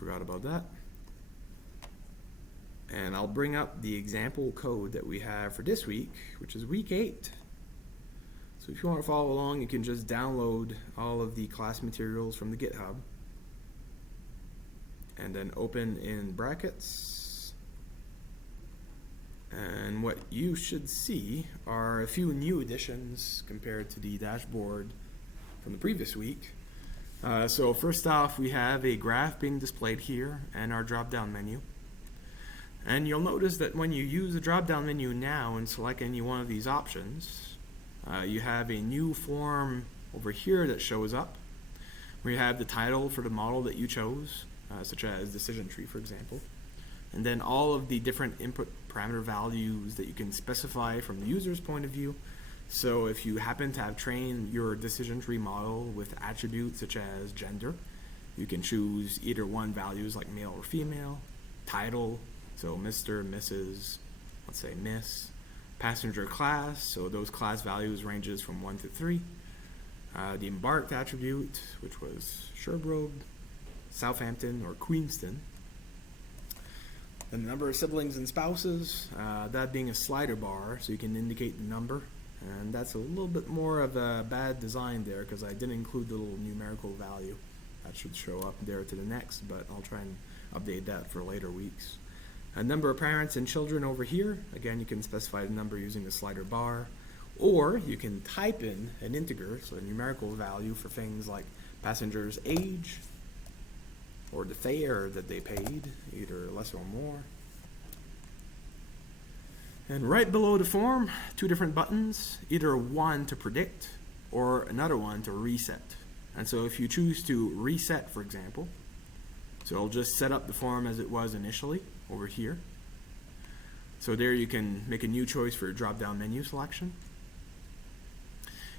forgot about that. And I'll bring up the example code that we have for this week, which is week 8. So if you want to follow along, you can just download all of the class materials from the GitHub and then open in brackets. And what you should see are a few new additions compared to the dashboard from the previous week. So first off, we have a graph being displayed here and our drop-down menu. And you'll notice that when you use the drop-down menu now and select any one of these options, you have a new form over here that shows up, where you have the title for the model that you chose, such as decision tree, for example, and then all of the different input parameter values that you can specify from the user's point of view. So if you happen to have trained your decision tree model with attributes such as gender, you can choose either one values like male or female, title, so Mr., Mrs., let's say Miss, passenger class, so those class values ranges from 1 to 3, the embarked attribute, which was Sherbrooke, Southampton, or Queenston, then the number of siblings and spouses, that being a slider bar, so you can indicate the number, and that's a little bit more of a bad design there because I didn't include the little numerical value. That should show up there to the next, but I'll try and update that for later weeks. A number of parents and children over here. Again, you can specify the number using the slider bar, or you can type in an integer, so a numerical value for things like passengers' age or the fare that they paid, either less or more. And right below the form, 2 different buttons, either one to predict or another one to reset. And so if you choose to reset, for example, so it'll just set up the form as it was initially over here. So there you can make a new choice for your drop-down menu selection.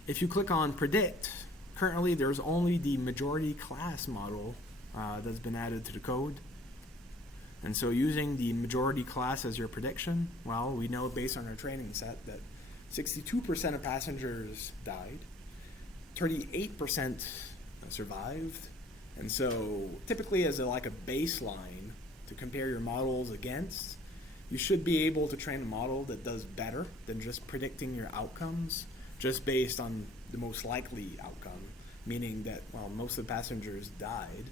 If you click on predict, currently there's only the majority class model that's been added to the code. And so using the majority class as your prediction, well, we know based on our training set that 62% of passengers died, 38% survived, and so typically as like a baseline to compare your models against, you should be able to train a model that does better than just predicting your outcomes just based on the most likely outcome, meaning that, well, most of the passengers died.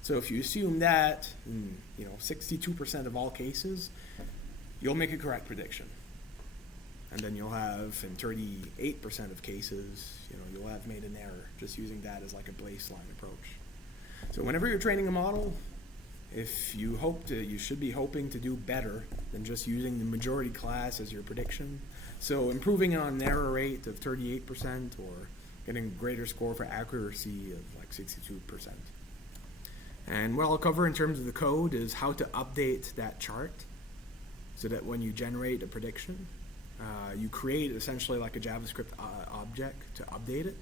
So if you assume that in 62% of all cases, you'll make a correct prediction. And then you'll have, in 38% of cases, you'll have made an error, just using that as like a baseline approach. So whenever you're training a model, if you should be hoping to do better than just using the majority class as your prediction. So improving on an error rate of 38% or getting a greater score for accuracy of like 62%. And what I'll cover in terms of the code is how to update that chart so that when you generate a prediction, you create essentially like a JavaScript object to update it.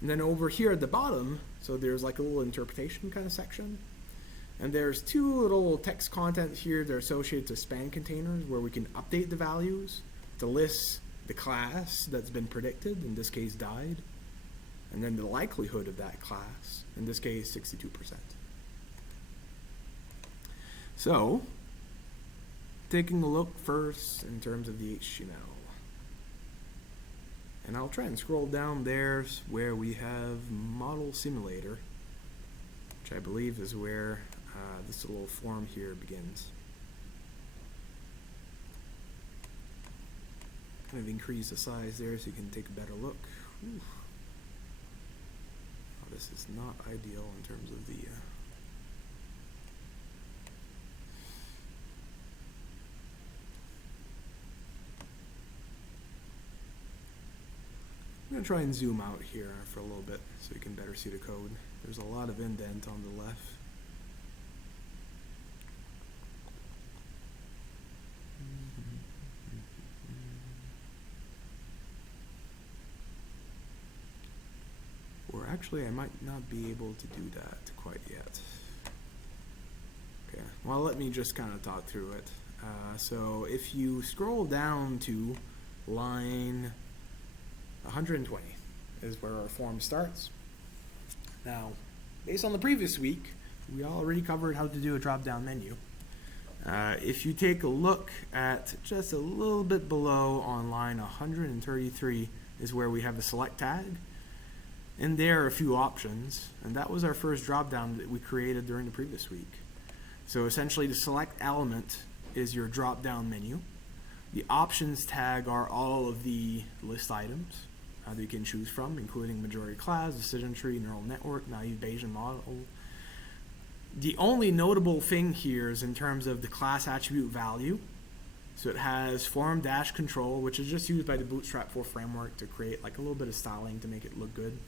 And then over here at the bottom, so there's like a little interpretation kind of section. And there's 2 little text content here that are associated to span containers where we can update the values to list the class that's been predicted, in this case died, and then the likelihood of that class, in this case 62%. So, taking a look first in terms of the HTML. And I'll try and scroll down there where we have Model Simulator, which I believe is where this little form here begins. Kind of increase the size there so you can take a better look. Whew. Oh, this is not ideal in terms of the I'm going to try and zoom out here for a little bit so you can better see the code. There's a lot of indent on the left. Or actually, I might not be able to do that quite yet. Okay, well, let me just kind of talk through it. So if you scroll down to line 120 is where our form starts. Now, based on the previous week, we already covered how to do a drop-down menu. If you take a look at just a little bit below on line 133 is where we have a select tag. And there are a few options, and that was our first drop-down that we created during the previous week. So essentially the select element is your drop-down menu. The options tag are all of the list items that you can choose from, including majority class, decision tree, neural network, naive Bayesian model. The only notable thing here is in terms of the class attribute value. So it has form dash control, which is just used by the Bootstrap 4 framework to create like a little bit of styling to make it look good.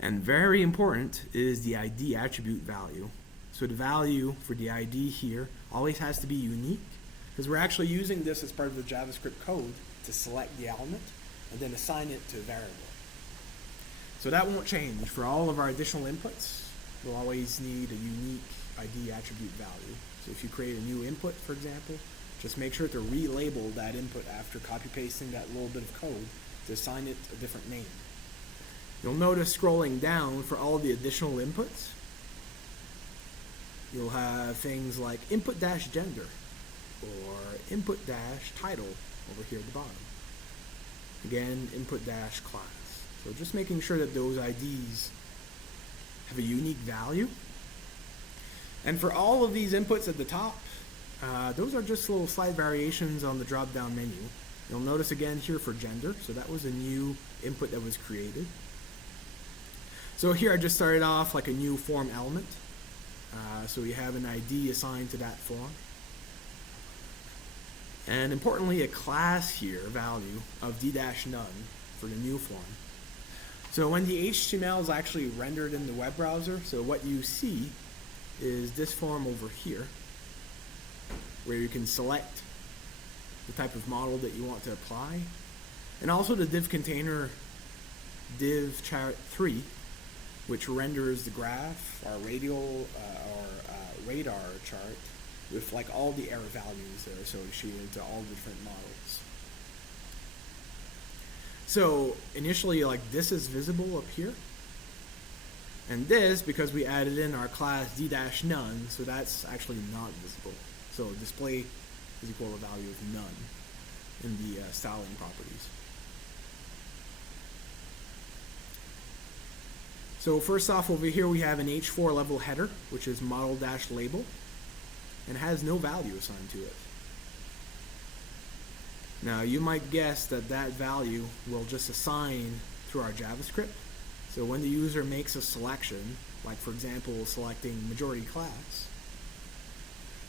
And very important is the ID attribute value. So the value for the ID here always has to be unique, because we're actually using this as part of the JavaScript code to select the element and then assign it to a variable. So that won't change. For all of our additional inputs, we'll always need a unique ID attribute value. So if you create a new input, for example, just make sure to relabel that input after copy-pasting that little bit of code to assign it a different name. You'll notice scrolling down for all the additional inputs, you'll have things like input-gender or input-title over here at the bottom. Again, input-class. So just making sure that those IDs have a unique value. And for all of these inputs at the top, those are just little slight variations on the drop-down menu. You'll notice again here for gender, so that was a new input that was created. So here I just started off like a new form element. So we have an ID assigned to that form. And importantly, a class here, value of d-none for the new form. So when the HTML is actually rendered in the web browser, so what you see is this form over here, where you can select the type of model that you want to apply, and also the div container div chart 3, which renders the graph, our radial or radar chart, with like all the error values that are associated to all the different models. So initially, like this is visible up here, and this, because we added in our class d-none, so that's actually not visible. So display is equal to the value of none in the styling properties. So first off, over here we have an H4 level header, which is model-label, and has no value assigned to it. Now you might guess that that value will just assign through our JavaScript. So when the user makes a selection, like for example selecting majority class,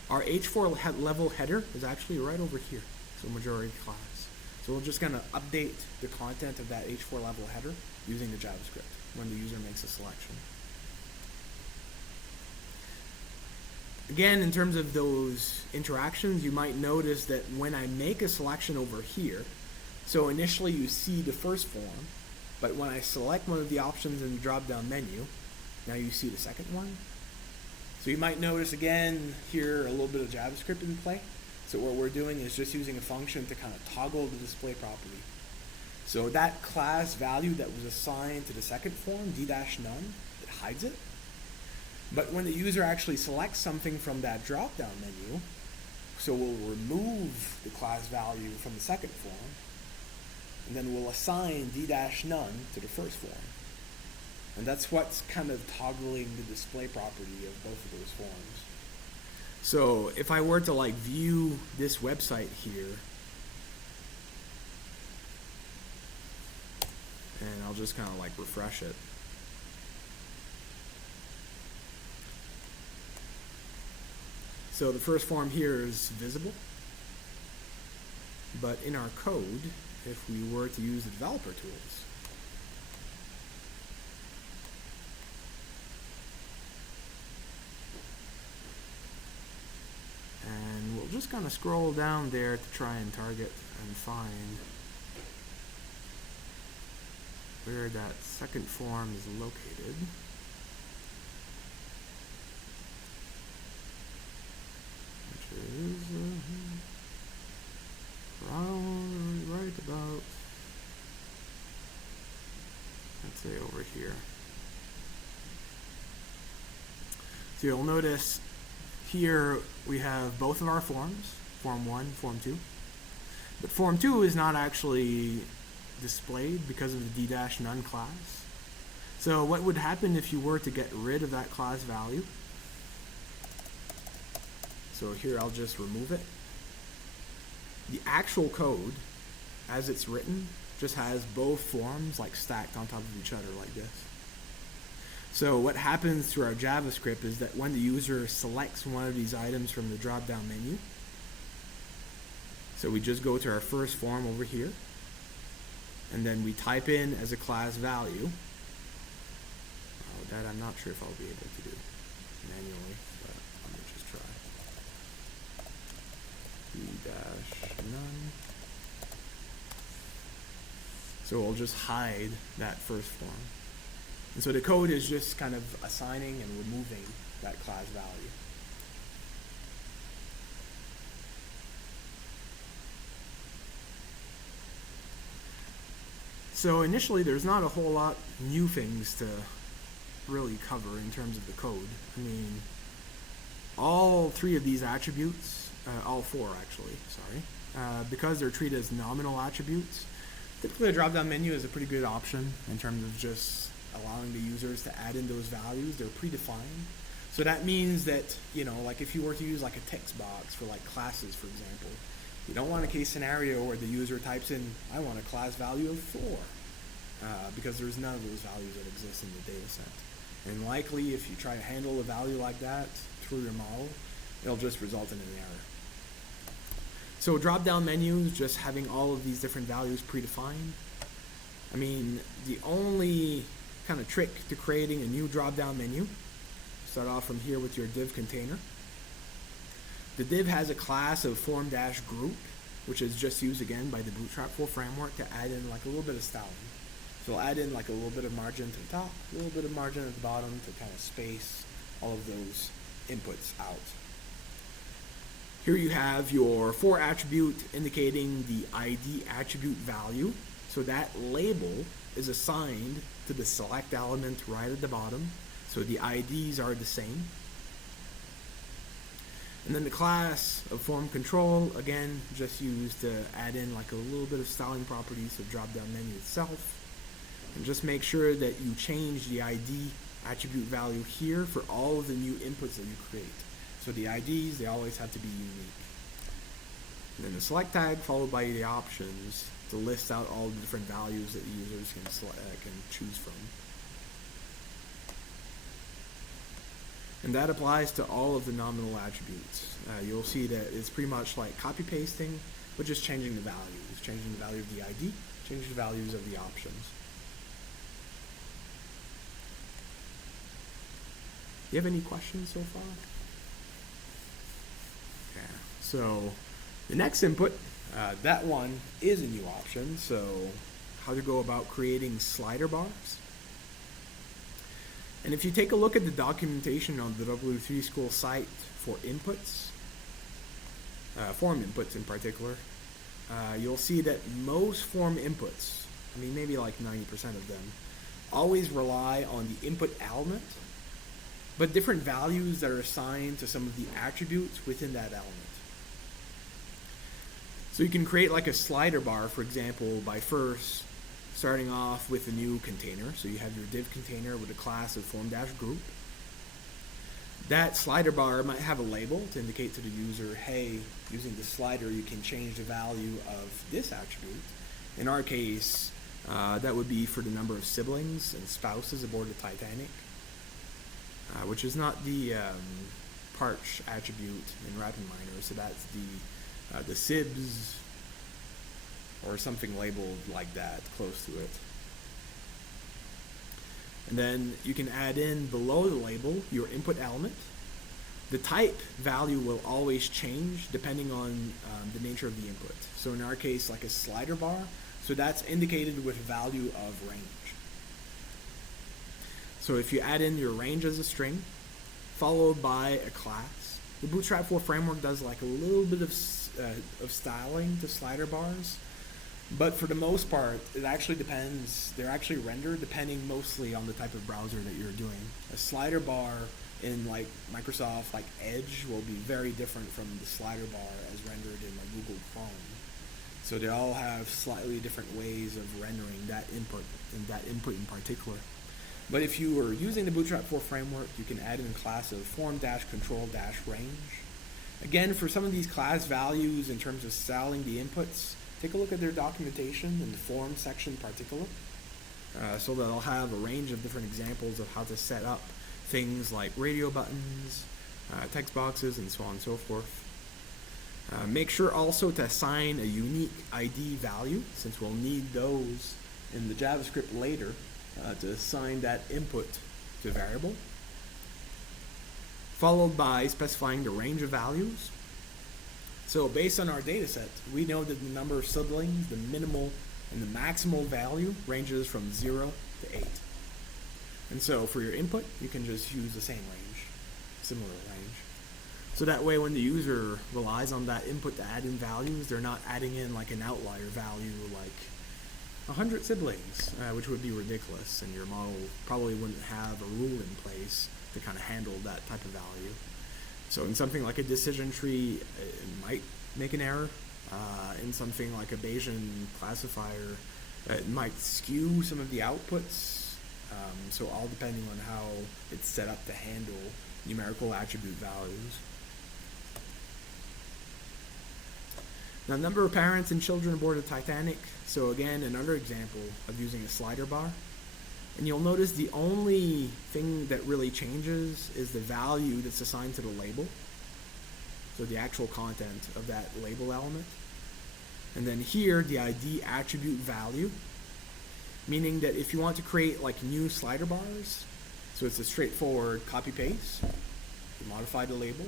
our H4 level header is actually right over here, so majority class. So we'll just kind of update the content of that H4 level header using the JavaScript when the user makes a selection. Again, in terms of those interactions, you might notice that when I make a selection over here, so initially you see the first form, but when I select one of the options in the drop-down menu, now you see the second one. So you might notice again here a little bit of JavaScript in play. So what we're doing is just using a function to kind of toggle the display property. So that class value that was assigned to the second form, d-none, it hides it. But when the user actually selects something from that drop-down menu, so we'll remove the class value from the second form, and then we'll assign d-none to the first form. And that's what's kind of toggling the display property of both of those forms. So if I were to like view this website here, and I'll just kind of like refresh it. So the first form here is visible, but in our code, if we were to use the developer tools, and we'll just kind of scroll down there to try and target and find where that second form is located. Which is right about, let's say over here. So you'll notice here we have both of our forms, Form 1, Form 2. But Form 2 is not actually displayed because of the d-none class. So what would happen if you were to get rid of that class value? So here I'll just remove it. The actual code, as it's written, just has both forms like stacked on top of each other like this. So what happens through our JavaScript is that when the user selects one of these items from the drop-down menu, so we just go to our first form over here, and then we type in as a class value. That I'm not sure if I'll be able to do manually, but I'm going to just try. d-none. So we'll just hide that first form. And so the code is just kind of assigning and removing that class value. So initially there's not a whole lot new things to really cover in terms of the code. I mean, all three of these attributes, all four actually, sorry, because they're treated as nominal attributes, typically a drop-down menu is a pretty good option in terms of just allowing the users to add in those values. They're predefined. So that means that, you know, like if you were to use like a text box for like classes, for example, you don't want a case scenario where the user types in, I want a class value of 4, because there's none of those values that exist in the data set. And likely, if you try to handle a value like that through your model, it'll just result in an error. So drop-down menus, just having all of these different values predefined. I mean, the only kind of trick to creating a new drop-down menu, start off from here with your div container. The div has a class of form-group, which is just used again by the Bootstrap 4 framework to add in like a little bit of styling. So we'll add in like a little bit of margin to the top, a little bit of margin at the bottom to kind of space all of those inputs out. Here you have your for attribute indicating the ID attribute value. So that label is assigned to the select element right at the bottom. So the IDs are the same. And then the class of form control, again, just used to add in like a little bit of styling properties to the drop-down menu itself. And just make sure that you change the ID attribute value here for all of the new inputs that you create. So the IDs, they always have to be unique. And then the select tag followed by the options to list out all the different values that the users can choose from. And that applies to all of the nominal attributes. You'll see that it's pretty much like copy pasting, but just changing the values, changing the value of the ID, changing the values of the options. Do you have any questions so far? Yeah. So the next input, that one is a new option. So how to go about creating slider bars. And if you take a look at the documentation on the W3 School site for inputs, form inputs in particular, you'll see that most form inputs, I mean maybe like 90% of them, always rely on the input element, but different values that are assigned to some of the attributes within that element. So you can create like a slider bar, for example, by first starting off with a new container. So you have your div container with a class of form-group. That slider bar might have a label to indicate to the user, hey, using the slider you can change the value of this attribute. In our case, that would be for the number of siblings and spouses aboard the Titanic, which is not the parch attribute in RapidMiner, so that's the sibs or something labeled like that, close to it. And then you can add in below the label your input element. The type value will always change depending on the nature of the input. So in our case, like a slider bar, so that's indicated with a value of range. So if you add in your range as a string, followed by a class, the Bootstrap 4 framework does like a little bit of styling to slider bars. But for the most part, it actually depends. They're actually rendered depending mostly on the type of browser that you're doing. A slider bar in like Microsoft, like Edge will be very different from the slider bar as rendered in like Google Chrome. So they all have slightly different ways of rendering that input in particular. But if you are using the Bootstrap 4 framework, you can add in a class of form-control-range. Again, for some of these class values in terms of styling the inputs, take a look at their documentation in the form section in particular. So that I'll have a range of different examples of how to set up things like radio buttons, text boxes, and so on and so forth. Make sure also to assign a unique ID value, since we'll need those in the JavaScript later to assign that input to a variable. Followed by specifying the range of values. So based on our data set, we know that the number of siblings, the minimal and the maximal value ranges from 0 to 8. And so for your input, you can just use the same range, similar range. So that way when the user relies on that input to add in values, they're not adding in like an outlier value like 100 siblings, which would be ridiculous, and your model probably wouldn't have a rule in place to kind of handle that type of value. So in something like a decision tree, it might make an error. In something like a Bayesian classifier, it might skew some of the outputs. So all depending on how it's set up to handle numerical attribute values. Now, number of parents and children aboard the Titanic. So again, another example of using a slider bar. And you'll notice the only thing that really changes is the value that's assigned to the label. So the actual content of that label element. And then here, the ID attribute value, meaning that if you want to create like new slider bars, so it's a straightforward copy-paste, you modify the label,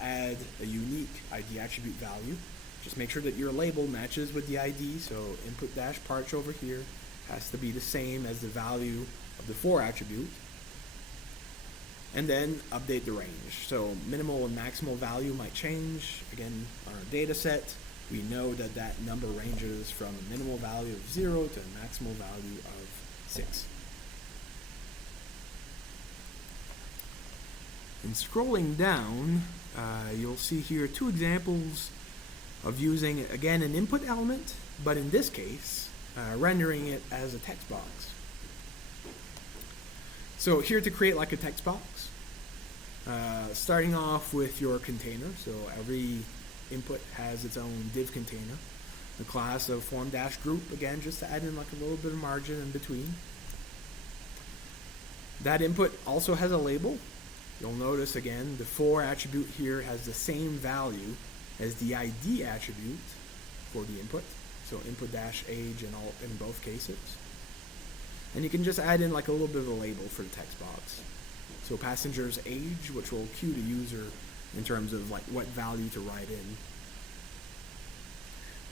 add a unique ID attribute value. Just make sure that your label matches with the ID, so input dash parch over here has to be the same as the value of the for attribute. And then update the range. So minimal and maximal value might change. Again, on our data set, we know that that number ranges from a minimal value of 0 to a maximal value of 6. And scrolling down, you'll see here two examples of using, again, an input element, but in this case, rendering it as a text box. So here to create like a text box, starting off with your container. So every input has its own div container. The class of form-group, again, just to add in like a little bit of margin in between. That input also has a label. You'll notice, again, the for attribute here has the same value as the ID attribute for the input. So input dash age in both cases. And you can just add in like a little bit of a label for the text box. So passenger's age, which will cue the user in terms of like what value to write in.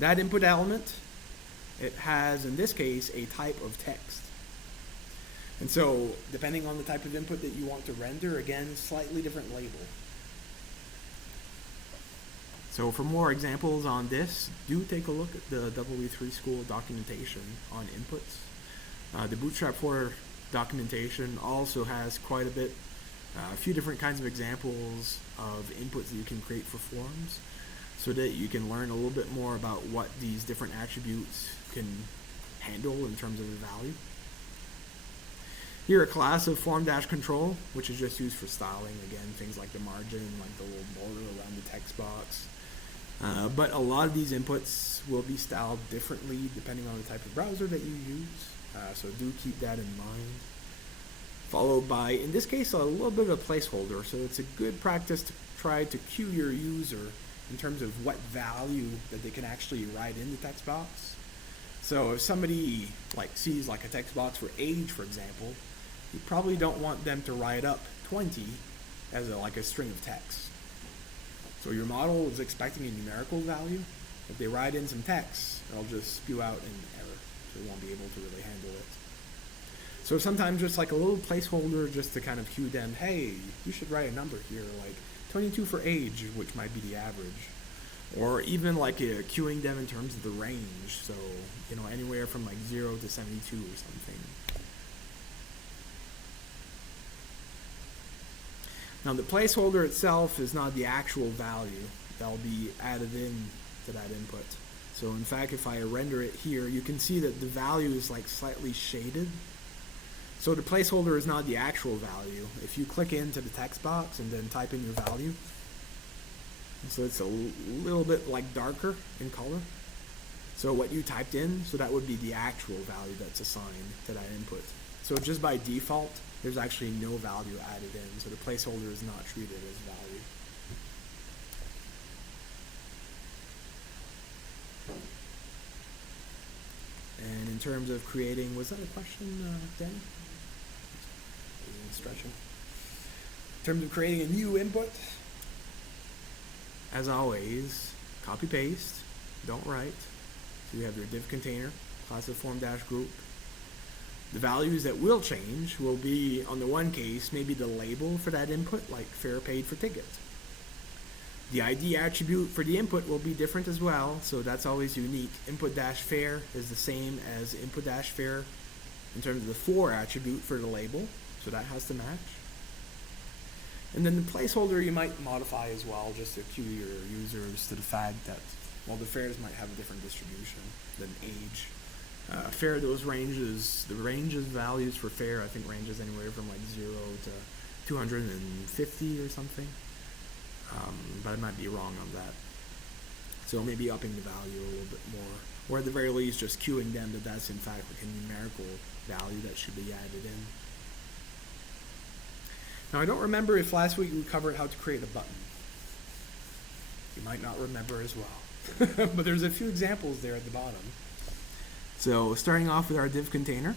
That input element, it has, in this case, a type of text. And so, depending on the type of input that you want to render, again, slightly different label. So for more examples on this, do take a look at the W3 School documentation on inputs. The Bootstrap 4 documentation also has quite a few different kinds of examples of inputs that you can create for forms, so that you can learn a little bit more about what these different attributes can handle in terms of the value. Here, a class of form-control, which is just used for styling, again, things like the margin, like the little border around the text box. But a lot of these inputs will be styled differently depending on the type of browser that you use, so do keep that in mind. Followed by, in this case, a little bit of a placeholder, so it's a good practice to try to cue your user in terms of what value that they can actually write in the text box. So if somebody sees a text box for age, for example, you probably don't want them to write up 20 as a string of text. So your model is expecting a numerical value. If they write in some text, it'll just spew out an error, so it won't be able to really handle it. So sometimes just a little placeholder just to kind of cue them, hey, you should write a number here, like 22 for age, which might be the average. Or even queuing them in terms of the range, so anywhere from 0 to 72 or something. Now the placeholder itself is not the actual value that will be added in to that input. So in fact, if I render it here, you can see that the value is like slightly shaded. So the placeholder is not the actual value. If you click into the text box and then type in your value, so it's a little bit like darker in color. So what you typed in, so that would be the actual value that's assigned to that input. So just by default, there's actually no value added in, so the placeholder is not treated as value. And in terms of creating, was that a question, Dan? Stretching. In terms of creating a new input, as always, copy paste, don't write. So you have your div container, class of form dash group. The values that will change will be, on the one case, maybe the label for that input, like fare paid for ticket. The ID attribute for the input will be different as well, so that's always unique. Input dash fare is the same as input dash fare in terms of the for attribute for the label, so that has to match. And then the placeholder you might modify as well, just to cue your users to the fact that, well, the fares might have a different distribution than age. Fare, those ranges, the range of values for fare, I think ranges anywhere from like 0 to 250 or something. But I might be wrong on that. So maybe upping the value a little bit more, or at the very least just cueing them that that's in fact like a numerical value that should be added in. Now I don't remember if last week we covered how to create a button. You might not remember as well. But there's a few examples there at the bottom. So starting off with our div container.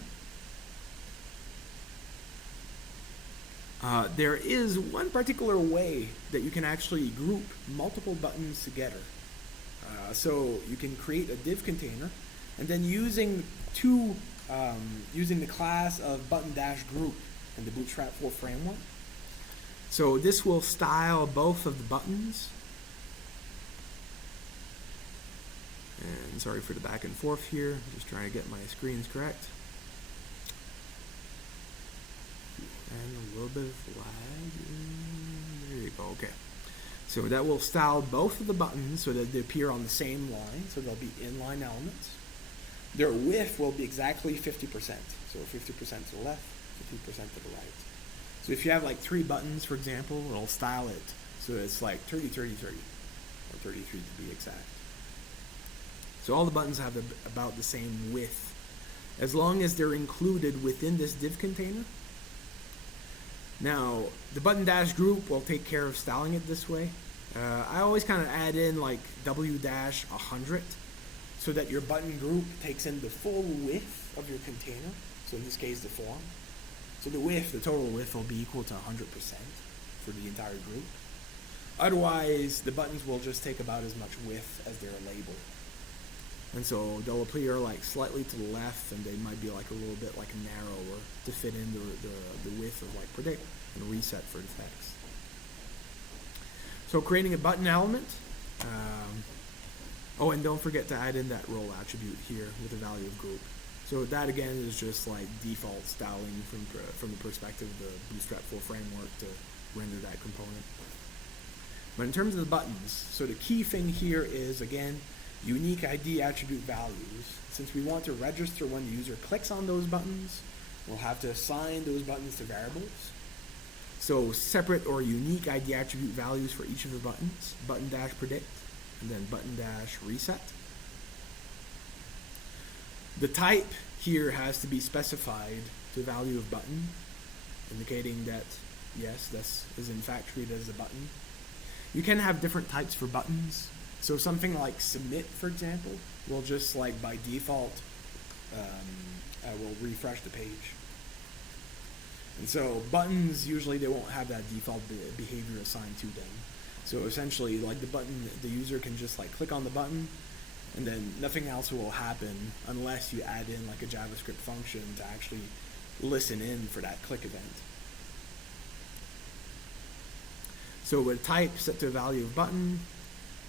There is one particular way that you can actually group multiple buttons together. So you can create a div container, and then using the class of button-group in the Bootstrap 4 framework. So this will style both of the buttons. And sorry for the back and forth here, just trying to get my screens correct. And a little bit of lag. There you go, okay. So that will style both of the buttons so that they appear on the same line, so they'll be inline elements. Their width will be exactly 50%. So 50% to the left, 50% to the right. So if you have like 3 buttons, for example, it'll style it so it's like 30, 30, 30, or 33 to be exact. So all the buttons have about the same width, as long as they're included within this div container. Now, the button-group will take care of styling it this way. I always kind of add in like W-100 so that your button group takes in the full width of your container. So in this case, the form. So the width, the total width will be equal to 100% for the entire group. Otherwise, the buttons will just take about as much width as their label. And so they'll appear like slightly to the left, and they might be like a little bit like narrower to fit in the width of like predict and reset for the text. So creating a button element. Oh, and don't forget to add in that role attribute here with the value of group. So that again is just like default styling from the perspective of the Bootstrap 4 framework to render that component. But in terms of the buttons, so the key thing here is again unique ID attribute values. Since we want to register when the user clicks on those buttons, we'll have to assign those buttons to variables. So separate or unique ID attribute values for each of the buttons, button-predict, and then button-reset. The type here has to be specified to the value of button, indicating that yes, this is in fact treated as a button. You can have different types for buttons. So something like submit, for example, will just like by default will refresh the page. And so buttons, usually they won't have that default behavior assigned to them. So essentially like the button, the user can just like click on the button and then nothing else will happen unless you add in like a JavaScript function to actually listen in for that click event. So with type set to a value of button,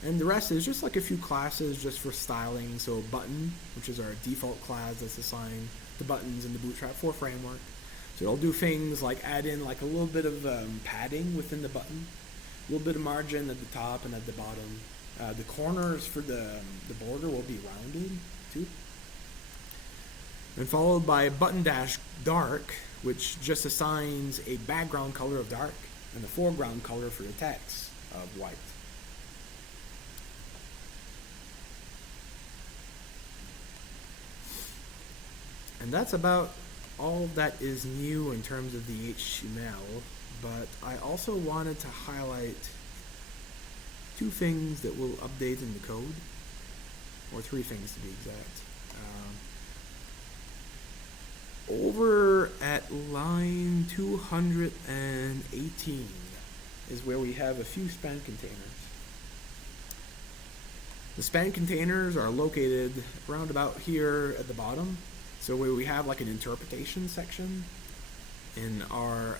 and the rest is just like a few classes just for styling. So button, which is our default class that's assigned to buttons in the Bootstrap 4 framework. So it'll do things like add in like a little bit of padding within the button, a little bit of margin at the top and at the bottom. The corners for the border will be rounded too. And followed by button dash dark, which just assigns a background color of dark and the foreground color for the text of white. And that's about all that is new in terms of the HTML, but I also wanted to highlight two things that will update in the code, or three things to be exact. Over at line 218 is where we have a few span containers. The span containers are located around about here at the bottom. So where we have like an interpretation section in our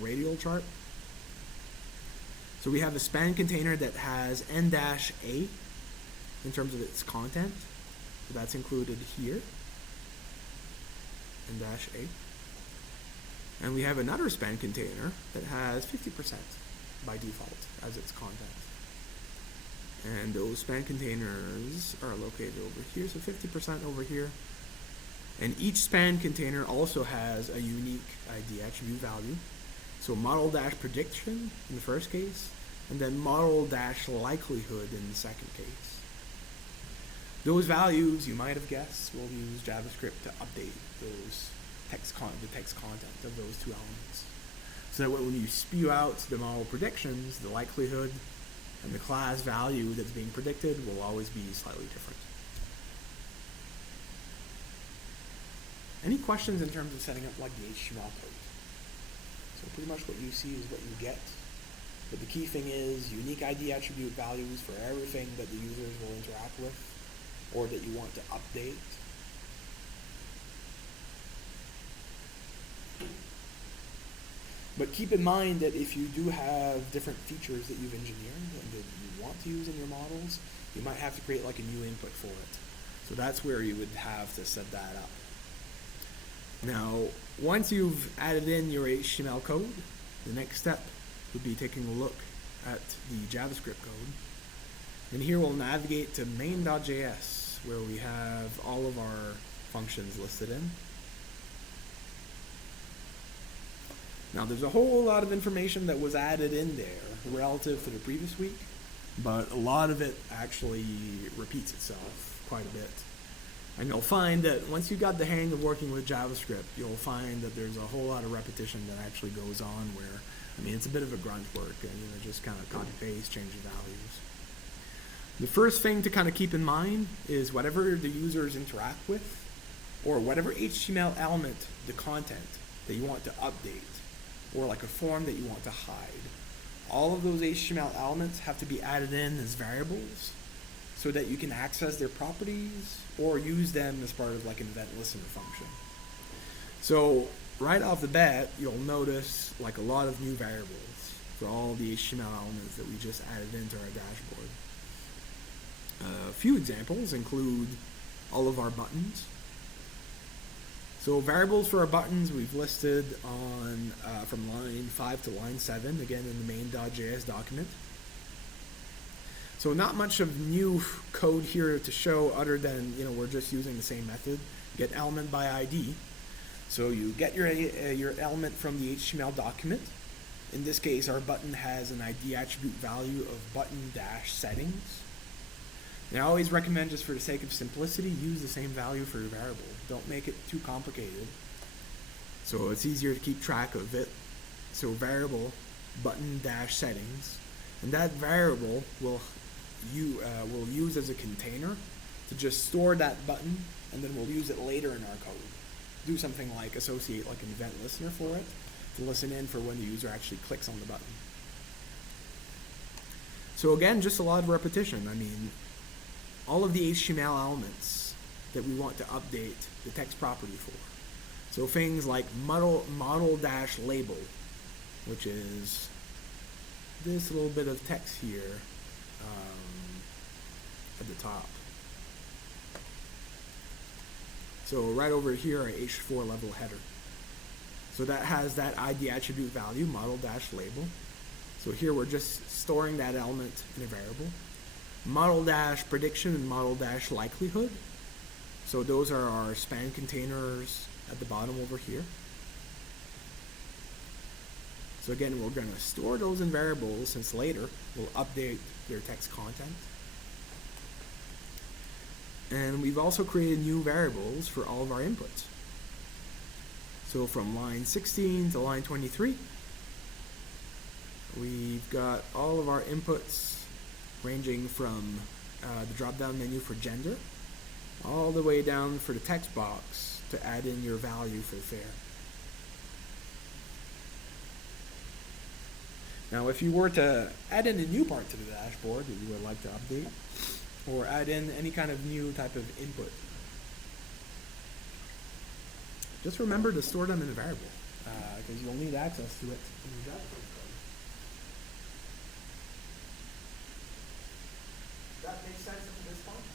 radial chart. So we have a span container that has n-a in terms of its content. So that's included here. N-a. And we have another span container that has 50% by default as its content. And those span containers are located over here, so 50% over here. And each span container also has a unique ID attribute value. So model-prediction in the first case, and then model-likelihood in the second case. Those values, you might have guessed, will use JavaScript to update those the text content of those two elements. So that when you spew out the model predictions, the likelihood and the class value that's being predicted will always be slightly different. Any questions in terms of setting up like the HTML code? So pretty much what you see is what you get. But the key thing is unique ID attribute values for everything that the users will interact with or that you want to update. But keep in mind that if you do have different features that you've engineered and that you want to use in your models, you might have to create like a new input for it. So that's where you would have to set that up. Now, once you've added in your HTML code, the next step would be taking a look at the JavaScript code. And here we'll navigate to main.js, where we have all of our functions listed in. Now, there's a whole lot of information that was added in there relative to the previous week, but a lot of it actually repeats itself quite a bit. And you'll find that once you got the hang of working with JavaScript, you'll find that there's a whole lot of repetition that actually goes on where, I mean, it's a bit of a grunt work, and just kind of copy paste, change the values. The first thing to kind of keep in mind is whatever the users interact with, or whatever HTML element, the content that you want to update, or like a form that you want to hide, all of those HTML elements have to be added in as variables so that you can access their properties or use them as part of like an event listener function. So right off the bat, you'll notice like a lot of new variables for all the HTML elements that we just added into our dashboard. A few examples include all of our buttons. So variables for our buttons we've listed on from line 5 to line 7, again in the main.js document. So not much of new code here to show other than, we're just using the same method, get element by ID. So you get your element from the HTML document. In this case, our button has an ID attribute value of button-settings. And I always recommend, just for the sake of simplicity, use the same value for your variable. Don't make it too complicated. So it's easier to keep track of it. So variable button-settings, and that variable will use as a container to just store that button, and then we'll use it later in our code. Do something like associate like an event listener for it to listen in for when the user actually clicks on the button. So again, just a lot of repetition. I mean, all of the HTML elements that we want to update the text property for. So things like model-label, which is this little bit of text here at the top. So right over here, our H4 level header. So that has that ID attribute value, model dash label. So here we're just storing that element in a variable. Model dash prediction and model dash likelihood. So those are our span containers at the bottom over here. So again, we're going to store those in variables since later we'll update their text content. And we've also created new variables for all of our inputs. So from line 16 to line 23, we've got all of our inputs ranging from the drop-down menu for gender all the way down for the text box to add in your value for the fare. Now, if you were to add in a new part to the dashboard that you would like to update, or add in any kind of new type of input, just remember to store them in a variable, because you'll need access to it in your dashboard code. That makes sense up to this point?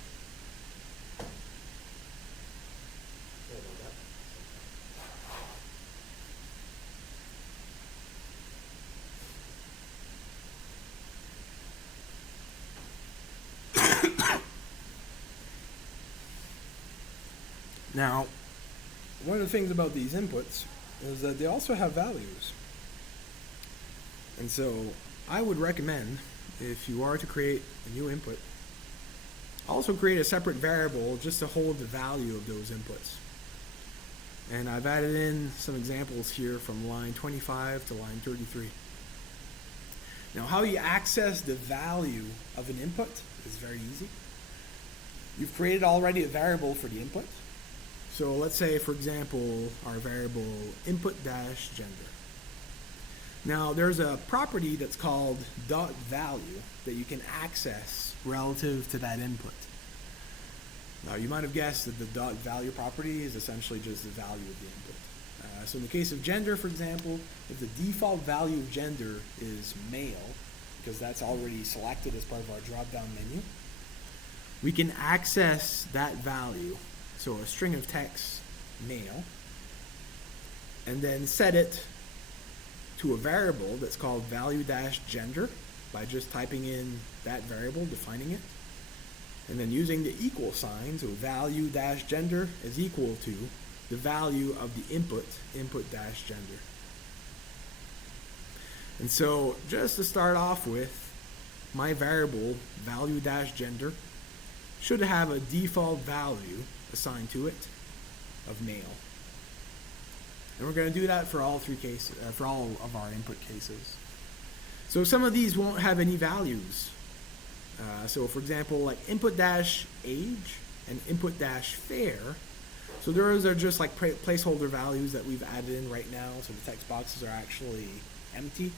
Sorry about that. Now, one of the things about these inputs is that they also have values. And so I would recommend, if you are to create a new input, also create a separate variable just to hold the value of those inputs. And I've added in some examples here from line 25 to line 33. Now, how you access the value of an input is very easy. You've created already a variable for the input. So let's say, for example, our variable input-gender. Now, there's a property that's called .value that you can access relative to that input. Now, you might have guessed that the .value property is essentially just the value of the input. So in the case of gender, for example, if the default value of gender is male, because that's already selected as part of our drop-down menu, we can access that value, so a string of text, male, and then set it to a variable that's called value-gender by just typing in that variable, defining it, and then using the equal sign, so value-gender is equal to the value of the input-gender. And so just to start off with, my variable value-gender should have a default value assigned to it of male. And we're going to do that for all three cases, for all of our input cases. So some of these won't have any values. So for example, like input-age and input-fare. So those are just like placeholder values that we've added in right now. So the text boxes are actually empty.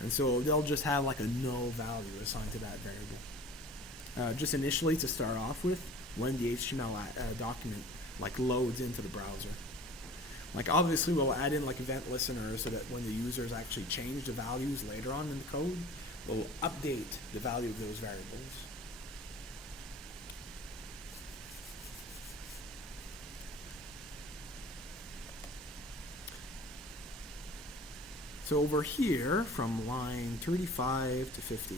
And so they'll just have like a null value assigned to that variable. Just initially to start off with, when the HTML document like loads into the browser. Like obviously we'll add in like event listeners so that when the users actually change the values later on in the code, we'll update the value of those variables. So over here from line 35 to 50,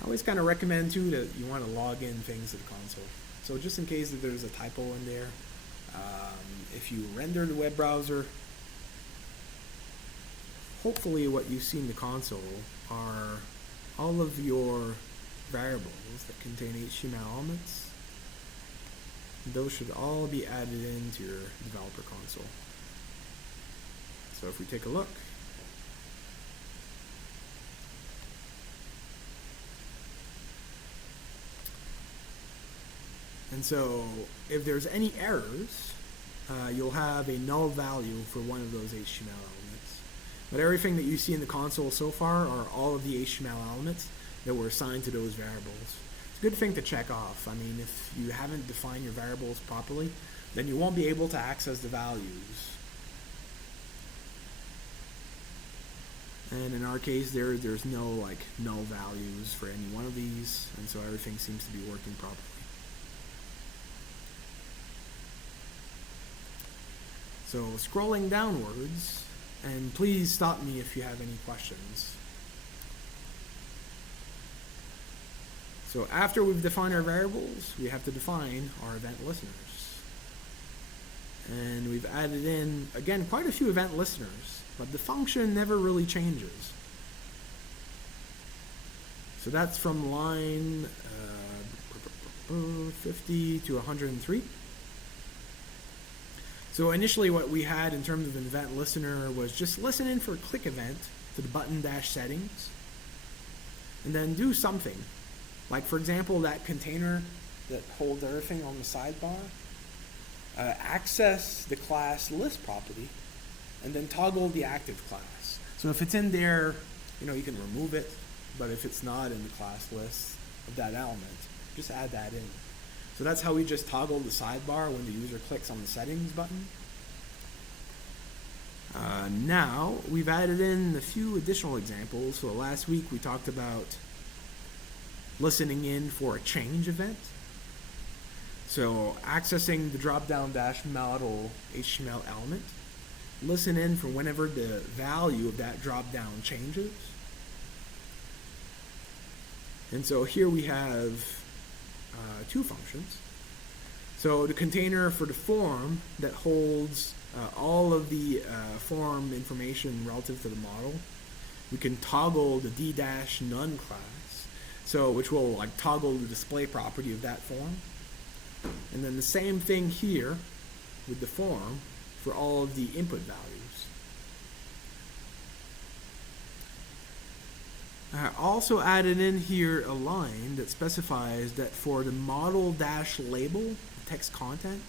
I always kind of recommend too that you want to log in things to the console. So just in case that there's a typo in there, if you render the web browser, hopefully what you see in the console are all of your variables that contain HTML elements. Those should all be added into your developer console. So if we take a look, and so if there's any errors, you'll have a null value for one of those HTML elements. But everything that you see in the console so far are all of the HTML elements that were assigned to those variables. It's a good thing to check off. I mean, if you haven't defined your variables properly, then you won't be able to access the values. And in our case, there's no like null values for any one of these, and so everything seems to be working properly. So scrolling downwards, and please stop me if you have any questions. So after we've defined our variables, we have to define our event listeners. And we've added in, again, quite a few event listeners, but the function never really changes. So that's from line 50 to 103. So initially what we had in terms of an event listener was just listen in for a click event to the button dash settings, and then do something. Like, for example, that container that holds everything on the sidebar, access the class list property, and then toggle the active class. So if it's in there, you can remove it, but if it's not in the class list of that element, just add that in. So that's how we just toggle the sidebar when the user clicks on the settings button. Now, we've added in a few additional examples. So last week we talked about listening in for a change event. So accessing the drop-down dash model HTML element, listen in for whenever the value of that drop-down changes. And so here we have two functions. So the container for the form that holds all of the form information relative to the model, we can toggle the d-none class, so which will toggle the display property of that form. And then the same thing here with the form for all of the input values. I also added in here a line that specifies that for the model dash label, the text content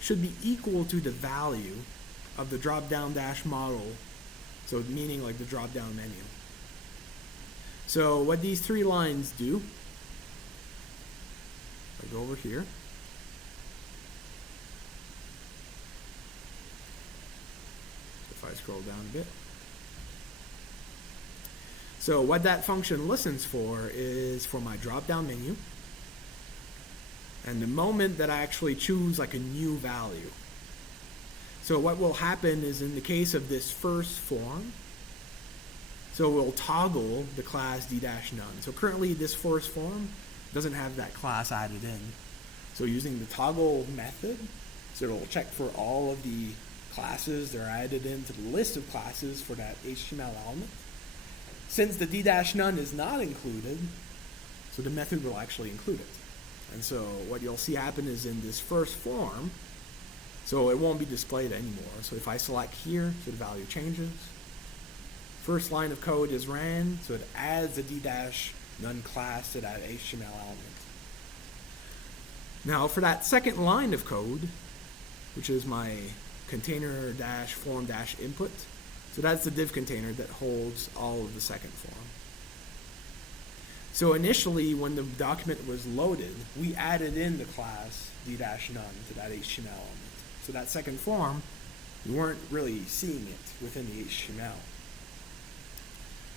should be equal to the value of the drop-down dash model, so meaning the drop-down menu. So what these three lines do, I'll go over here. If I scroll down a bit. So what that function listens for is for my drop-down menu, and the moment that I actually choose a new value. So what will happen is, in the case of this first form, so we'll toggle the class d-none. So currently this first form doesn't have that class added in. So using the toggle method, so it'll check for all of the classes that are added into the list of classes for that HTML element. Since the d-none is not included, so the method will actually include it. And so what you'll see happen is in this first form, so it won't be displayed anymore. So if I select here, so the value changes. First line of code is ran, so it adds the d-none class to that HTML element. Now for that second line of code, which is my container dash form dash input, so that's the div container that holds all of the second form. So initially, when the document was loaded, we added in the class d-none to that HTML element. So that second form, we weren't really seeing it within the HTML.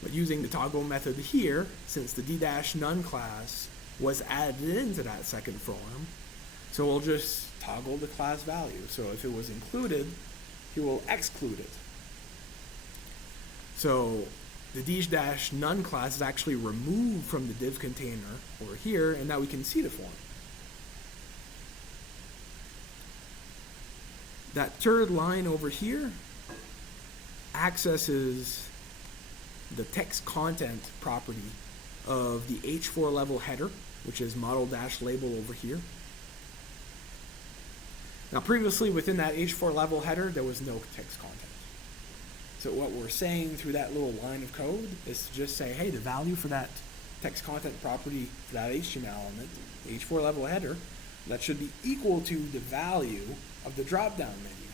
But using the toggle method here, since the d-none class was added into that second form, so we'll just toggle the class value. So if it was included, he will exclude it. So the d-none class is actually removed from the div container over here, and now we can see the form. That third line over here accesses the text content property of the H4 level header, which is model dash label over here. Now previously within that H4 level header, there was no text content. So what we're saying through that little line of code is to just say, hey, the value for that text content property for that HTML element, the H4 level header, that should be equal to the value of the drop-down menu.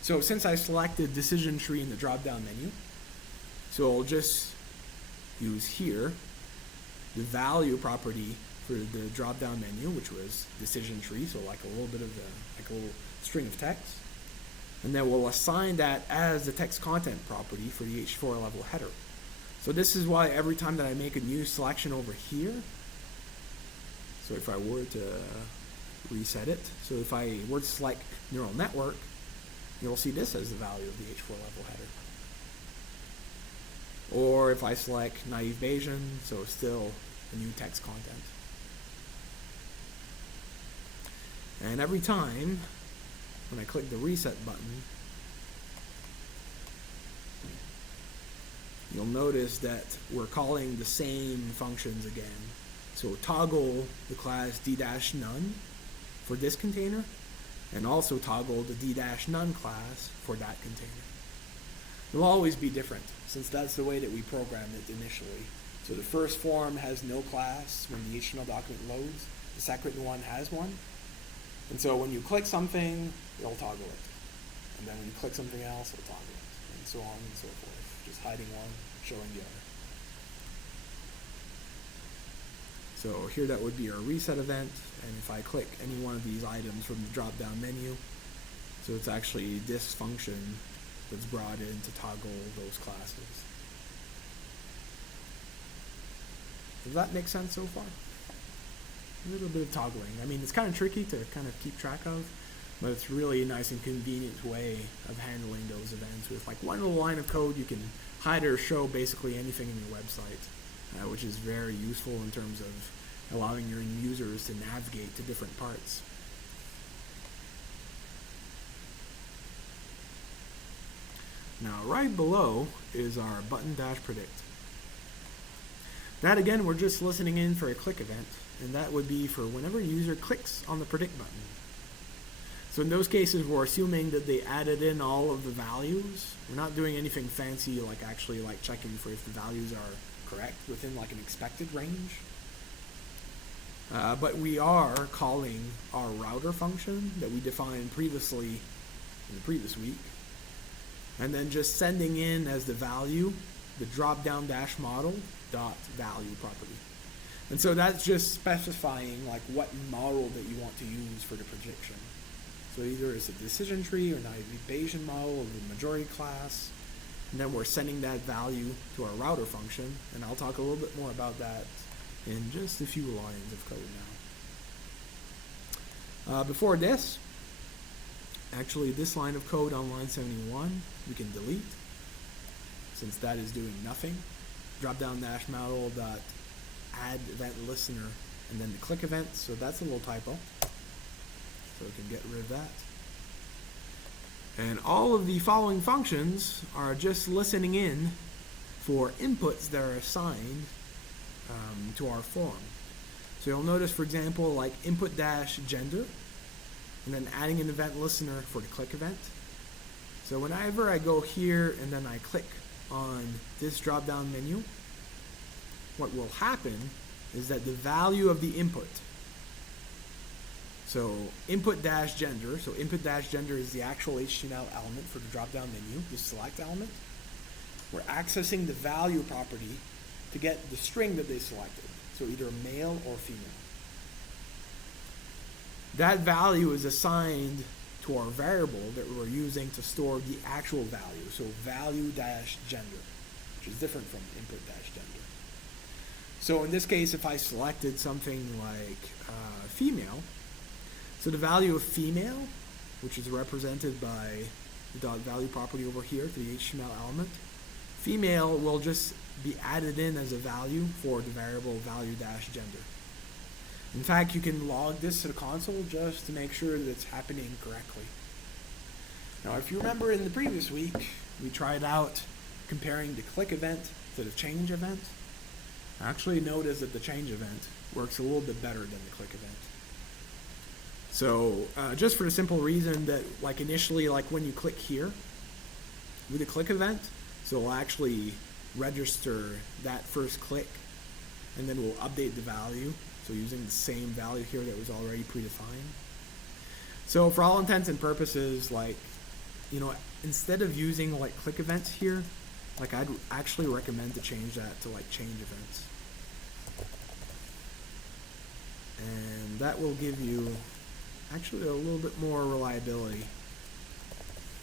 So since I selected decision tree in the drop-down menu, so I'll just use here the value property for the drop-down menu, which was decision tree, so a little bit of a little string of text. And then we'll assign that as the text content property for the H4 level header. So this is why every time that I make a new selection over here, so if I were to reset it, so if I were to select neural network, you'll see this as the value of the H4 level header. Or if I select naive Bayesian, so still a new text content. And every time when I click the reset button, you'll notice that we're calling the same functions again. So toggle the class d-none for this container, and also toggle the d-none class for that container. They'll always be different, since that's the way that we programmed it initially. So the first form has no class when the HTML document loads. The second one has one. And so when you click something, it'll toggle it. And then when you click something else, it'll toggle it. And so on and so forth. Just hiding one, showing the other. So here that would be our reset event. And if I click any one of these items from the drop-down menu, so it's actually this function that's brought in to toggle those classes. Does that make sense so far? A little bit of toggling. I mean, it's kind of tricky to kind of keep track of, but it's really a nice and convenient way of handling those events. With like one little line of code, you can hide or show basically anything in your website, which is very useful in terms of allowing your users to navigate to different parts. Now, right below is our button dash predict. That again, we're just listening in for a click event, and that would be for whenever a user clicks on the predict button. So in those cases, we're assuming that they added in all of the values. We're not doing anything fancy like actually like checking for if the values are correct within like an expected range. But we are calling our router function that we defined previously in the previous week, and then just sending in as the value the drop-down dash model dot value property. And so that's just specifying like what model that you want to use for the prediction. So either it's a decision tree or naive Bayesian model or the majority class, and then we're sending that value to our router function, and I'll talk a little bit more about that in just a few lines of code now. Before this, actually this line of code on line 71 we can delete, since that is doing nothing. Drop-down dash model dot add event listener and then the click event, so that's a little typo. So we can get rid of that. And all of the following functions are just listening in for inputs that are assigned to our form. So you'll notice, for example, like input dash gender, and then adding an event listener for the click event. So whenever I go here and then I click on this drop-down menu, what will happen is that the value of the input, so input dash gender, so input dash gender is the actual HTML element for the drop-down menu, the select element. We're accessing the value property to get the string that they selected, so either male or female. That value is assigned to our variable that we're using to store the actual value, so value dash gender, which is different from input dash gender. So in this case, if I selected something like female, so the value of female, which is represented by the .value property over here to the HTML element, female will just be added in as a value for the variable value dash gender. In fact, you can log this to the console just to make sure that it's happening correctly. Now, if you remember in the previous week, we tried out comparing the click event to the change event. Actually notice that the change event works a little bit better than the click event. So just for the simple reason that like initially, like when you click here with the click event, so we'll actually register that first click and then we'll update the value. So using the same value here that was already predefined. So for all intents and purposes, like, you know, instead of using like click events here, like I'd actually recommend to change that to like change events. And that will give you actually a little bit more reliability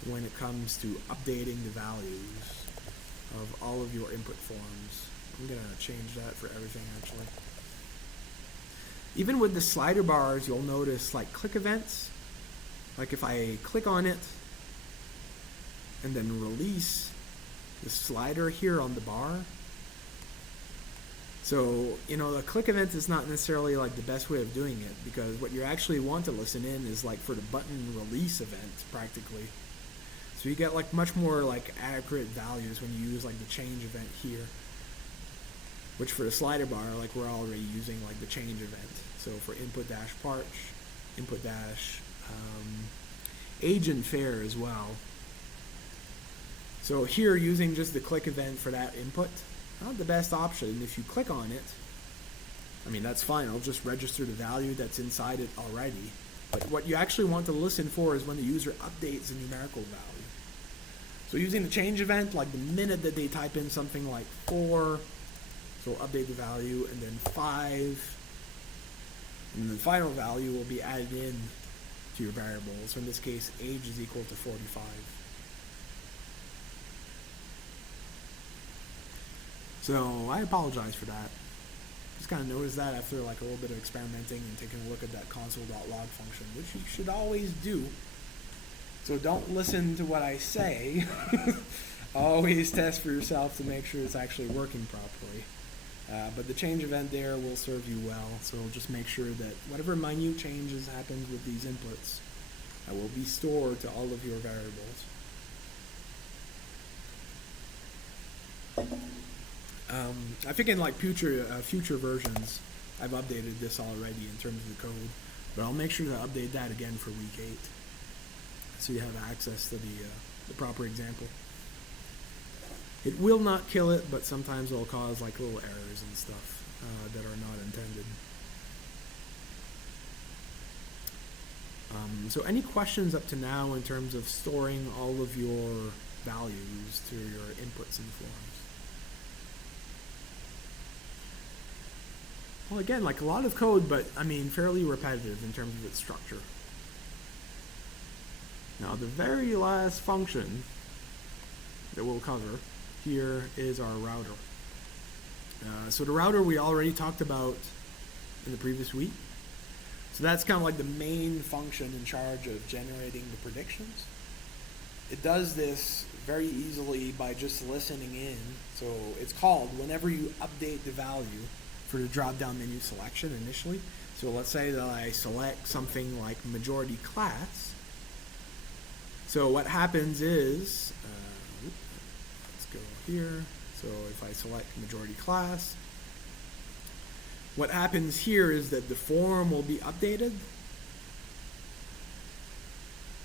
when it comes to updating the values of all of your input forms. I'm going to change that for everything actually. Even with the slider bars, you'll notice like click events. Like if I click on it and then release the slider here on the bar. So, the click event is not necessarily like the best way of doing it, because what you actually want to listen in is like for the button release event practically. So you get like much more like accurate values when you use like the change event here, which for the slider bar, like we're already using like the change event. So for input dash parch, input dash age and fair as well. So here using just the click event for that input, not the best option. If you click on it, that's fine. I'll just register the value that's inside it already. But what you actually want to listen for is when the user updates the numerical value. So using the change event, like the minute that they type in something like 4, so we'll update the value, and then 5, and the final value will be added in to your variable. So in this case, age is equal to 45. So I apologize for that. Just kind of noticed that after like a little bit of experimenting and taking a look at that console.log function, which you should always do. So don't listen to what I say. Always test for yourself to make sure it's actually working properly. But the change event there will serve you well. So just make sure that whatever minute changes happens with these inputs will be stored to all of your variables. I think in like future versions, I've updated this already in terms of the code, but I'll make sure to update that again for week 8, so you have access to the proper example. It will not kill it, but sometimes it'll cause like little errors and stuff that are not intended. So any questions up to now in terms of storing all of your values to your inputs and forms? Well, again, like a lot of code, but fairly repetitive in terms of its structure. Now, the very last function that we'll cover here is our router. So the router we already talked about in the previous week. So that's kind of like the main function in charge of generating the predictions. It does this very easily by just listening in. So it's called whenever you update the value for the drop-down menu selection initially. So let's say that I select something like majority class. So what happens is, let's go here. So if I select majority class, what happens here is that the form will be updated,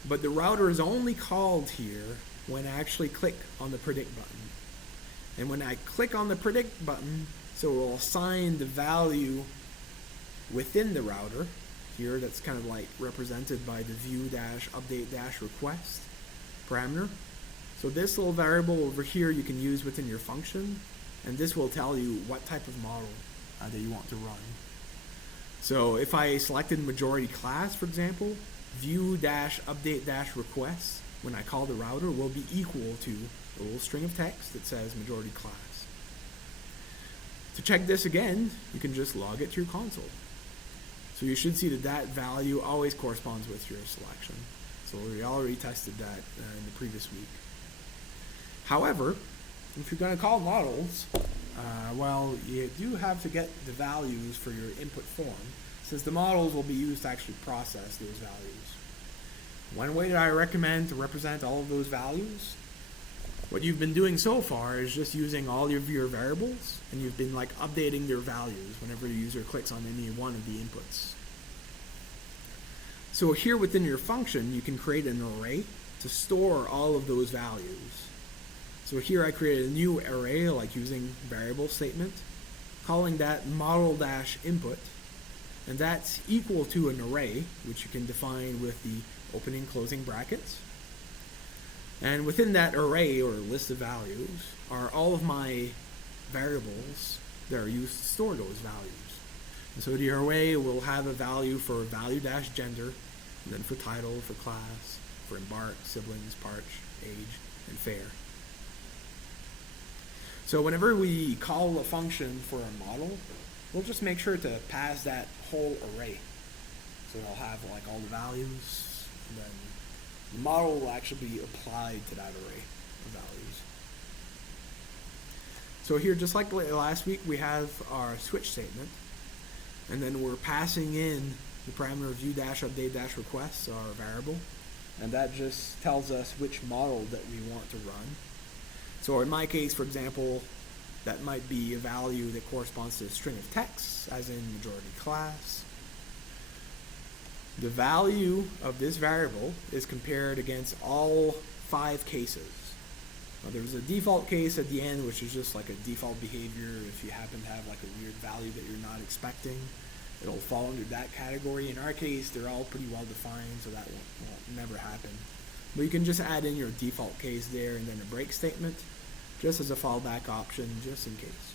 but the router is only called here when I actually click on the predict button. And when I click on the predict button, so it will assign the value within the router here, that's kind of like represented by the view-update-request parameter. So this little variable over here you can use within your function, and this will tell you what type of model that you want to run. So if I selected majority class, for example, view-update-request, when I call the router, will be equal to a little string of text that says majority class. To check this again, you can just log it to your console. So you should see that that value always corresponds with your selection. So we already tested that in the previous week. However, if you're going to call models, well, you do have to get the values for your input form, since the models will be used to actually process those values. One way that I recommend to represent all of those values, what you've been doing so far is just using all of your variables, and you've been like updating their values whenever the user clicks on any one of the inputs. So here within your function, you can create an array to store all of those values. So here I created a new array, like using variable statement, calling that model-input, and that's equal to an array, which you can define with the opening and closing brackets. And within that array or list of values are all of my variables that are used to store those values. And so the array will have a value for value-gender, and then for title, for class, for embark, siblings, parch, age, and fair. So whenever we call a function for a model, we'll just make sure to pass that whole array. So it'll have like all the values, and then The model will actually be applied to that array of values. So here, just like last week, we have our switch statement, and then we're passing in the parameter view-update-requests, our variable, and that just tells us which model that we want to run. So in my case, for example, that might be a value that corresponds to a string of text, as in majority class. The value of this variable is compared against all 5 cases. Now, there's a default case at the end, which is just like a default behavior. If you happen to have like a weird value that you're not expecting, it'll fall under that category. In our case, they're all pretty well defined, so that won't never happen. But you can just add in your default case there and then a break statement, just as a fallback option, just in case.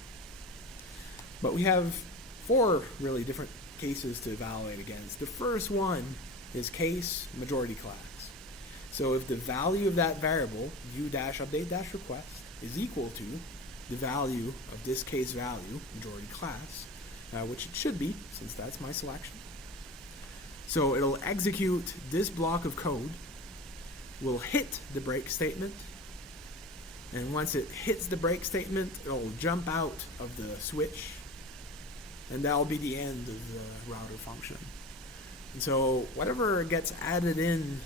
But we have 4 really different cases to evaluate against. The first one is case majority class. So if the value of that variable, view-update-request, is equal to the value of this case value, majority class, which it should be, since that's my selection. So it'll execute this block of code, will hit the break statement, and once it hits the break statement, it'll jump out of the switch, and that'll be the end of the router function. And so whatever gets added in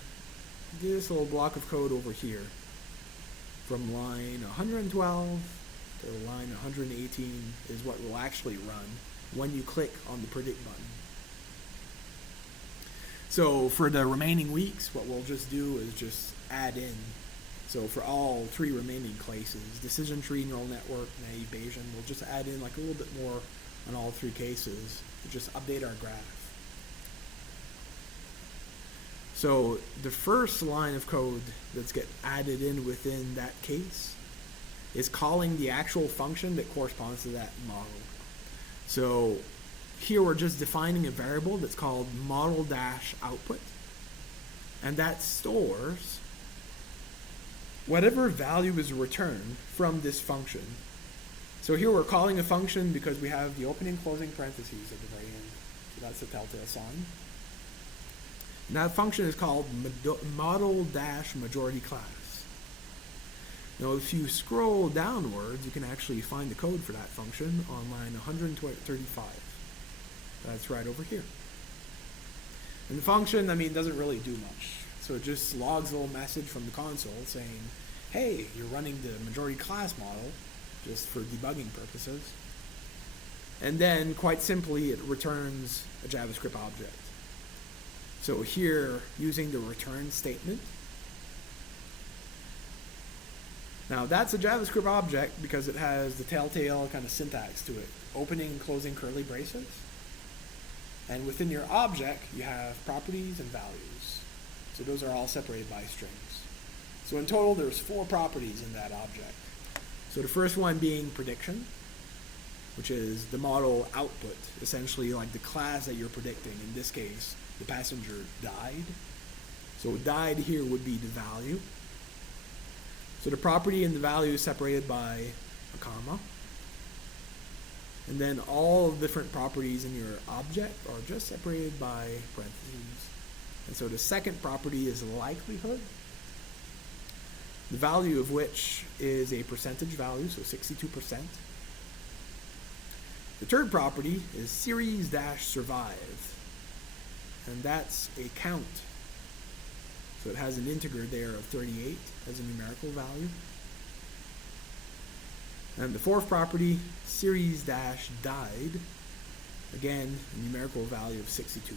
this little block of code over here, from line 112 to line 118, is what will actually run when you click on the predict button. So for the remaining weeks, what we'll just do is just add in. So for all 3 remaining cases, decision tree, neural network, naive Bayesian, we'll just add in like a little bit more on all 3 cases to just update our graph. So the first line of code that's get added in within that case is calling the actual function that corresponds to that model. So here we're just defining a variable that's called model-output, and that stores whatever value is returned from this function. So here we're calling a function because we have the opening and closing parentheses at the very end. So that's the telltale sign. And that function is called model-majority class. Now if you scroll downwards, you can actually find the code for that function on line 135. That's right over here. And the function, doesn't really do much. So it just logs a little message from the console saying, hey, you're running the majority class model, just for debugging purposes. And then, quite simply, it returns a JavaScript object. So here, using the return statement, now that's a JavaScript object because it has the telltale kind of syntax to it, opening and closing curly braces. And within your object, you have properties and values. So those are all separated by strings. So in total, there's 4 properties in that object. So the first one being prediction, which is the model output, essentially like the class that you're predicting. In this case, the passenger died. So died here would be the value. So the property and the value is separated by a comma. And then all different properties in your object are just separated by parentheses. And so the second property is likelihood, the value of which is a percentage value, so 62%. The third property is series-survive, and that's a count. So it has an integer there of 38 as a numerical value. And the fourth property, series-died, again, a numerical value of 62.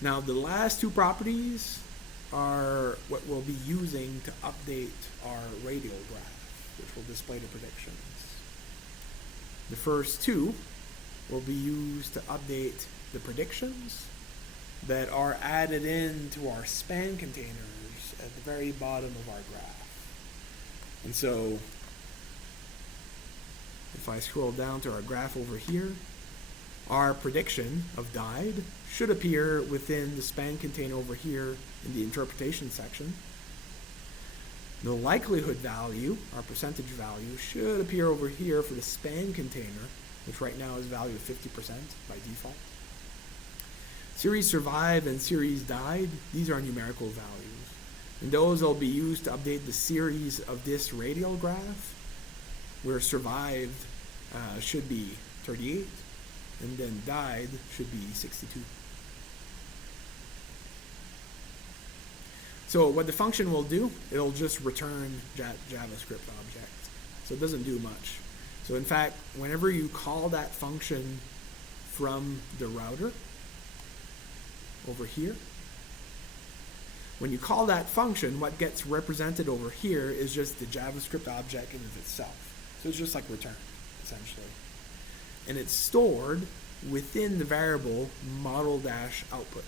Now the last 2 properties are what we'll be using to update our radial graph, which will display the predictions. The first 2 will be used to update the predictions that are added into our span containers at the very bottom of our graph. And so if I scroll down to our graph over here, our prediction of died should appear within the span container over here in the interpretation section. The likelihood value, our percentage value, should appear over here for the span container, which right now is valued at 50% by default. Series survived and series died, these are numerical values. And those will be used to update the series of this radial graph, where survived should be 38, and then died should be 62. So what the function will do, it'll just return JavaScript objects. So it doesn't do much. So in fact, whenever you call that function from the router over here, when you call that function, what gets represented over here is just the JavaScript object in of itself. So it's just like return, essentially. And it's stored within the variable model-output.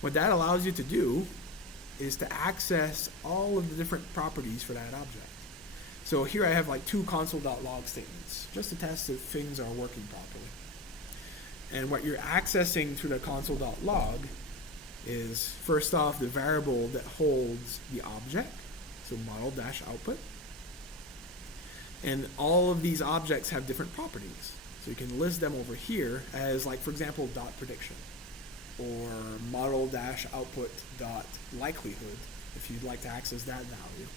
What that allows you to do is to access all of the different properties for that object. So here I have like two console.log statements, just to test if things are working properly. And what you're accessing through the console.log is, first off, the variable that holds the object, so model-output. And all of these objects have different properties. So you can list them over here as, like, for example, .prediction or model-output.likelihood if you'd like to access that value.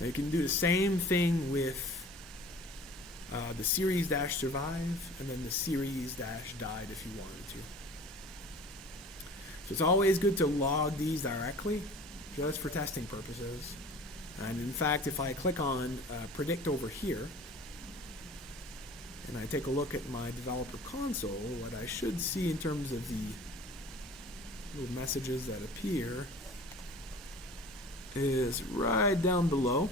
Now you can do the same thing with the series-survive and then the series-died if you wanted to. So it's always good to log these directly just for testing purposes. And in fact, if I click on predict over here and I take a look at my developer console, what I should see in terms of the little messages that appear is right down below.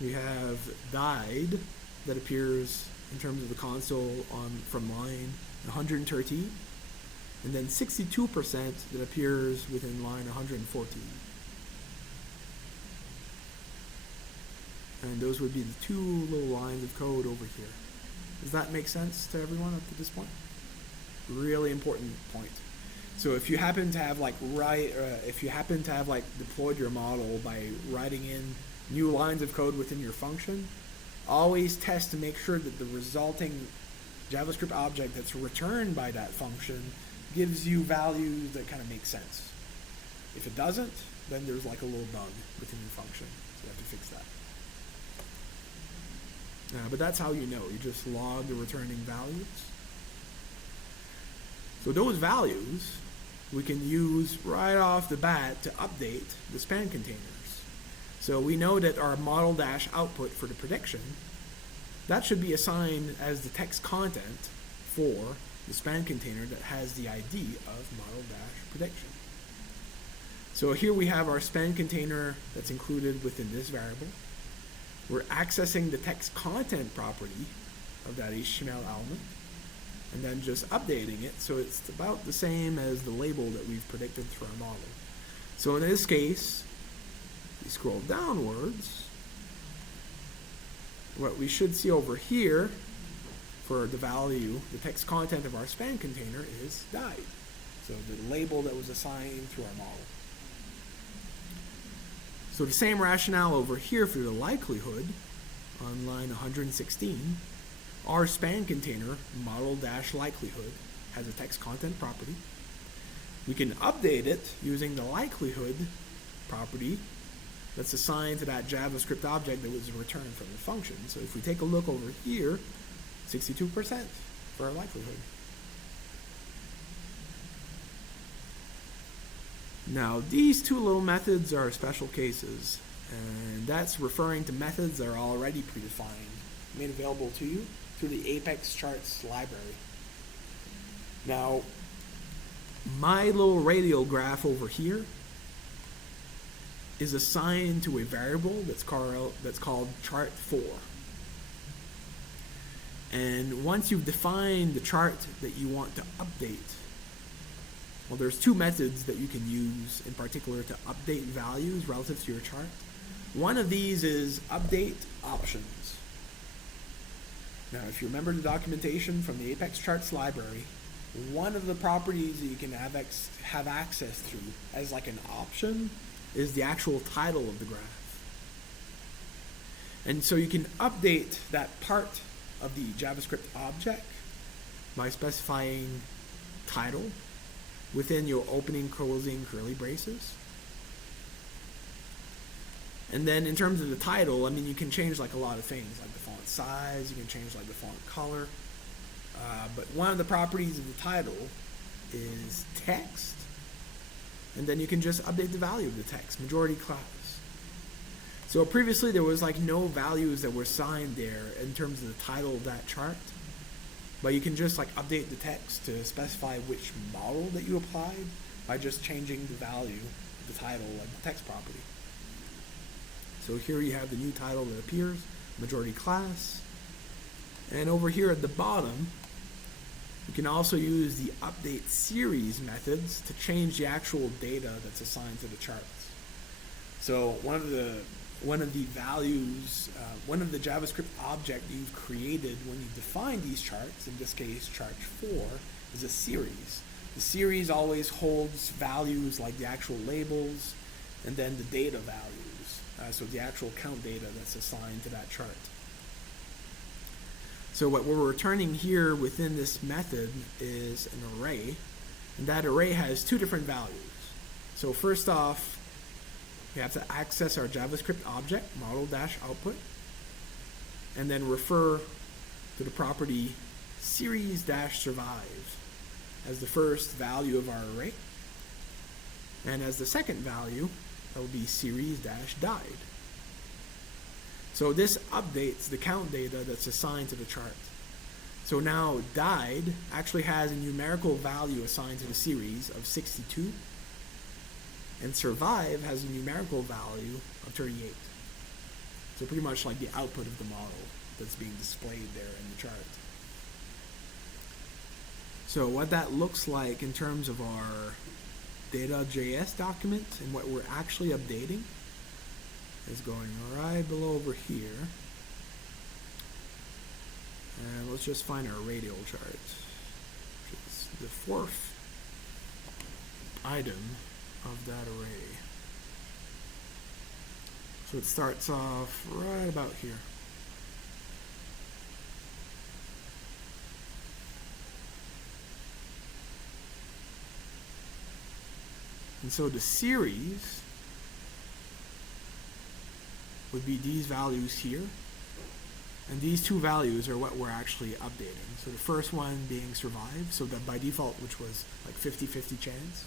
We have died that appears in terms of the console from line 113, and then 62% that appears within line 114. And those would be the two little lines of code over here. Does that make sense to everyone up to this point? Really important point. So if you happen to have deployed your model by writing in new lines of code within your function, always test to make sure that the resulting JavaScript object that's returned by that function gives you values that kind of make sense. If it doesn't, then there's like a little bug within your function. So you have to fix that. But that's how you know. You just log the returning values. So those values we can use right off the bat to update the span containers. So we know that our model-output for the prediction, that should be assigned as the text content for the span container that has the ID of model-prediction. So here we have our span container that's included within this variable. We're accessing the text content property of that HTML element and then just updating it so it's about the same as the label that we've predicted through our model. So in this case, we scroll downwards. What we should see over here for the value, the text content of our span container is died. So the label that was assigned through our model. So the same rationale over here for the likelihood on line 116, our span container model-likelihood has a text content property. We can update it using the likelihood property that's assigned to that JavaScript object that was returned from the function. So if we take a look over here, 62% for our likelihood. Now, these two little methods are special cases, and that's referring to methods that are already predefined, made available to you through the Apex charts library. Now, my little radial graph over here is assigned to a variable that's called chart4. And once you've defined the chart that you want to update, well, there's two methods that you can use in particular to update values relative to your chart. One of these is update options. Now, if you remember the documentation from the Apex charts library, one of the properties that you can have access to as like an option is the actual title of the graph. And so you can update that part of the JavaScript object by specifying title within your opening, closing curly braces. And then in terms of the title, I mean, you can change like a lot of things, like the font size, you can change like the font color. But one of the properties of the title is text. And then you can just update the value of the text, majority class. So previously there was like no values that were assigned there in terms of the title of that chart. But you can just like update the text to specify which model that you applied by just changing the value of the title, like the text property. So here you have the new title that appears, majority class. And over here at the bottom, you can also use the update series methods to change the actual data that's assigned to the charts. So one of the values, one of the JavaScript object you've created when you define these charts, in this case chart 4, is a series. The series always holds values like the actual labels and then the data values. So the actual count data that's assigned to that chart. So what we're returning here within this method is an array, and that array has two different values. So first off, we have to access our JavaScript object, model-output, and then refer to the property series-survive as the first value of our array. And as the second value, that will be series-died. So this updates the count data that's assigned to the chart. So now died actually has a numerical value assigned to the series of 62, and survive has a numerical value of 38. So pretty much like the output of the model that's being displayed there in the chart. So what that looks like in terms of our data.js document and what we're actually updating is going right below over here. And let's just find our radial chart, which is the fourth item of that array. So it starts off right about here. And so the series would be these values here. And these two values are what we're actually updating. So the first one being survive, so that by default, which was like 50-50 chance.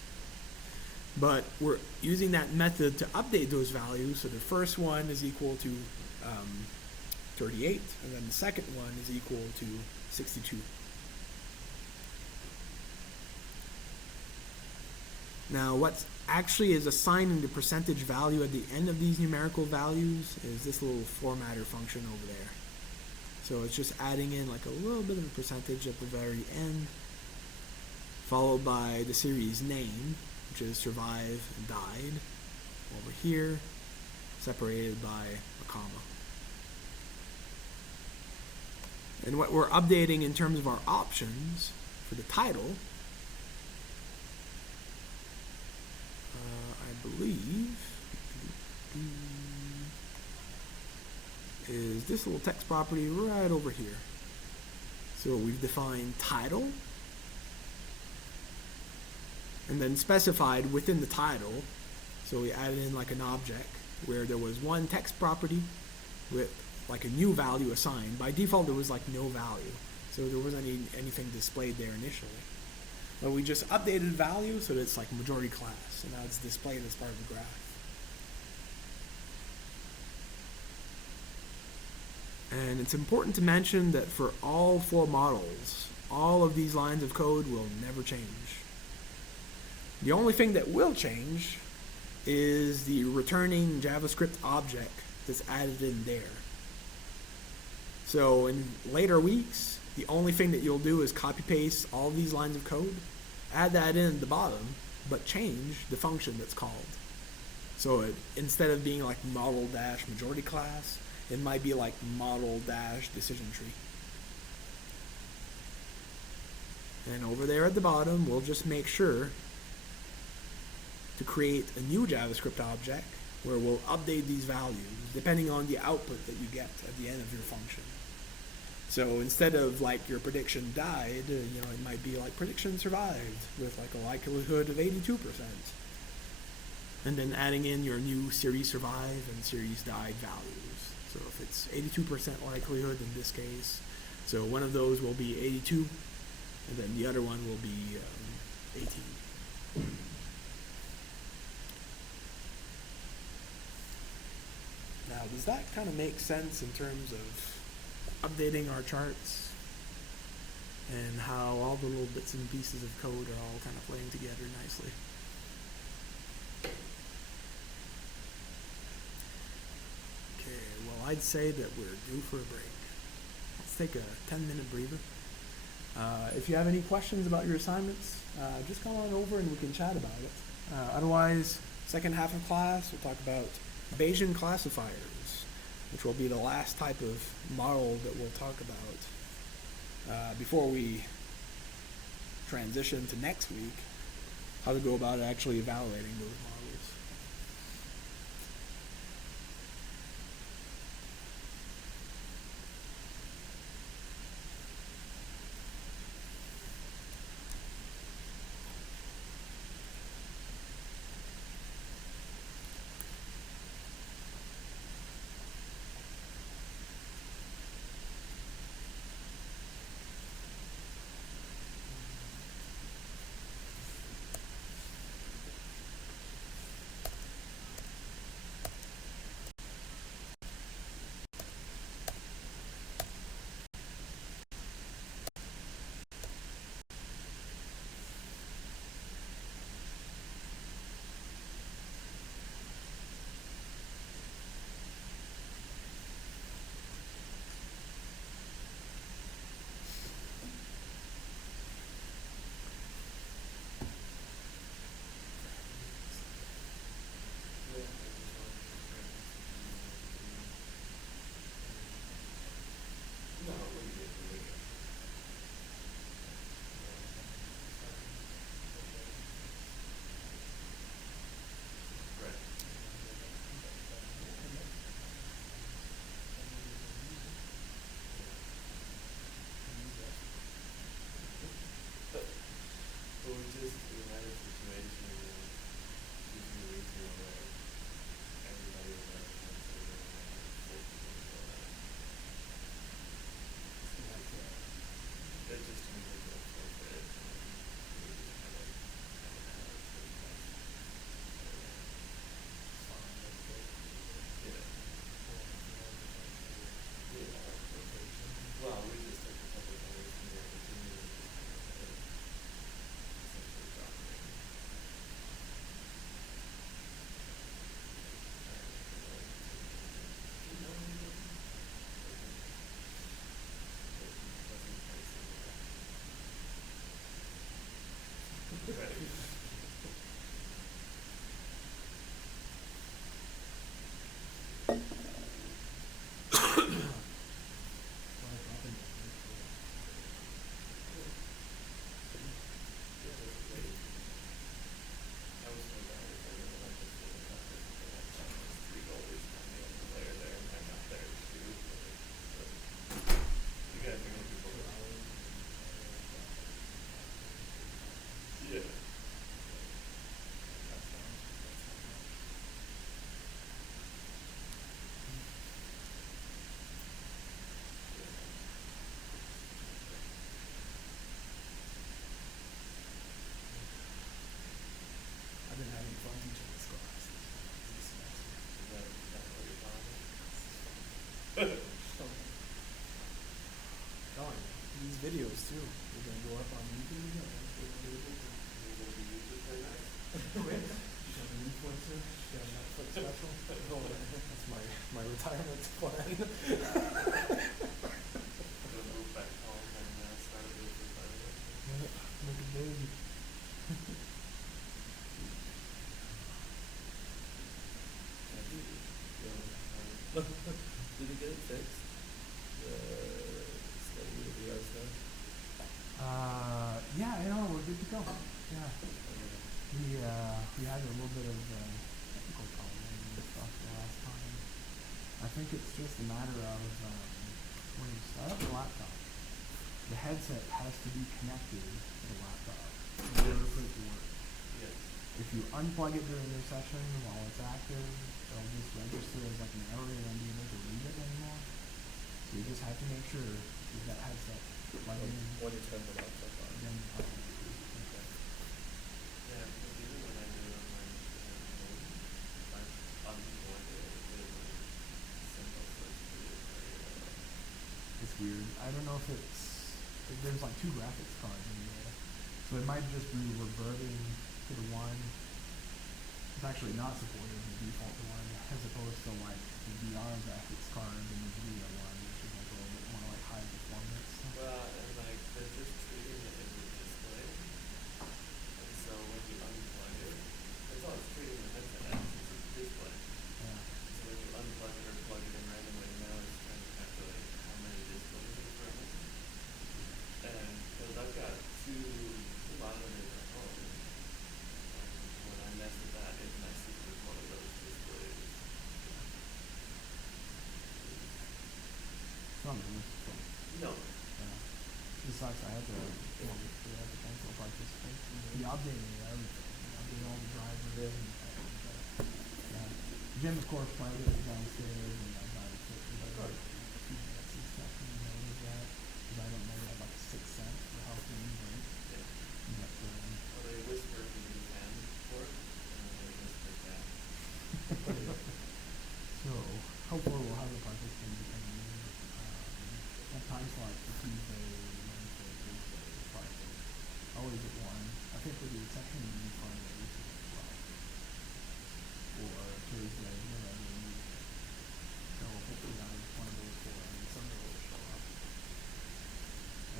But we're using that method to update those values. So the first one is equal to 38, and then the second one is equal to 62. Now what actually is assigning the percentage value at the end of these numerical values is this little formatter function over there. So it's just adding in like a little bit of a percentage at the very end, followed by the series name, which is survive and died, over here, separated by a comma. And what we're updating in terms of our options for the title, I believe, is this little text property right over here. So we've defined title, and then specified within the title, so we added in like an object where there was one text property with like a new value assigned. By default there was like no value, so there wasn't anything displayed there initially. But we just updated value so that it's like majority class, and now it's displayed as part of the graph. And it's important to mention that for all four models, all of these lines of code will never change. The only thing that will change is the returning JavaScript object that's added in there. So in later weeks, the only thing that you'll do is copy paste all these lines of code, add that in at the bottom, but change the function that's called. So instead of being like model-majority class, it might be like model-decision tree. And over there at the bottom, we'll just make sure to create a new JavaScript object where we'll update these values depending on the output that you get at the end of your function. So instead of like your prediction died, it might be like prediction survived with like a likelihood of 82%. And then adding in your new series survive and series died values. So if it's 82% likelihood in this case, so one of those will be 82, and then the other one will be 18. Now, does that kind of make sense in terms of updating our charts and how all the little bits and pieces of code are all kind of playing together nicely? Okay, well, I'd say that we're due for a break. Let's take a 10-minute breather. If you have any questions about your assignments, just come on over and we can chat about it. Otherwise, second half of class, we'll talk about Bayesian classifiers, which will be the last type of model that we'll talk about before we transition to next week, how to go about actually evaluating those models. These videos too. We're gonna go up on YouTube again. Quick. You have an influencer. You have a Netflix special. Oh, that's my retirement plan. Move back home and start a business out of it. Yeah, make a baby. Did you get it fixed? The study with the VR stuff? Yeah, we're good to go. Yeah. We had a little bit of technical problem and stuff the last time. I think it's just a matter of when you start up the laptop, the headset has to be connected to the laptop in order for it to work. Yes. If you unplug it during your session while it's active, it'll just register as like an error and won't be able to read it anymore. So you just have to make sure you've got headset plugged in. When you turn the laptop on. Then Okay. Yeah, because even when I do it on my phone, I've unplugged it with simple switch to it very it's weird. I don't know if there's like two graphics cards in there, so it might just be reverting to the one. It's actually not supported the default one, as opposed to like the VR graphics card and the video one, which is like a little bit more like high performance. Well, and like they're just treating it as a display, and so when you unplug it, that's all it's treating the headset as. It's a display. Yeah. So when you unplug it or plug it in randomly, now it's trying to calculate how many displays it's running. And because I've got two monitors at home, and when I mess with that, it messes with one of those displays. It's not really fun. No. Yeah. It sucks. I had to cancel participate. He updated everything. He updated all the drivers and everything. Yeah. Jim, of course, played it downstairs, and I got it fixed. Of course. Few minutes and stuff, and he noted that because I don't know that like 6 cents for how things break. Yeah. But Well, they whisper to the fan for it, and then they whisper back. so hopefully we'll have the participants coming in at time slots for Tuesday, Wednesday, Thursday, Friday. Always at 1. I think with the exception of the Friday at 12. Or Thursday, whenever we meet. So hopefully that is one of those 4, and then Sunday will show up.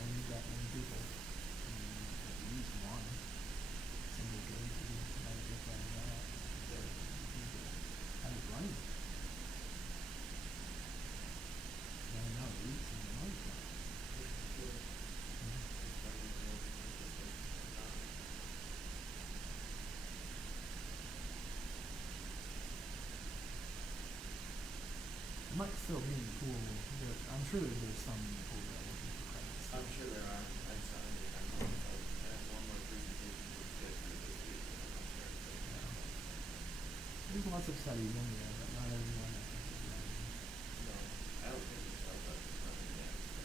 And we've got many people. At least one. Single day to do another gift like that. Yeah. Have it running. And now it leaks in the month. It might still be in the pool. I'm sure there's some in the pool that are looking for credits. I'm sure there are. I saw it. I have one more presentation to get through this week, and I'm not sure. Yeah. There's lots of studies in there, but not everyone I think is running. No, I don't think it's held up to running yet, so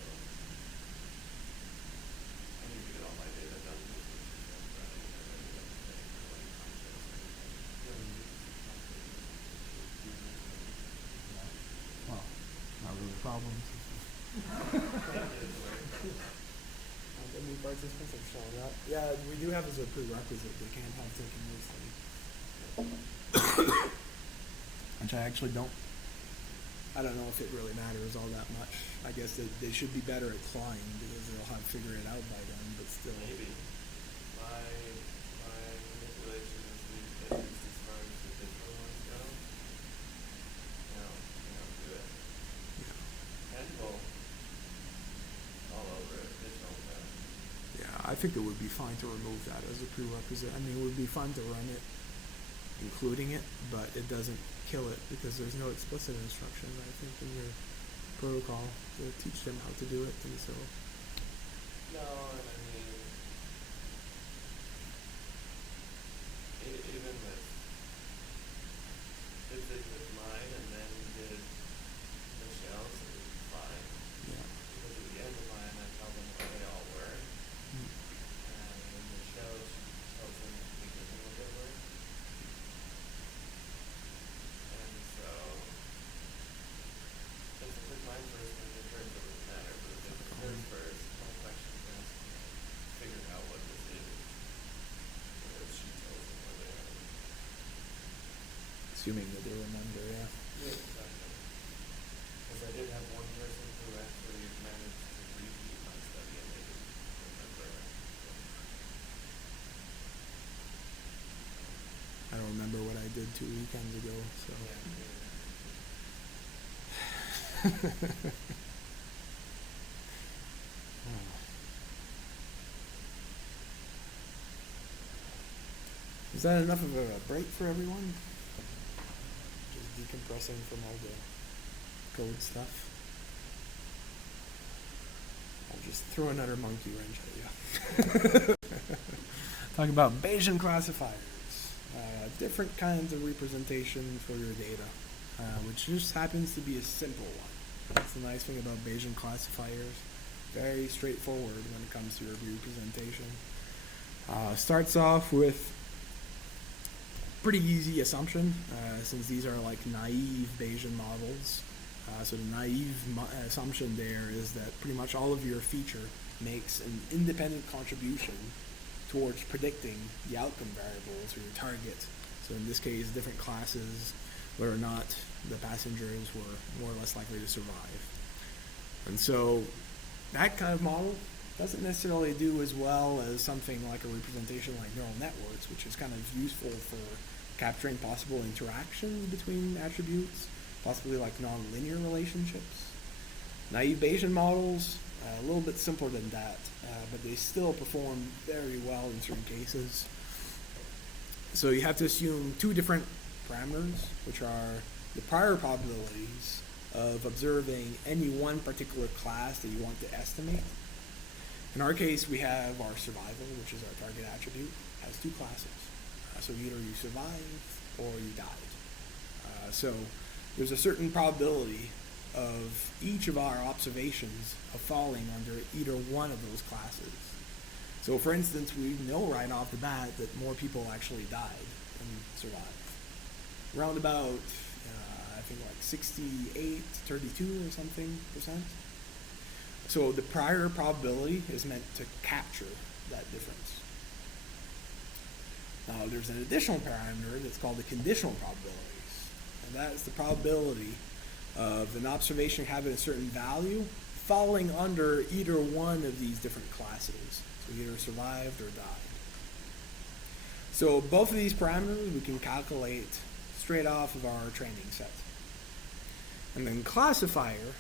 I need to get all my data done this week before I'm running and I'm ready to pay for like contests or anything. Yeah. Well, not really a problem. The new participants have shown up. Yeah, we do have as a prerequisite they can't have taken this thing. Which I actually I don't know if it really matters all that much. I guess they should be better at flying because they'll have figured it out by then, but still. Maybe. My manipulation is at least as far as the digital ones go. Do it. Yeah. Handle all over it, digital stuff. Yeah, I think it would be fine to remove that as a prerequisite. I mean, it would be fine to run it, including it, but it doesn't kill it because there's no explicit instruction, I think, in your protocol to teach them how to do it, and so. No, and I mean, even with, if they took mine and then did Michelle's, it would be fine. Yeah. Because at the end of mine, I tell them what they all were. Mm. And in Michelle's, she tells them at the beginning what they were. And so, if they took mine first and then hers, it wouldn't matter. But if they took hers first, my question is figure out what this is. Whereas she tells them what they are. Assuming that they remember, yeah. Yeah, exactly. Because I did have one person who actually managed to repeat my study and they didn't remember. I don't remember what I did 2 weekends ago, so. Is that enough of a break for everyone? Just decompressing from all the code stuff. just throw another monkey wrench at you. Talking about Bayesian classifiers. Different kinds of representation for your data, which just happens to be a simple one. That's the nice thing about Bayesian classifiers. Very straightforward when it comes to your representation. Starts off with pretty easy assumption, since these are like naive Bayesian models. So the naive assumption there is that pretty much all of your feature makes an independent contribution towards predicting the outcome variables or your target. So in this case, different classes, whether or not the passengers were more or less likely to survive. And so that kind of model doesn't necessarily do as well as something like a representation like neural networks, which is kind of useful for capturing possible interactions between attributes, possibly like nonlinear relationships. Naive Bayesian models, a little bit simpler than that, but they still perform very well in certain cases. So you have to assume two different parameters, which are the prior probabilities of observing any one particular class that you want to estimate. In our case, we have our survival, which is our target attribute, has two classes. So either you survived or you died. So there's a certain probability of each of our observations of falling under either one of those classes. So for instance, we know right off the bat that more people actually died than survived. Around about, I think like 68, 32 or something %. So the prior probability is meant to capture that difference. Now there's an additional parameter that's called the conditional probabilities. And that is the probability of an observation having a certain value falling under either one of these different classes. So either survived or died. So both of these parameters we can calculate straight off of our training set. And then classifier,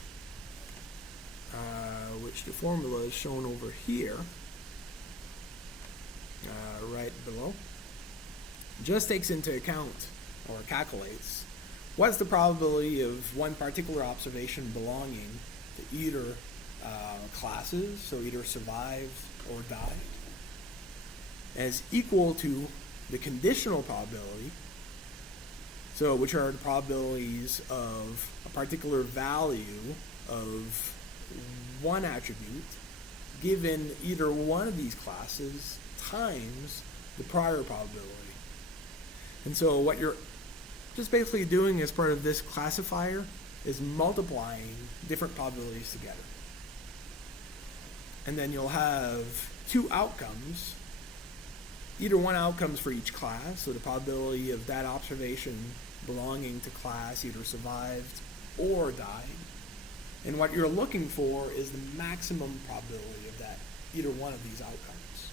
which the formula is shown over here, right below, just takes into account or calculates what's the probability of one particular observation belonging to either classes, so either survived or died, as equal to the conditional probability, so which are the probabilities of a particular value of one attribute given either one of these classes times the prior probability. And so what you're just basically doing as part of this classifier is multiplying different probabilities together. And then you'll have two outcomes, either one outcomes for each class, so the probability of that observation belonging to class either survived or died. And what you're looking for is the maximum probability of that, either one of these outcomes.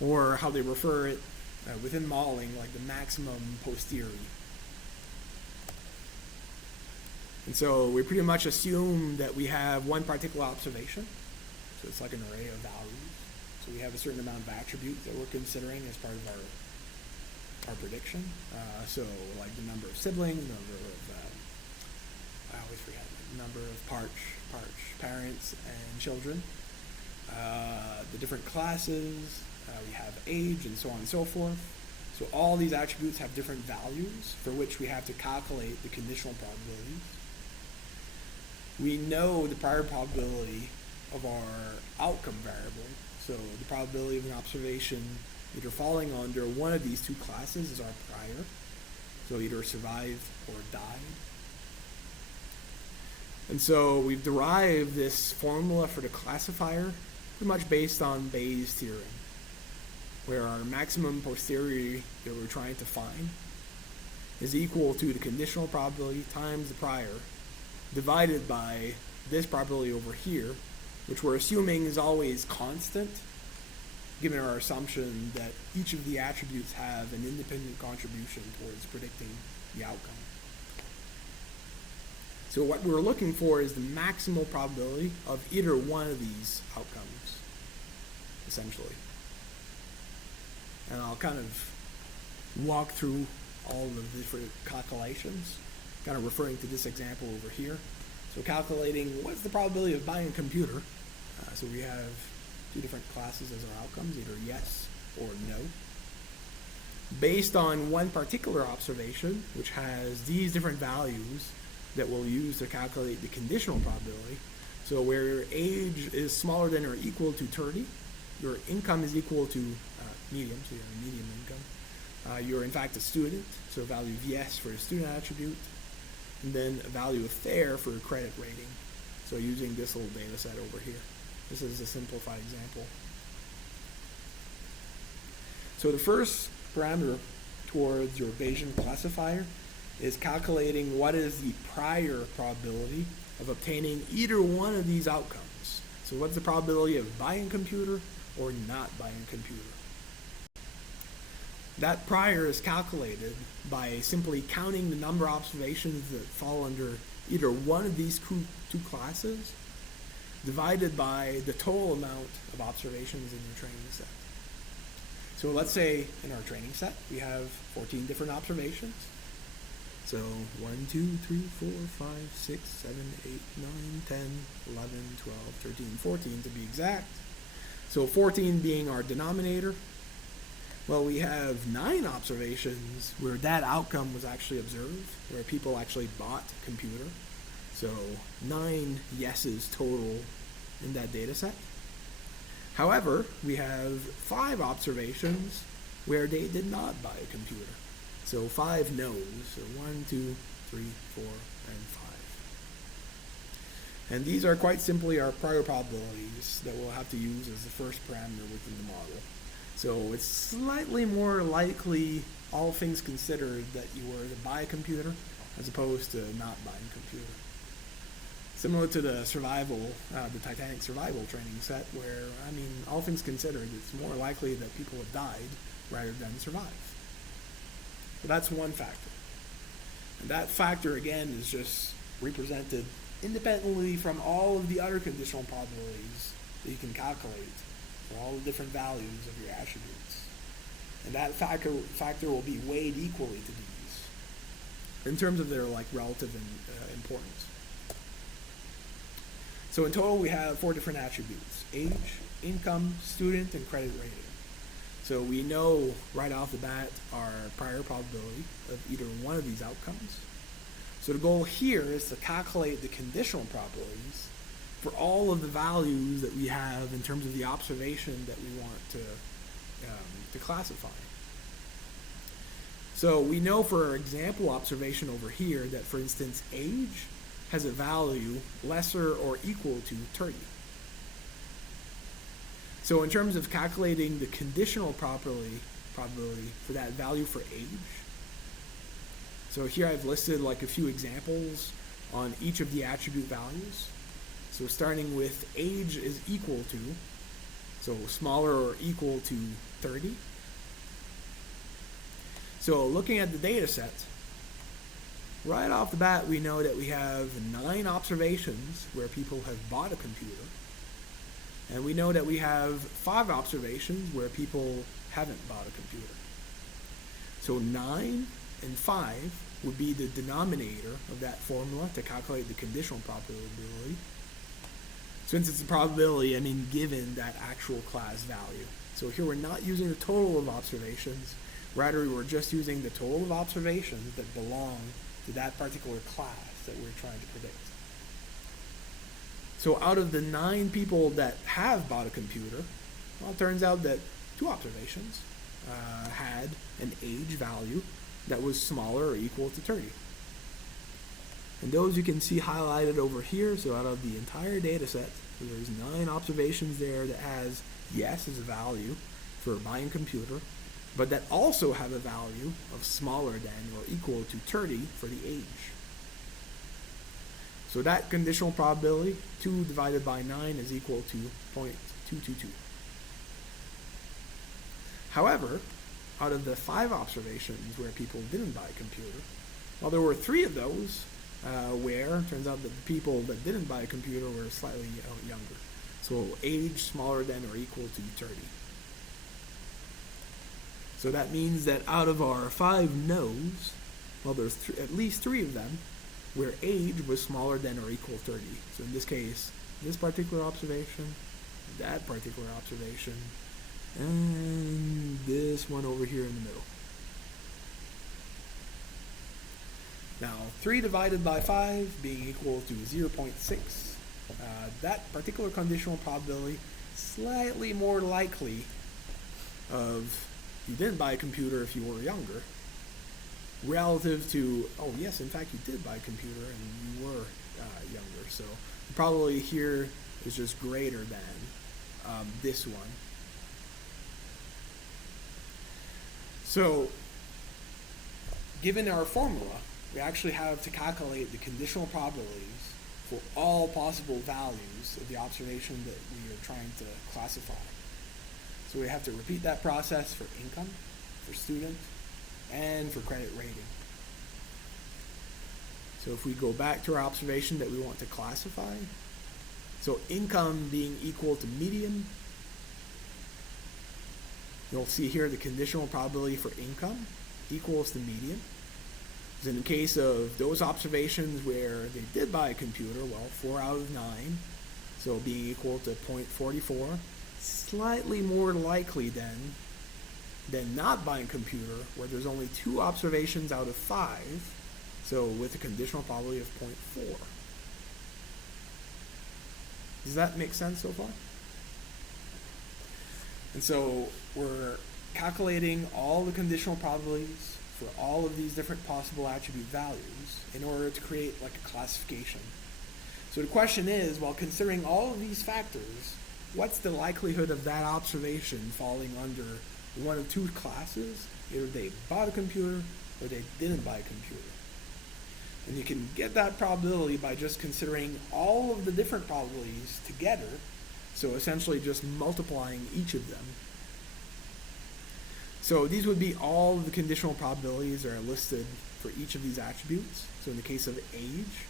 Or how they refer it within modeling, like the maximum posterior. And so we pretty much assume that we have one particular observation. So it's like an array of values. So we have a certain amount of attributes that we're considering as part of our prediction. So like the number of siblings, number of, I always forget, the number of parents and children, the different classes, we have age and so on and so forth. So all these attributes have different values for which we have to calculate the conditional probabilities. We know the prior probability of our outcome variable. So the probability of an observation either falling under one of these two classes is our prior. So either survived or died. And so we've derived this formula for the classifier pretty much based on Bayes' theorem, where our maximum posterior that we're trying to find is equal to the conditional probability times the prior, divided by this probability over here, which we're assuming is always constant, given our assumption that each of the attributes have an independent contribution towards predicting the outcome. So what we're looking for is the maximal probability of either one of these outcomes, essentially. And I'll kind of walk through all of the different calculations, kind of referring to this example over here. So calculating what's the probability of buying a computer So we have two different classes as our outcomes, either yes or no. Based on one particular observation, which has these different values that we'll use to calculate the conditional probability. So where your age is smaller than or equal to 30, your income is equal to medium, so you have a medium income. You're in fact a student, so a value of yes for a student attribute, and then a value of fair for a credit rating. So using this little data set over here. This is a simplified example. So the first parameter towards your Bayesian classifier is calculating what is the prior probability of obtaining either one of these outcomes. So what's the probability of buying a computer or not buying a computer? That prior is calculated by simply counting the number of observations that fall under either one of these two classes divided by the total amount of observations in your training set. So let's say in our training set we have 14 different observations. So 1, 2, 3, 4, 5, 6, 7, 8, 9, 10, 11, 12, 13, 14 to be exact. So 14 being our denominator. Well, we have 9 observations where that outcome was actually observed, where people actually bought a computer. So 9 yeses total in that data set. However, we have 5 observations where they did not buy a computer. So 5 no's. So 1, 2, 3, 4, and 5. And these are quite simply our prior probabilities that we'll have to use as the first parameter within the model. So it's slightly more likely, all things considered, that you were to buy a computer as opposed to not buying a computer. Similar to the the Titanic survival training set, where, I mean, all things considered, it's more likely that people have died rather than survived. But that's one factor. And that factor, again, is just represented independently from all of the other conditional probabilities that you can calculate for all the different values of your attributes. And that factor will be weighed equally to these in terms of their relative importance. So in total, we have 4 different attributes: age, income, student, and credit rating. So we know right off the bat our prior probability of either one of these outcomes. So the goal here is to calculate the conditional probabilities for all of the values that we have in terms of the observation that we want to classify. So we know for our example observation over here that, for instance, age has a value lesser or equal to 30. So in terms of calculating the conditional probability for that value for age, so here I've listed a few examples on each of the attribute values. So starting with age is equal to, so smaller or equal to 30. So looking at the data set, right off the bat we know that we have 9 observations where people have bought a computer. And we know that we have 5 observations where people haven't bought a computer. So 9 and 5 would be the denominator of that formula to calculate the conditional probability. Since it's a probability, I mean given that actual class value. So here we're not using the total of observations, rather we're just using the total of observations that belong to that particular class that we're trying to predict. So out of the 9 people that have bought a computer, well, it turns out that 2 observations had an age value that was smaller or equal to 30. And those you can see highlighted over here. So out of the entire data set, so there's 9 observations there that has yes as a value for buying a computer, but that also have a value of smaller than or equal to 30 for the age. So that conditional probability, 2 divided by 9, is equal to 0.222. However, out of the 5 observations where people didn't buy a computer, well, there were 3 of those where it turns out that the people that didn't buy a computer were slightly younger. So age smaller than or equal to 30. So that means that out of our 5 no's, well, there's at least 3 of them where age was smaller than or equal to 30. So in this case, this particular observation, that particular observation, and this one over here in the middle. Now, 3 divided by 5 being equal to 0.6, that particular conditional probability slightly more likely of you didn't buy a computer if you were younger, relative to, oh yes, in fact you did buy a computer and you were younger. So the probability here is just greater than this one. So given our formula, we actually have to calculate the conditional probabilities for all possible values of the observation that we are trying to classify. So we have to repeat that process for income, for student, and for credit rating. So if we go back to our observation that we want to classify, so income being equal to median, you'll see here the conditional probability for income equals the median. In the case of those observations where they did buy a computer, well, 4 out of 9, so being equal to 0.44, slightly more likely than not buying a computer, where there's only 2 observations out of 5, so with a conditional probability of 0.4. Does that make sense so far? And so we're calculating all the conditional probabilities for all of these different possible attribute values in order to create like a classification. So the question is, while considering all of these factors, what's the likelihood of that observation falling under one of 2 classes? Either they bought a computer or they didn't buy a computer. And you can get that probability by just considering all of the different probabilities together, so essentially just multiplying each of them. So these would be all of the conditional probabilities that are listed for each of these attributes. So in the case of age,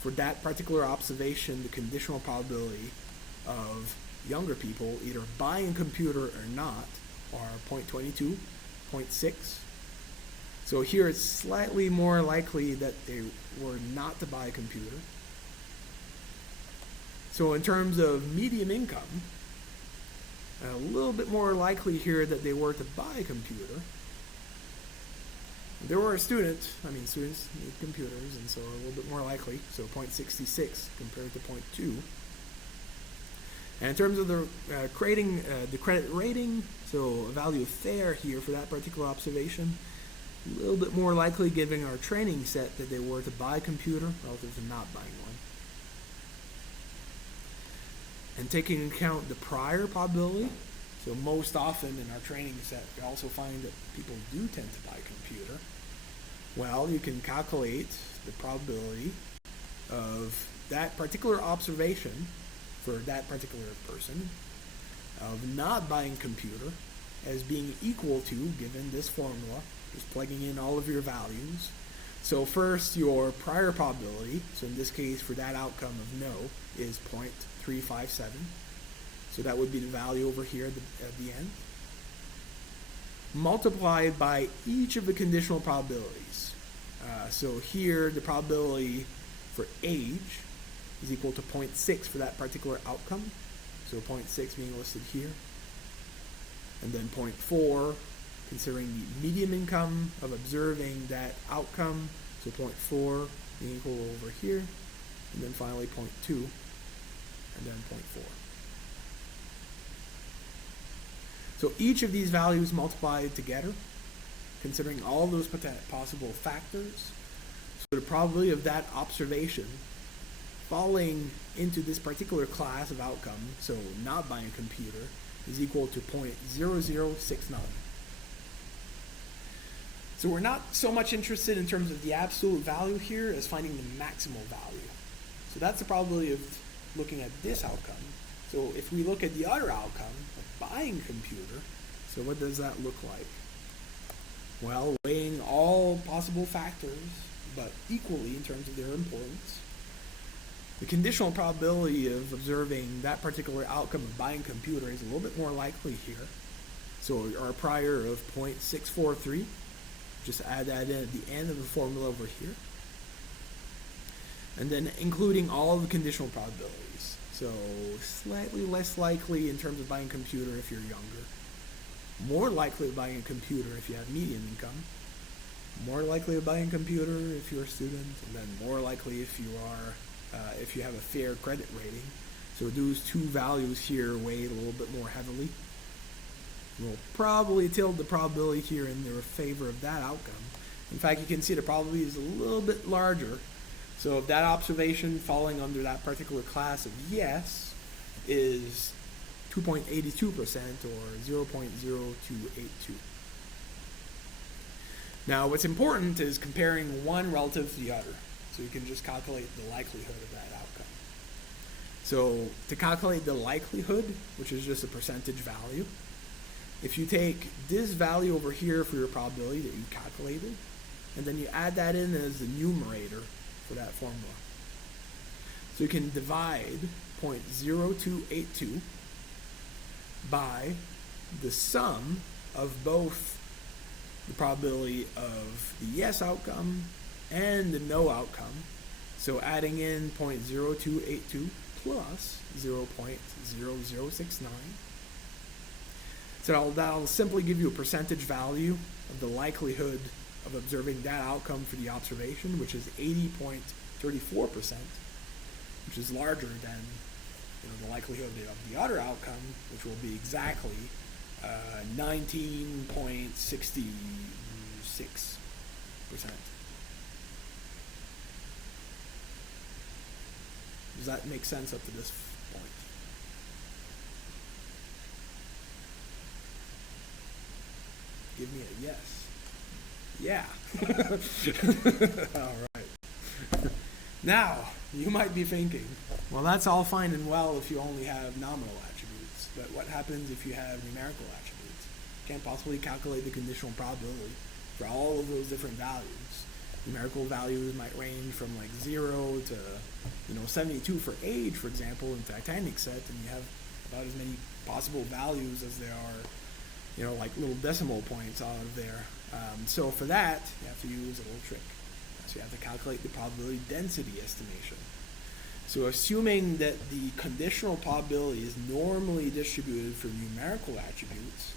for that particular observation, the conditional probability of younger people either buying a computer or not are 0.22, 0.6. So here it's slightly more likely that they were not to buy a computer. So in terms of median income, a little bit more likely here that they were to buy a computer. If they were a student, students need computers, and so a little bit more likely, so 0.66 compared to 0.2. And in terms of the credit rating, so a value of fair here for that particular observation, a little bit more likely given our training set that they were to buy a computer relative to not buying one. And taking into account the prior probability, so most often in our training set, we also find that people do tend to buy a computer. Well, you can calculate the probability of that particular observation for that particular person of not buying a computer as being equal to, given this formula, just plugging in all of your values. So first, your prior probability, so in this case for that outcome of no, is 0.357. So that would be the value over here at the end. Multiplied by each of the conditional probabilities. So here, the probability for age is equal to 0.6 for that particular outcome. So 0.6 being listed here. And then 0.4, considering the median income of observing that outcome. So 0.4 being equal over here. And then finally 0.2. And then 0.4. So each of these values multiplied together, considering all those possible factors, so the probability of that observation falling into this particular class of outcome, so not buying a computer, is equal to 0.0069. So we're not so much interested in terms of the absolute value here as finding the maximal value. So that's the probability of looking at this outcome. So if we look at the other outcome of buying a computer, so what does that look like? Well, weighing all possible factors, but equally in terms of their importance, the conditional probability of observing that particular outcome of buying a computer is a little bit more likely here. So our prior of 0.643, just add that in at the end of the formula over here. And then including all the conditional probabilities. So slightly less likely in terms of buying a computer if you're younger. More likely to buying a computer if you have medium income. More likely to buying a computer if you're a student, and then more likely if you have a fair credit rating. So those two values here weigh a little bit more heavily. We'll probably tilt the probability here in their favor of that outcome. In fact, you can see the probability is a little bit larger. So if that observation falling under that particular class of yes is 2.82% or 0.0282. Now, what's important is comparing one relative to the other. So you can just calculate the likelihood of that outcome. So to calculate the likelihood, which is just a percentage value, if you take this value over here for your probability that you calculated, and then you add that in as the numerator for that formula. So you can divide 0.0282 by the sum of both the probability of the yes outcome and the no outcome. So adding in 0.0282 plus 0.0069. So that'll simply give you a percentage value of the likelihood of observing that outcome for the observation, which is 80.34%, which is larger than the likelihood of the other outcome, which will be exactly 19.66%. Does that make sense up to this point? Give me a yes. Yeah. All right. Now, you might be thinking, well, that's all fine and well if you only have nominal attributes, but what happens if you have numerical attributes? You can't possibly calculate the conditional probability for all of those different values. Numerical values might range from like 0 to 72 for age, for example, in Titanic set, and you have about as many possible values as there are like little decimal points out of there. So for that, you have to use a little trick. So you have to calculate the probability density estimation. So assuming that the conditional probability is normally distributed for numerical attributes,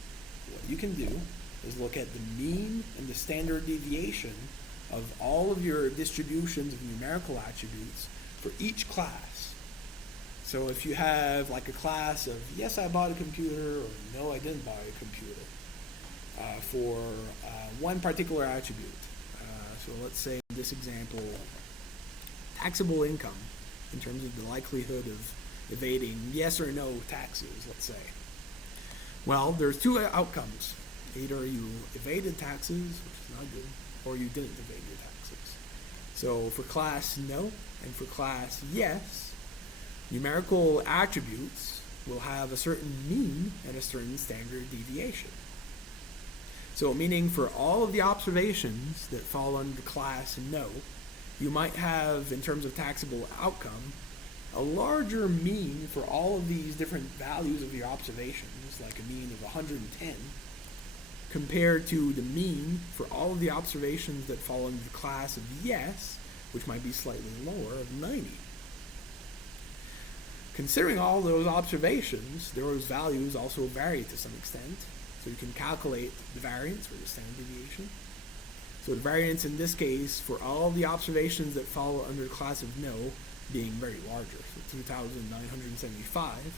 what you can do is look at the mean and the standard deviation of all of your distributions of numerical attributes for each class. So if you have like a class of yes, I bought a computer, or no, I didn't buy a computer, for one particular attribute. So let's say in this example, taxable income, in terms of the likelihood of evading yes or no taxes, let's say. Well, there's two outcomes. Either you evaded taxes, which is not good, or you didn't evade your taxes. So for class no and for class yes, numerical attributes will have a certain mean and a certain standard deviation. So meaning for all of the observations that fall under class no, you might have, in terms of taxable outcome, a larger mean for all of these different values of your observations, like a mean of 110, compared to the mean for all of the observations that fall under the class of yes, which might be slightly lower, of 90. Considering all those observations, those values also vary to some extent. So you can calculate the variance or the standard deviation. So the variance in this case for all the observations that fall under the class of no being very larger, so 2,975,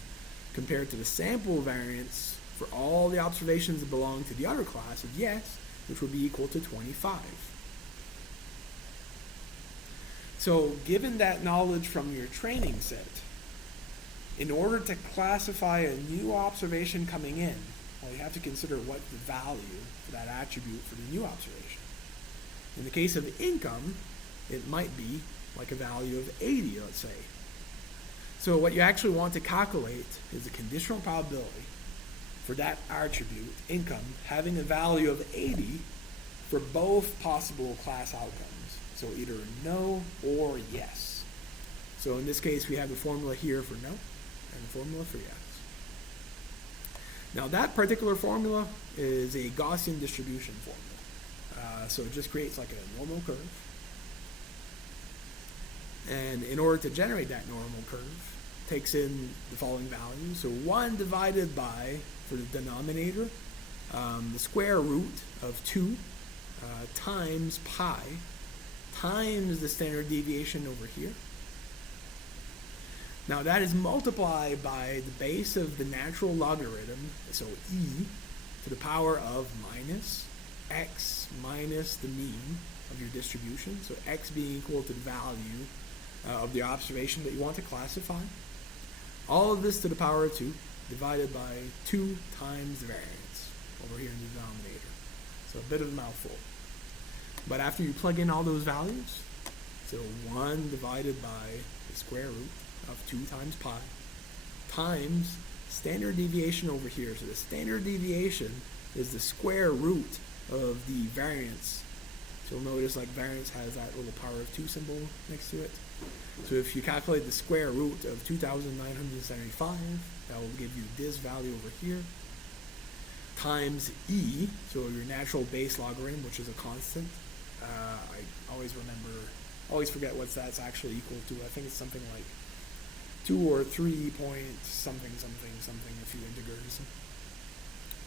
compared to the sample variance for all the observations that belong to the other class of yes, which would be equal to 25. So given that knowledge from your training set, in order to classify a new observation coming in, well, you have to consider what the value for that attribute for the new observation. In the case of income, it might be like a value of 80, let's say. So what you actually want to calculate is the conditional probability for that attribute, income, having a value of 80 for both possible class outcomes. So either no or yes. So in this case, we have the formula here for no and the formula for yes. Now that particular formula is a Gaussian distribution formula. So it just creates like a normal curve. And in order to generate that normal curve, takes in the following values. So 1 divided by, for the denominator, the square root of 2 times pi times the standard deviation over here. Now that is multiplied by the base of the natural logarithm, so e to the power of minus x minus the mean of your distribution, so x being equal to the value of the observation that you want to classify. All of this to the power of 2 divided by 2 times the variance over here in the denominator. So a bit of a mouthful. But after you plug in all those values, so 1 divided by the square root of 2 times pi times standard deviation over here. So the standard deviation is the square root of the variance. So you'll notice like variance has that little power of 2 symbol next to it. So if you calculate the square root of 2,975, that will give you this value over here, times e, so your natural base logarithm, which is a constant. I always forget what that's actually equal to. I think it's something like 2 or 3 point something, a few integers,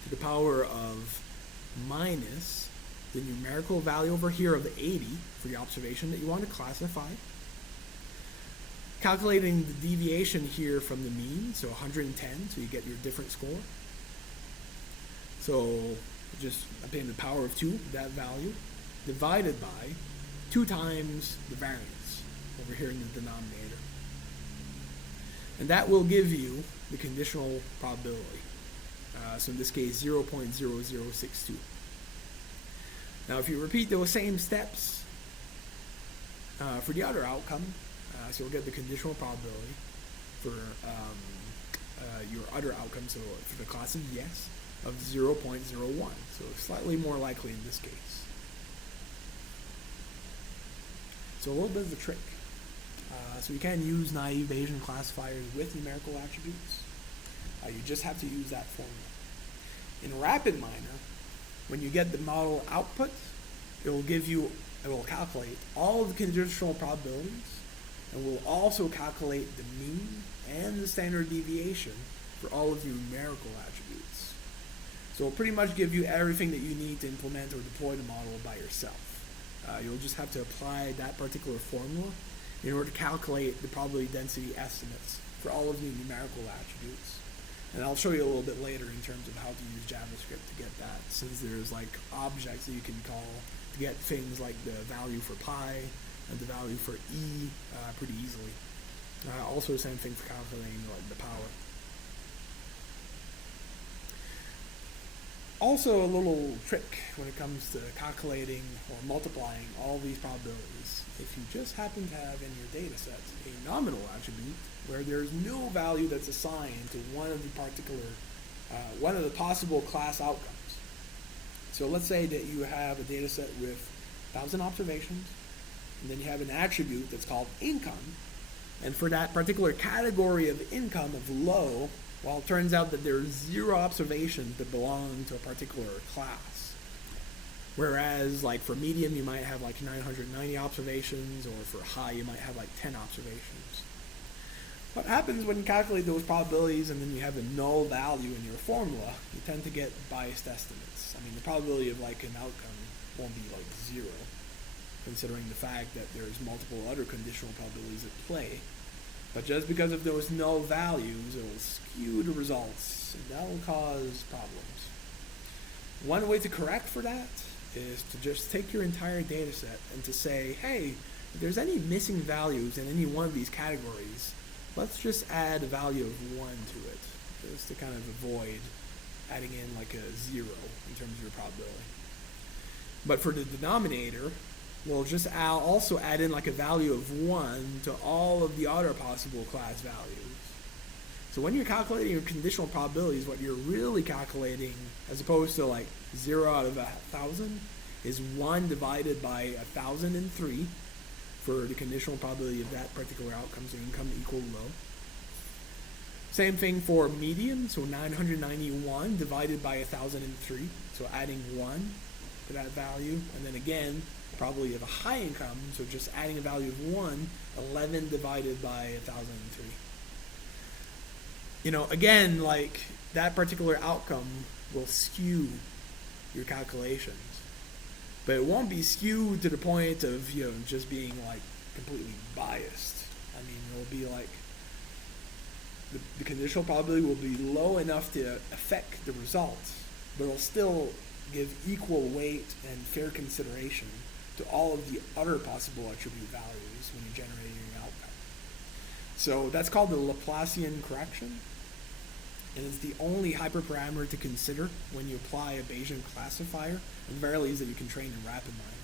to the power of minus the numerical value over here of 80 for the observation that you want to classify. Calculating the deviation here from the mean, so 110, so you get your different score. So just obtain the power of 2, that value, divided by 2 times the variance over here in the denominator. And that will give you the conditional probability. So in this case, 0.0062. Now if you repeat those same steps for the other outcome, so you'll get the conditional probability for your other outcome, so for the class of yes, of 0.01. So slightly more likely in this case. So a little bit of a trick. So you can use naive Bayesian classifiers with numerical attributes. You just have to use that formula. In RapidMiner, when you get the model output, it will calculate all of the conditional probabilities, and will also calculate the mean and the standard deviation for all of your numerical attributes. So it'll pretty much give you everything that you need to implement or deploy the model by yourself. You'll just have to apply that particular formula in order to calculate the probability density estimates for all of your numerical attributes. And I'll show you a little bit later in terms of how to use JavaScript to get that, since there's like objects that you can call to get things like the value for pi and the value for e pretty easily. Also same thing for calculating like the power. Also a little trick when it comes to calculating or multiplying all these probabilities. If you just happen to have in your data set a nominal attribute where there's no value that's assigned to one of the possible class outcomes. So let's say that you have a data set with 1,000 observations, and then you have an attribute that's called income, and for that particular category of income of low, well, it turns out that there's 0 observations that belong to a particular class. Whereas, like for medium, you might have like 990 observations, or for high, you might have like 10 observations. What happens when you calculate those probabilities and then you have a null value in your formula, you tend to get biased estimates. I mean, the probability of like an outcome won't be like 0, considering the fact that there's multiple other conditional probabilities at play. But just because of those null values, it will skew the results, and that will cause problems. One way to correct for that is to just take your entire data set and to say, hey, if there's any missing values in any one of these categories, let's just add a value of 1 to it, just to kind of avoid adding in like a 0 in terms of your probability. But for the denominator, we'll just also add in like a value of 1 to all of the other possible class values. So when you're calculating your conditional probabilities, what you're really calculating, as opposed to like 0 out of 1,000, is 1 divided by 1,003 for the conditional probability of that particular outcome, so income equal low. Same thing for median, so 991 divided by 1,003, so adding 1 to that value, and then again, probability of a high income, so just adding a value of 1, 11 divided by 1,003. again, like that particular outcome will skew your calculations, but it won't be skewed to the point of, just being like completely biased. I mean, it'll be like the conditional probability will be low enough to affect the results, but it'll still give equal weight and fair consideration to all of the other possible attribute values when you're generating your outcome. So that's called the Laplacian correction, and it's the only hyperparameter to consider when you apply a Bayesian classifier, at the very least that you can train in RapidMiner.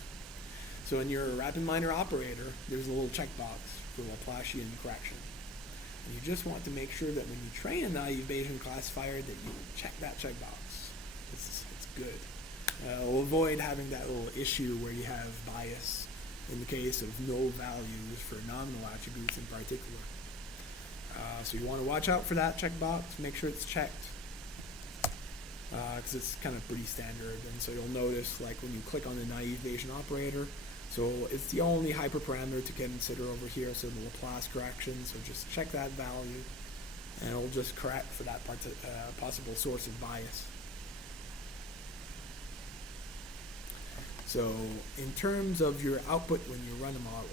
So in your RapidMiner operator, there's a little checkbox for Laplacian correction. And you just want to make sure that when you train a naive Bayesian classifier that you check that checkbox. It's good. It'll avoid having that little issue where you have bias in the case of null values for nominal attributes in particular. So you want to watch out for that checkbox, make sure it's checked, because it's kind of pretty standard. And so you'll notice, like when you click on the naive Bayesian operator, so it's the only hyperparameter to consider over here, so the Laplace correction, so just check that value, and it'll just correct for that possible source of bias. So in terms of your output when you run a model,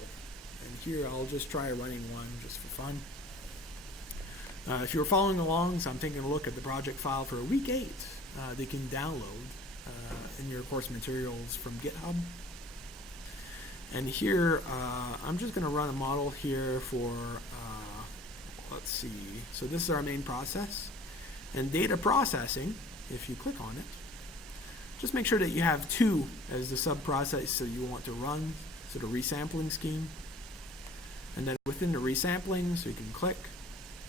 and here I'll just try running one just for fun. If you're following along, so I'm taking a look at the project file for week 8. They can download in your course materials from GitHub. And here, I'm just going to run a model here for, let's see, so this is our main process. And data processing, if you click on it, just make sure that you have 2 as the sub-process that you want to run, so the resampling scheme. And then within the resampling, so you can click,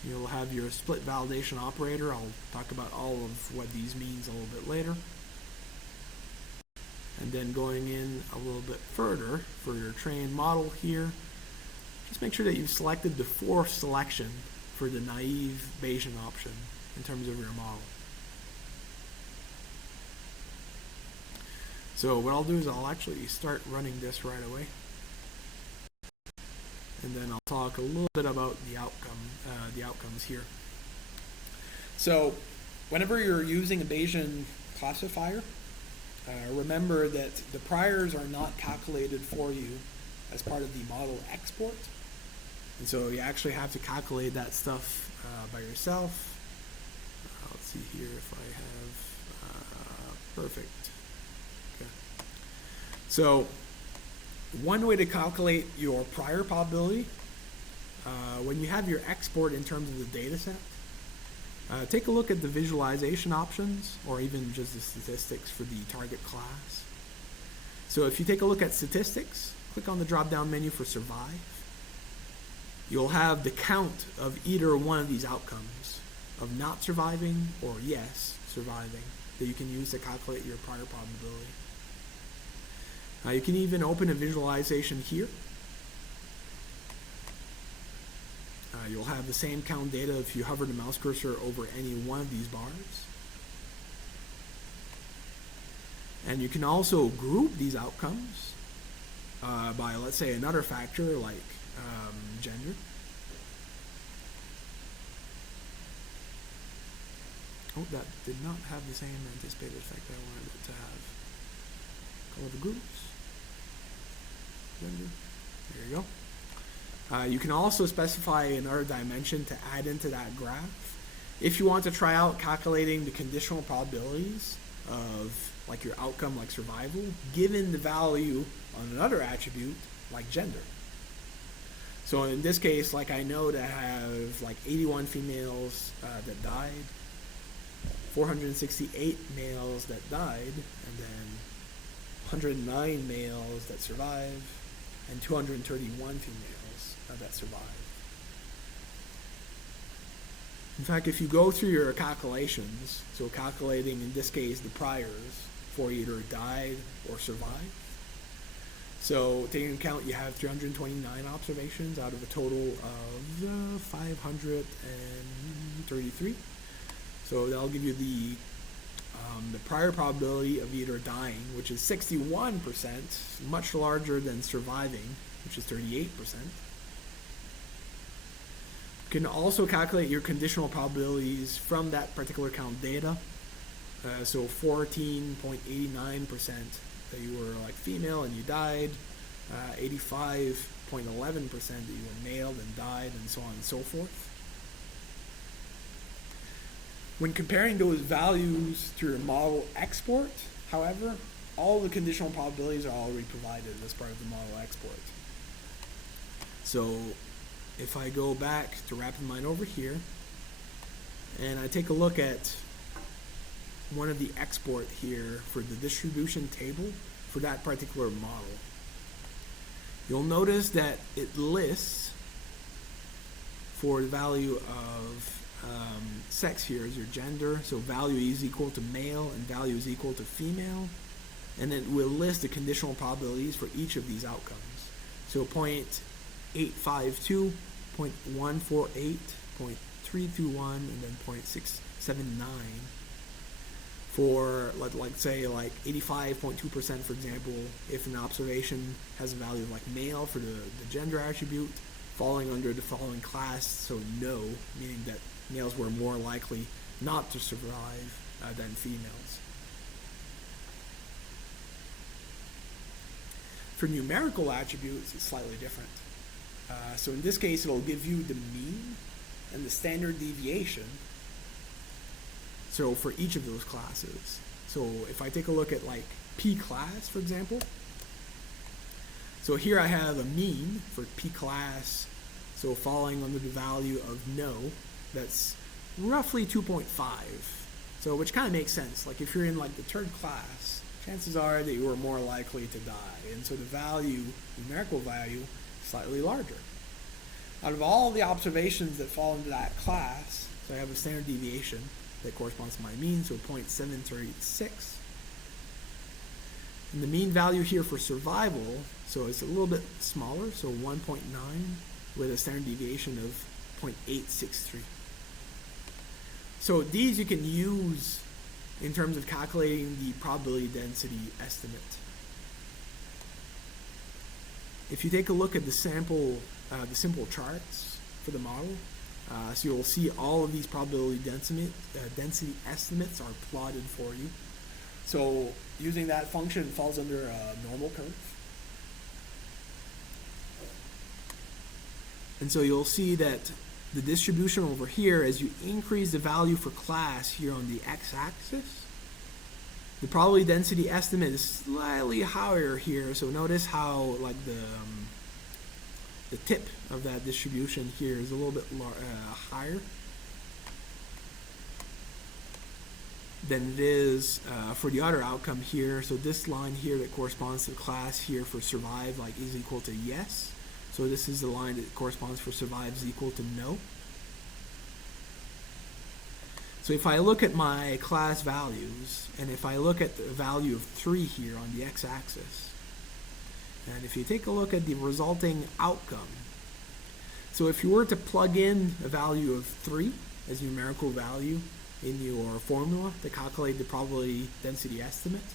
you'll have your split validation operator. I'll talk about all of what these means a little bit later. And then going in a little bit further for your trained model here, just make sure that you've selected the fourth selection for the naive Bayesian option in terms of your model. So what I'll do is I'll actually start running this right away. And then I'll talk a little bit about the outcomes here. So whenever you're using a Bayesian classifier, remember that the priors are not calculated for you as part of the model export. And so you actually have to calculate that stuff by yourself. Let's see here if I have, perfect. Okay. So one way to calculate your prior probability, when you have your export in terms of the data set, take a look at the visualization options, or even just the statistics for the target class. So if you take a look at statistics, click on the drop-down menu for survive. You'll have the count of either one of these outcomes, of not surviving or yes, surviving, that you can use to calculate your prior probability. You can even open a visualization here. You'll have the same count data if you hover the mouse cursor over any one of these bars. And you can also group these outcomes by, let's say, another factor like gender. Oh, that did not have the same anticipated effect I wanted it to have. Color the groups. Gender. There you go. You can also specify another dimension to add into that graph. If you want to try out calculating the conditional probabilities of like your outcome like survival, given the value on another attribute like gender. So in this case, like I know to have like 81 females that died, 468 males that died, and then 109 males that survived, and 231 females that survived. In fact, if you go through your calculations, so calculating in this case the priors for either died or survived, so taking into account you have 329 observations out of a total of 533. So that'll give you the prior probability of either dying, which is 61%, much larger than surviving, which is 38%. You can also calculate your conditional probabilities from that particular count data. So 14.89% that you were like female and you died, 85.11% that you were male and died, and so on and so forth. When comparing those values to your model export, however, all the conditional probabilities are already provided as part of the model export. So if I go back to RapidMine over here, and I take a look at one of the export here for the distribution table for that particular model, you'll notice that it lists for the value of sex here as your gender, so value is equal to male and value is equal to female, and it will list the conditional probabilities for each of these outcomes. So 0.852, 0.148, 0.321, and then 0.679 for, like say, like 85.2%, for example, if an observation has a value of like male for the gender attribute, falling under the following class, so no, meaning that males were more likely not to survive than females. For numerical attributes, it's slightly different. So in this case, it'll give you the mean and the standard deviation. So for each of those classes. So if I take a look at like P class, for example. So here I have a mean for P class, so falling under the value of no, that's roughly 2.5. So which kind of makes sense. Like if you're in like the third class, chances are that you are more likely to die. And so the value, numerical value, is slightly larger. Out of all the observations that fall into that class, so I have a standard deviation that corresponds to my mean, so 0.736. And the mean value here for survival, so it's a little bit smaller, so 1.9 with a standard deviation of 0.863. So these you can use in terms of calculating the probability density estimate. If you take a look at the simple charts for the model, so you'll see all of these probability density estimates are plotted for you. So using that function, it falls under a normal curve. And so you'll see that the distribution over here, as you increase the value for class here on the x-axis, the probability density estimate is slightly higher here. So notice how like the tip of that distribution here is a little bit higher than it is for the other outcome here. So this line here that corresponds to the class here for survive like is equal to yes. So this is the line that corresponds for survive is equal to no. So if I look at my class values, and if I look at the value of 3 here on the x-axis, and if you take a look at the resulting outcome, so if you were to plug in a value of 3 as numerical value in your formula to calculate the probability density estimate,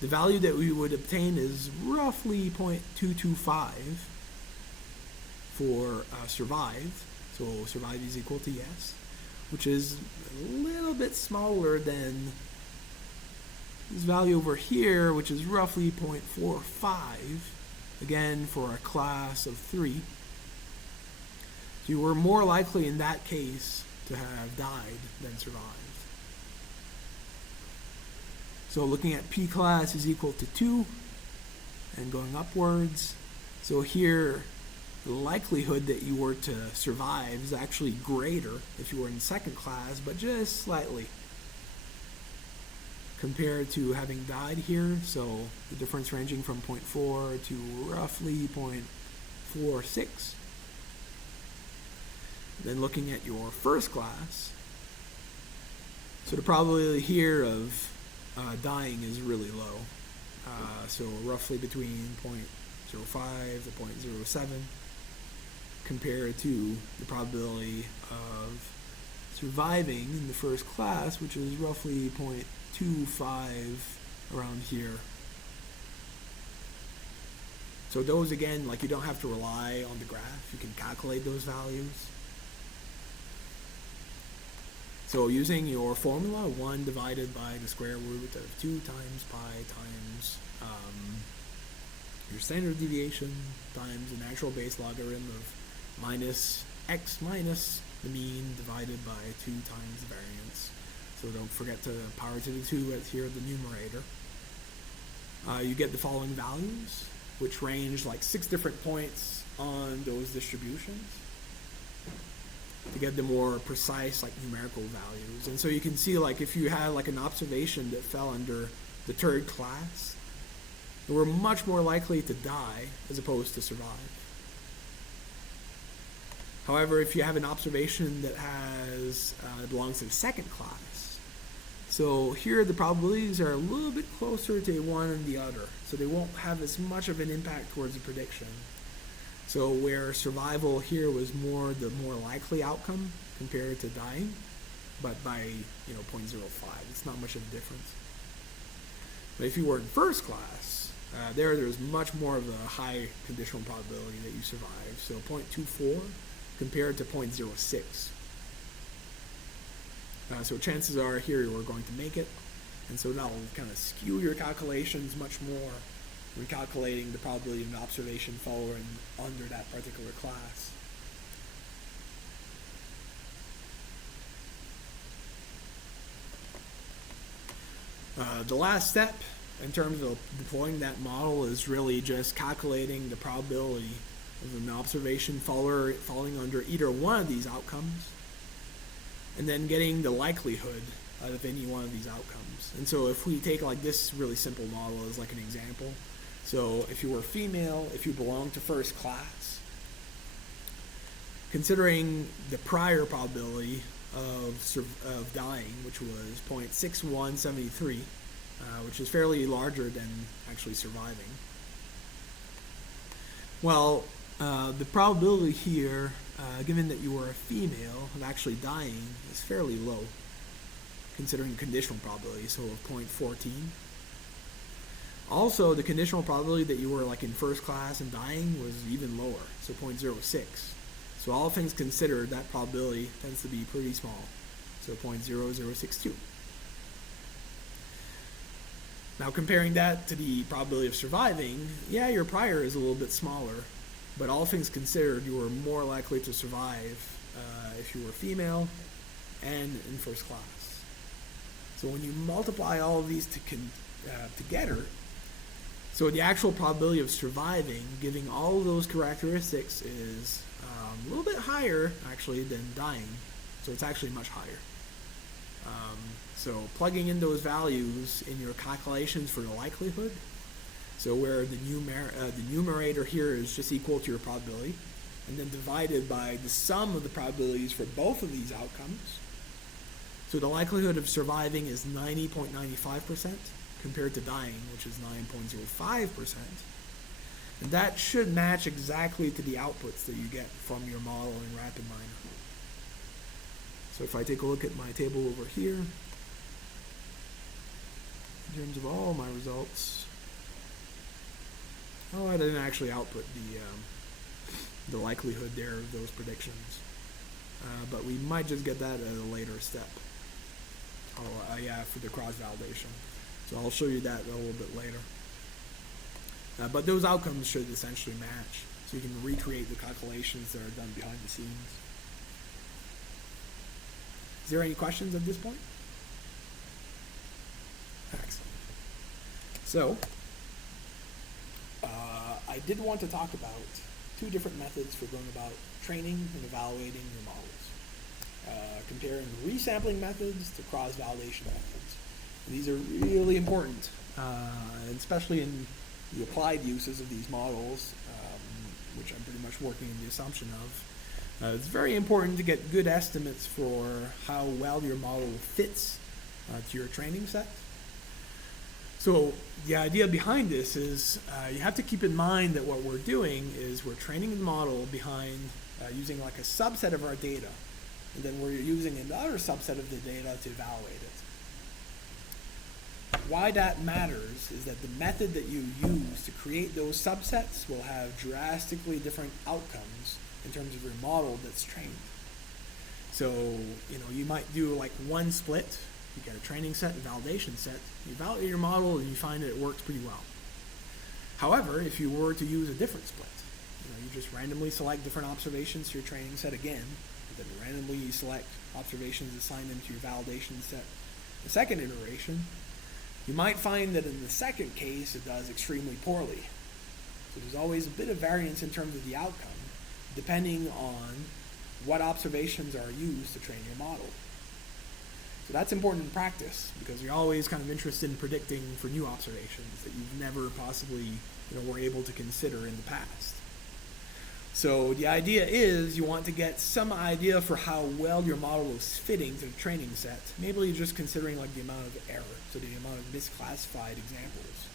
the value that we would obtain is roughly 0.225 for survive. So survive is equal to yes, which is a little bit smaller than this value over here, which is roughly 0.45, again for a class of 3. So you were more likely in that case to have died than survived. So looking at P class is equal to 2 and going upwards. So here the likelihood that you were to survive is actually greater if you were in second class, but just slightly compared to having died here. So the difference ranging from 0.4 to roughly 0.46. Then looking at your first class, so the probability here of dying is really low. So roughly between 0.05 to 0.07 compared to the probability of surviving in the first class, which is roughly 0.25 around here. So those, again, like you don't have to rely on the graph. You can calculate those values. So using your formula, 1 divided by the square root of 2 times pi times your standard deviation times the natural base logarithm of minus x minus the mean divided by 2 times the variance. So don't forget to power to the 2 here at the numerator. You get the following values, which range like 6 different points on those distributions to get the more precise like numerical values. And so you can see like if you had like an observation that fell under the third class, they were much more likely to die as opposed to survive. However, if you have an observation that belongs to the second class, so here the probabilities are a little bit closer to one and the other, so they won't have as much of an impact towards the prediction. So where survival here was the more likely outcome compared to dying, but by 0.05, it's not much of a difference. But if you were in first class, there's much more of a high conditional probability that you survive. So 0.24 compared to 0.06. So chances are here you are going to make it, and so that'll kind of skew your calculations much more when calculating the probability of an observation following under that particular class. The last step in terms of deploying that model is really just calculating the probability of an observation falling under either one of these outcomes, and then getting the likelihood out of any one of these outcomes. And so if we take like this really simple model as like an example, so if you were female, if you belong to first class, considering the prior probability of dying, which was 0.6173, which is fairly larger than actually surviving. Well, the probability here, given that you were a female, of actually dying is fairly low, considering conditional probability, so of 0.14. Also, the conditional probability that you were like in first class and dying was even lower, so 0.06. So all things considered, that probability tends to be pretty small, so 0.0062. Now comparing that to the probability of surviving, yeah, your prior is a little bit smaller, but all things considered, you were more likely to survive if you were female and in first class. So when you multiply all of these together, so the actual probability of surviving, giving all of those characteristics, is a little bit higher actually than dying. So it's actually much higher. So plugging in those values in your calculations for the likelihood, so where the numerator here is just equal to your probability, and then divided by the sum of the probabilities for both of these outcomes. So the likelihood of surviving is 90.95% compared to dying, which is 9.05%. And that should match exactly to the outputs that you get from your model in RapidMiner. So if I take a look at my table over here, in terms of all my results, I didn't actually output the likelihood there of those predictions, but we might just get that at a later step. For the cross-validation. So I'll show you that a little bit later. But those outcomes should essentially match, so you can recreate the calculations that are done behind the scenes. Is there any questions at this point? Excellent. So, I did want to talk about 2 different methods for going about training and evaluating your models. Comparing resampling methods to cross-validation methods. And these are really important, and especially in the applied uses of these models, which I'm pretty much working in the assumption of. It's very important to get good estimates for how well your model fits to your training set. So the idea behind this is you have to keep in mind that what we're doing is we're training the model behind using like a subset of our data, and then we're using another subset of the data to evaluate it. Why that matters is that the method that you use to create those subsets will have drastically different outcomes in terms of your model that's trained. So, you might do like one split. You get a training set and validation set. You validate your model and you find that it works pretty well. However, if you were to use a different split, you just randomly select different observations to your training set again, and then randomly select observations, assign them to your validation set. The second iteration, you might find that in the second case it does extremely poorly. So there's always a bit of variance in terms of the outcome, depending on what observations are used to train your model. So that's important in practice, because you're always kind of interested in predicting for new observations that you've never possibly were able to consider in the past. So the idea is you want to get some idea for how well your model is fitting to the training set. Maybe you're just considering like the amount of error, so the amount of misclassified examples.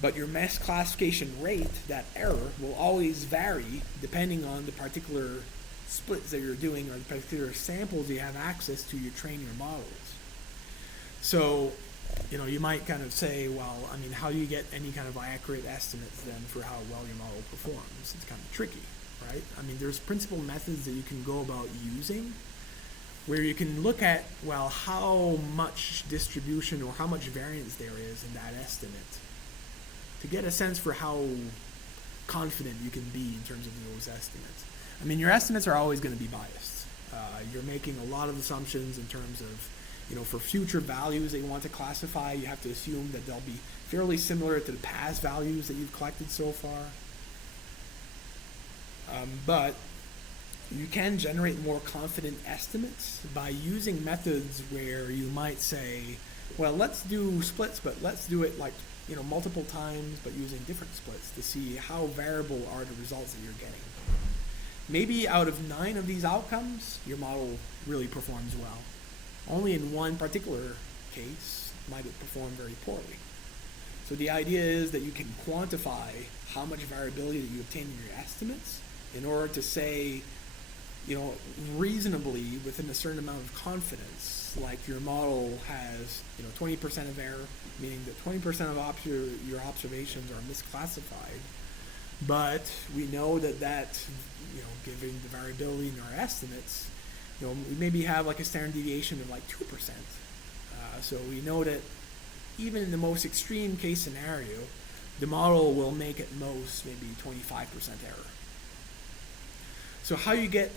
But your misclassification rate, that error, will always vary depending on the particular splits that you're doing or the particular samples you have access to your training your models. So, you might kind of say, well, how do you get any kind of accurate estimates then for how well your model performs? It's kind of tricky, right? There's principal methods that you can go about using where you can look at, well, how much distribution or how much variance there is in that estimate to get a sense for how confident you can be in terms of those estimates. Your estimates are always going to be biased. You're making a lot of assumptions in terms of, for future values that you want to classify, you have to assume that they'll be fairly similar to the past values that you've collected so far. But you can generate more confident estimates by using methods where you might say, well, let's do splits, but let's do it like, multiple times, but using different splits to see how variable are the results that you're getting. Maybe out of 9 of these outcomes, your model really performs well. Only in one particular case might it perform very poorly. So the idea is that you can quantify how much variability that you obtain in your estimates in order to say, reasonably within a certain amount of confidence, like your model has, 20% of error, meaning that 20% of your observations are misclassified. But we know that given the variability in our estimates, we maybe have like a standard deviation of like 2%. So we know that even in the most extreme case scenario, the model will make at most maybe 25% error. So how you get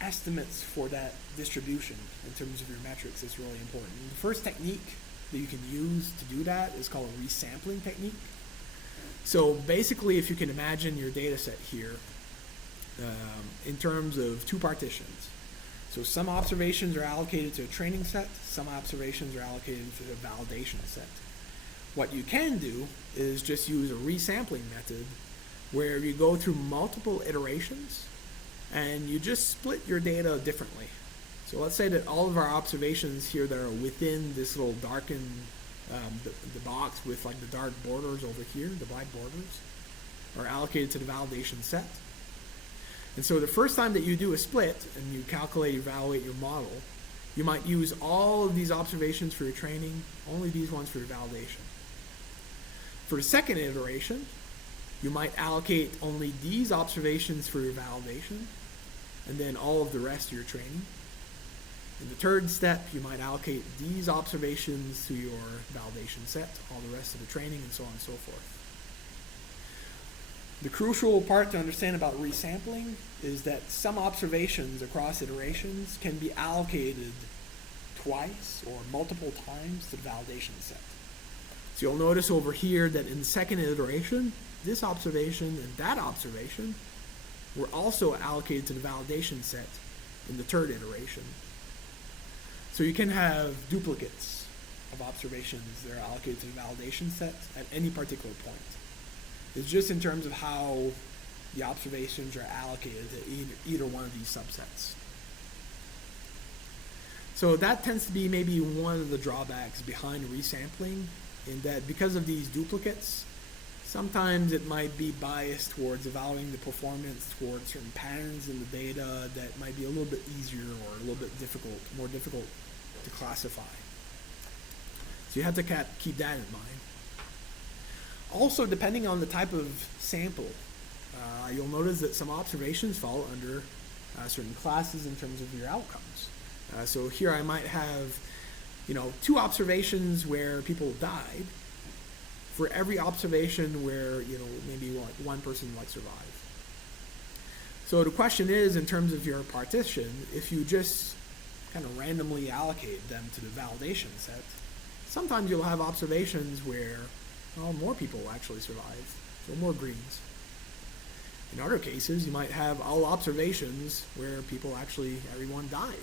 estimates for that distribution in terms of your metrics is really important. The first technique that you can use to do that is called a resampling technique. So basically, if you can imagine your data set here in terms of 2 partitions. So some observations are allocated to a training set, some observations are allocated to a validation set. What you can do is just use a resampling method where you go through multiple iterations and you just split your data differently. So let's say that all of our observations here that are within this little darkened the box with like the dark borders over here, the black borders, are allocated to the validation set. And so the first time that you do a split and you evaluate your model, you might use all of these observations for your training, only these ones for your validation. For the second iteration, you might allocate only these observations for your validation, and then all of the rest to your training. In the third step, you might allocate these observations to your validation set, all the rest of the training, and so on and so forth. The crucial part to understand about resampling is that some observations across iterations can be allocated twice or multiple times to the validation set. So you'll notice over here that in the second iteration, this observation and that observation were also allocated to the validation set in the third iteration. So you can have duplicates of observations that are allocated to the validation set at any particular point. It's just in terms of how the observations are allocated to either one of these subsets. So that tends to be maybe one of the drawbacks behind resampling, in that because of these duplicates, sometimes it might be biased towards evaluating the performance towards certain patterns in the data that might be a little bit easier or a little bit more difficult to classify. So you have to keep that in mind. Also, depending on the type of sample, you'll notice that some observations fall under certain classes in terms of your outcomes. So here I might have, 2 observations where people died for every observation where, maybe one person survived. So the question is, in terms of your partition, if you just kind of randomly allocate them to the validation set, sometimes you'll have observations where, more people actually survive, so more greens. In other cases, you might have all observations where everyone died.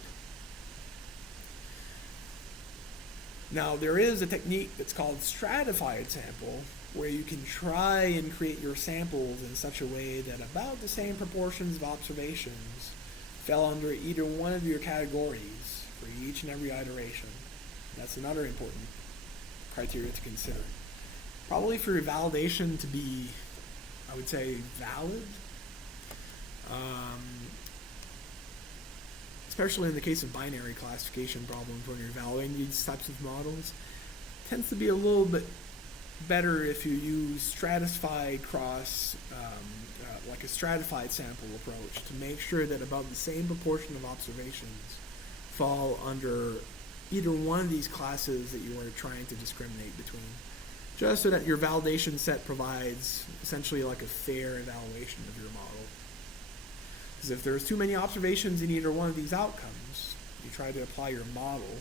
Now, there is a technique that's called stratified sample, where you can try and create your samples in such a way that about the same proportions of observations fell under either one of your categories for each and every iteration. That's another important criteria to consider. Probably for your validation to be, I would say, valid, especially in the case of binary classification problems when you're evaluating these types of models, tends to be a little bit better if you use stratified like a stratified sample approach to make sure that about the same proportion of observations fall under either one of these classes that you are trying to discriminate between, just so that your validation set provides essentially like a fair evaluation of your model. Because if there's too many observations in either one of these outcomes, you try to apply your model.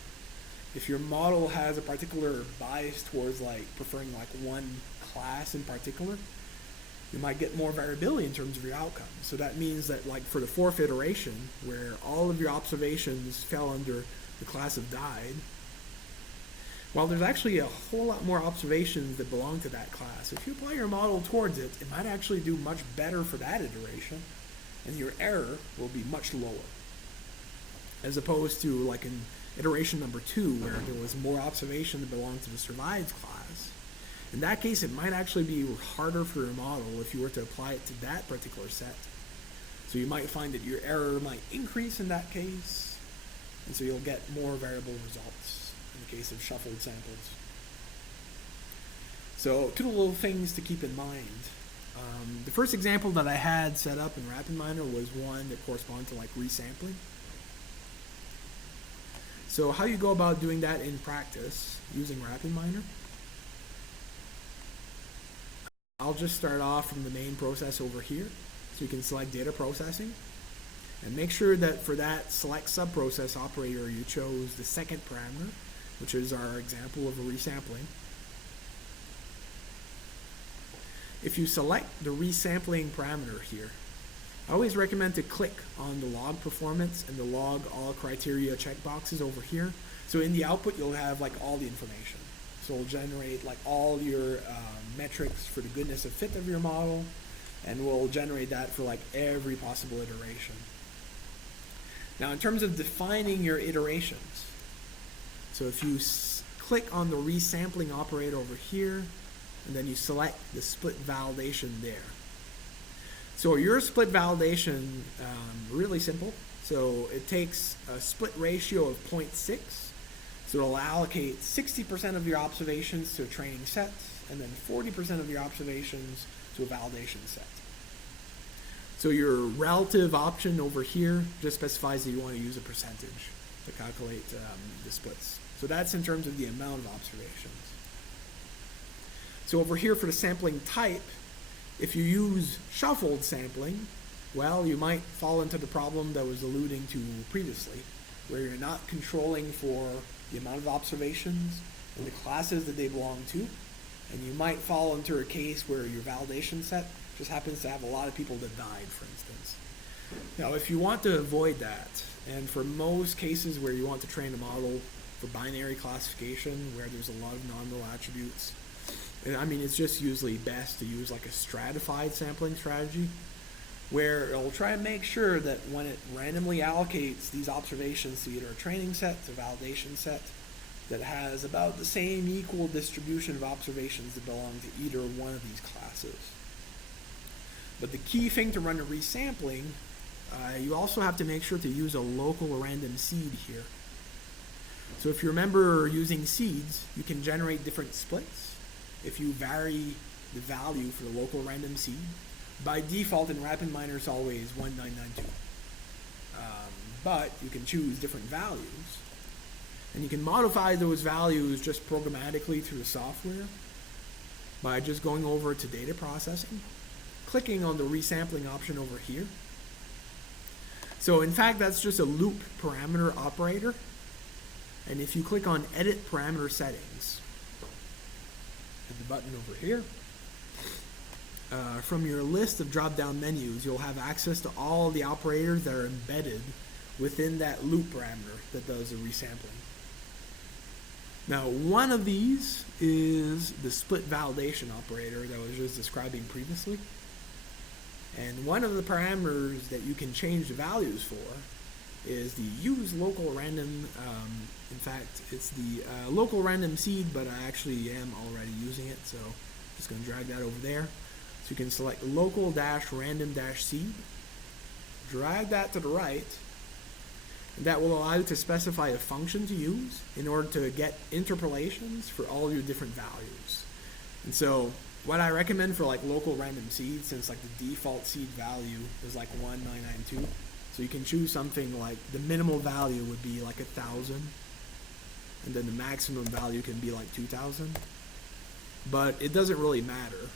If your model has a particular bias towards preferring one class in particular, you might get more variability in terms of your outcomes. So that means that for the 4th iteration, where all of your observations fell under the class of died, while there's actually a whole lot more observations that belong to that class, if you apply your model towards it, it might actually do much better for that iteration, and your error will be much lower. As opposed to in iteration number 2, where there was more observation that belonged to the survived class. In that case, it might actually be harder for your model if you were to apply it to that particular set. So you might find that your error might increase in that case, and so you'll get more variable results in the case of shuffled samples. So 2 little things to keep in mind. The first example that I had set up in RapidMiner was one that corresponded to resampling. So how you go about doing that in practice using RapidMiner? I'll just start off from the main process over here. So you can select data processing and make sure that for that select subprocess operator you chose the second parameter, which is our example of a resampling. If you select the resampling parameter here, I always recommend to click on the log performance and the log all criteria checkboxes over here. So in the output, you'll have all the information. So it'll generate all your metrics for the goodness of fit of your model, and we'll generate that for every possible iteration. Now, in terms of defining your iterations, so if you click on the resampling operator over here, and then you select the split validation there. So your split validation, really simple. So it takes a split ratio of 0.6. So it'll allocate 60% of your observations to a training set, and then 40% of your observations to a validation set. So your relative option over here just specifies that you want to use a percentage to calculate the splits. So that's in terms of the amount of observations. So over here for the sampling type, if you use shuffled sampling, well, you might fall into the problem that I was alluding to previously, where you're not controlling for the amount of observations and the classes that they belong to, and you might fall into a case where your validation set just happens to have a lot of people that died, for instance. Now, if you want to avoid that, and for most cases where you want to train a model for binary classification, where there's a lot of nominal attributes, it's just usually best to use a stratified sampling strategy, where it'll try and make sure that when it randomly allocates these observations to either a training set, to a validation set, that has about the same equal distribution of observations that belong to either one of these classes. But the key thing to run a resampling, you also have to make sure to use a local random seed here. So if you remember using seeds, you can generate different splits if you vary the value for the local random seed. By default in RapidMiner, it's always 1992. But you can choose different values. And you can modify those values just programmatically through the software by just going over to data processing, clicking on the resampling option over here. So in fact, that's just a loop parameter operator. And if you click on edit parameter settings, hit the button over here, from your list of drop-down menus, you'll have access to all the operators that are embedded within that loop parameter that does the resampling. Now, one of these is the split validation operator that I was just describing previously. And one of the parameters that you can change the values for is the use local random. In fact, it's the local random seed, but I actually am already using it, so I'm just going to drag that over there. So you can select local-random-seed, drag that to the right, and that will allow you to specify a function to use in order to get interpolations for all your different values. And so what I recommend for like local random seed, since like the default seed value is like 1992, so you can choose something like the minimal value would be like 1,000, and then the maximum value can be like 2,000. But it doesn't really matter.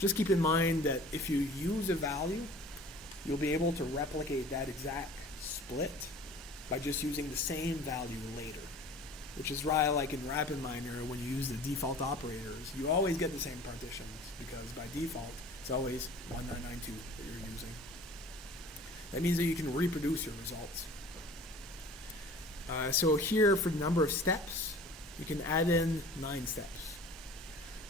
Just keep in mind that if you use a value, you'll be able to replicate that exact split by just using the same value later. Which is why, like in RapidMiner, when you use the default operators, you always get the same partitions, because by default, it's always 1992 that you're using. That means that you can reproduce your results. So here, for the number of steps, you can add in 9 steps.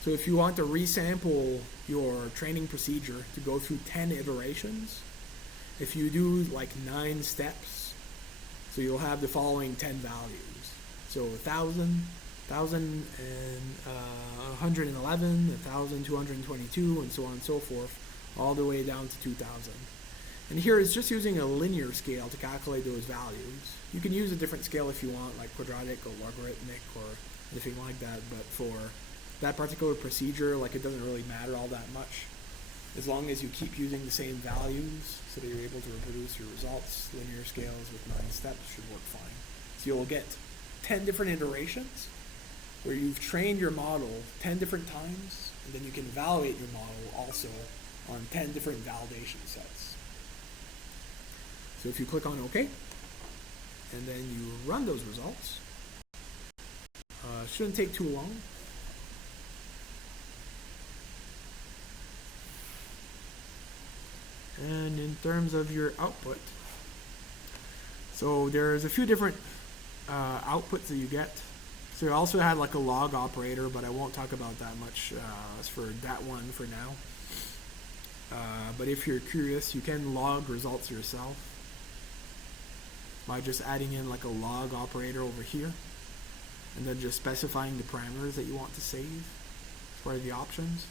So if you want to resample your training procedure to go through 10 iterations, if you do like 9 steps, so you'll have the following 10 values. So 1,000, 1,111, 1,222, and so on and so forth, all the way down to 2,000. And here it's just using a linear scale to calculate those values. You can use a different scale if you want, like quadratic or logarithmic or anything like that, but for that particular procedure, like it doesn't really matter all that much. As long as you keep using the same values so that you're able to reproduce your results, linear scales with 9 steps should work fine. So you'll get 10 different iterations where you've trained your model 10 different times, and then you can evaluate your model also on 10 different validation sets. So if you click on OK, and then you run those results, it shouldn't take too long. And in terms of your output, so there's a few different outputs that you get. So you also had like a log operator, but I won't talk about that much as for that one for now. But if you're curious, you can log results yourself by just adding in like a log operator over here, and then just specifying the parameters that you want to save as part of the options.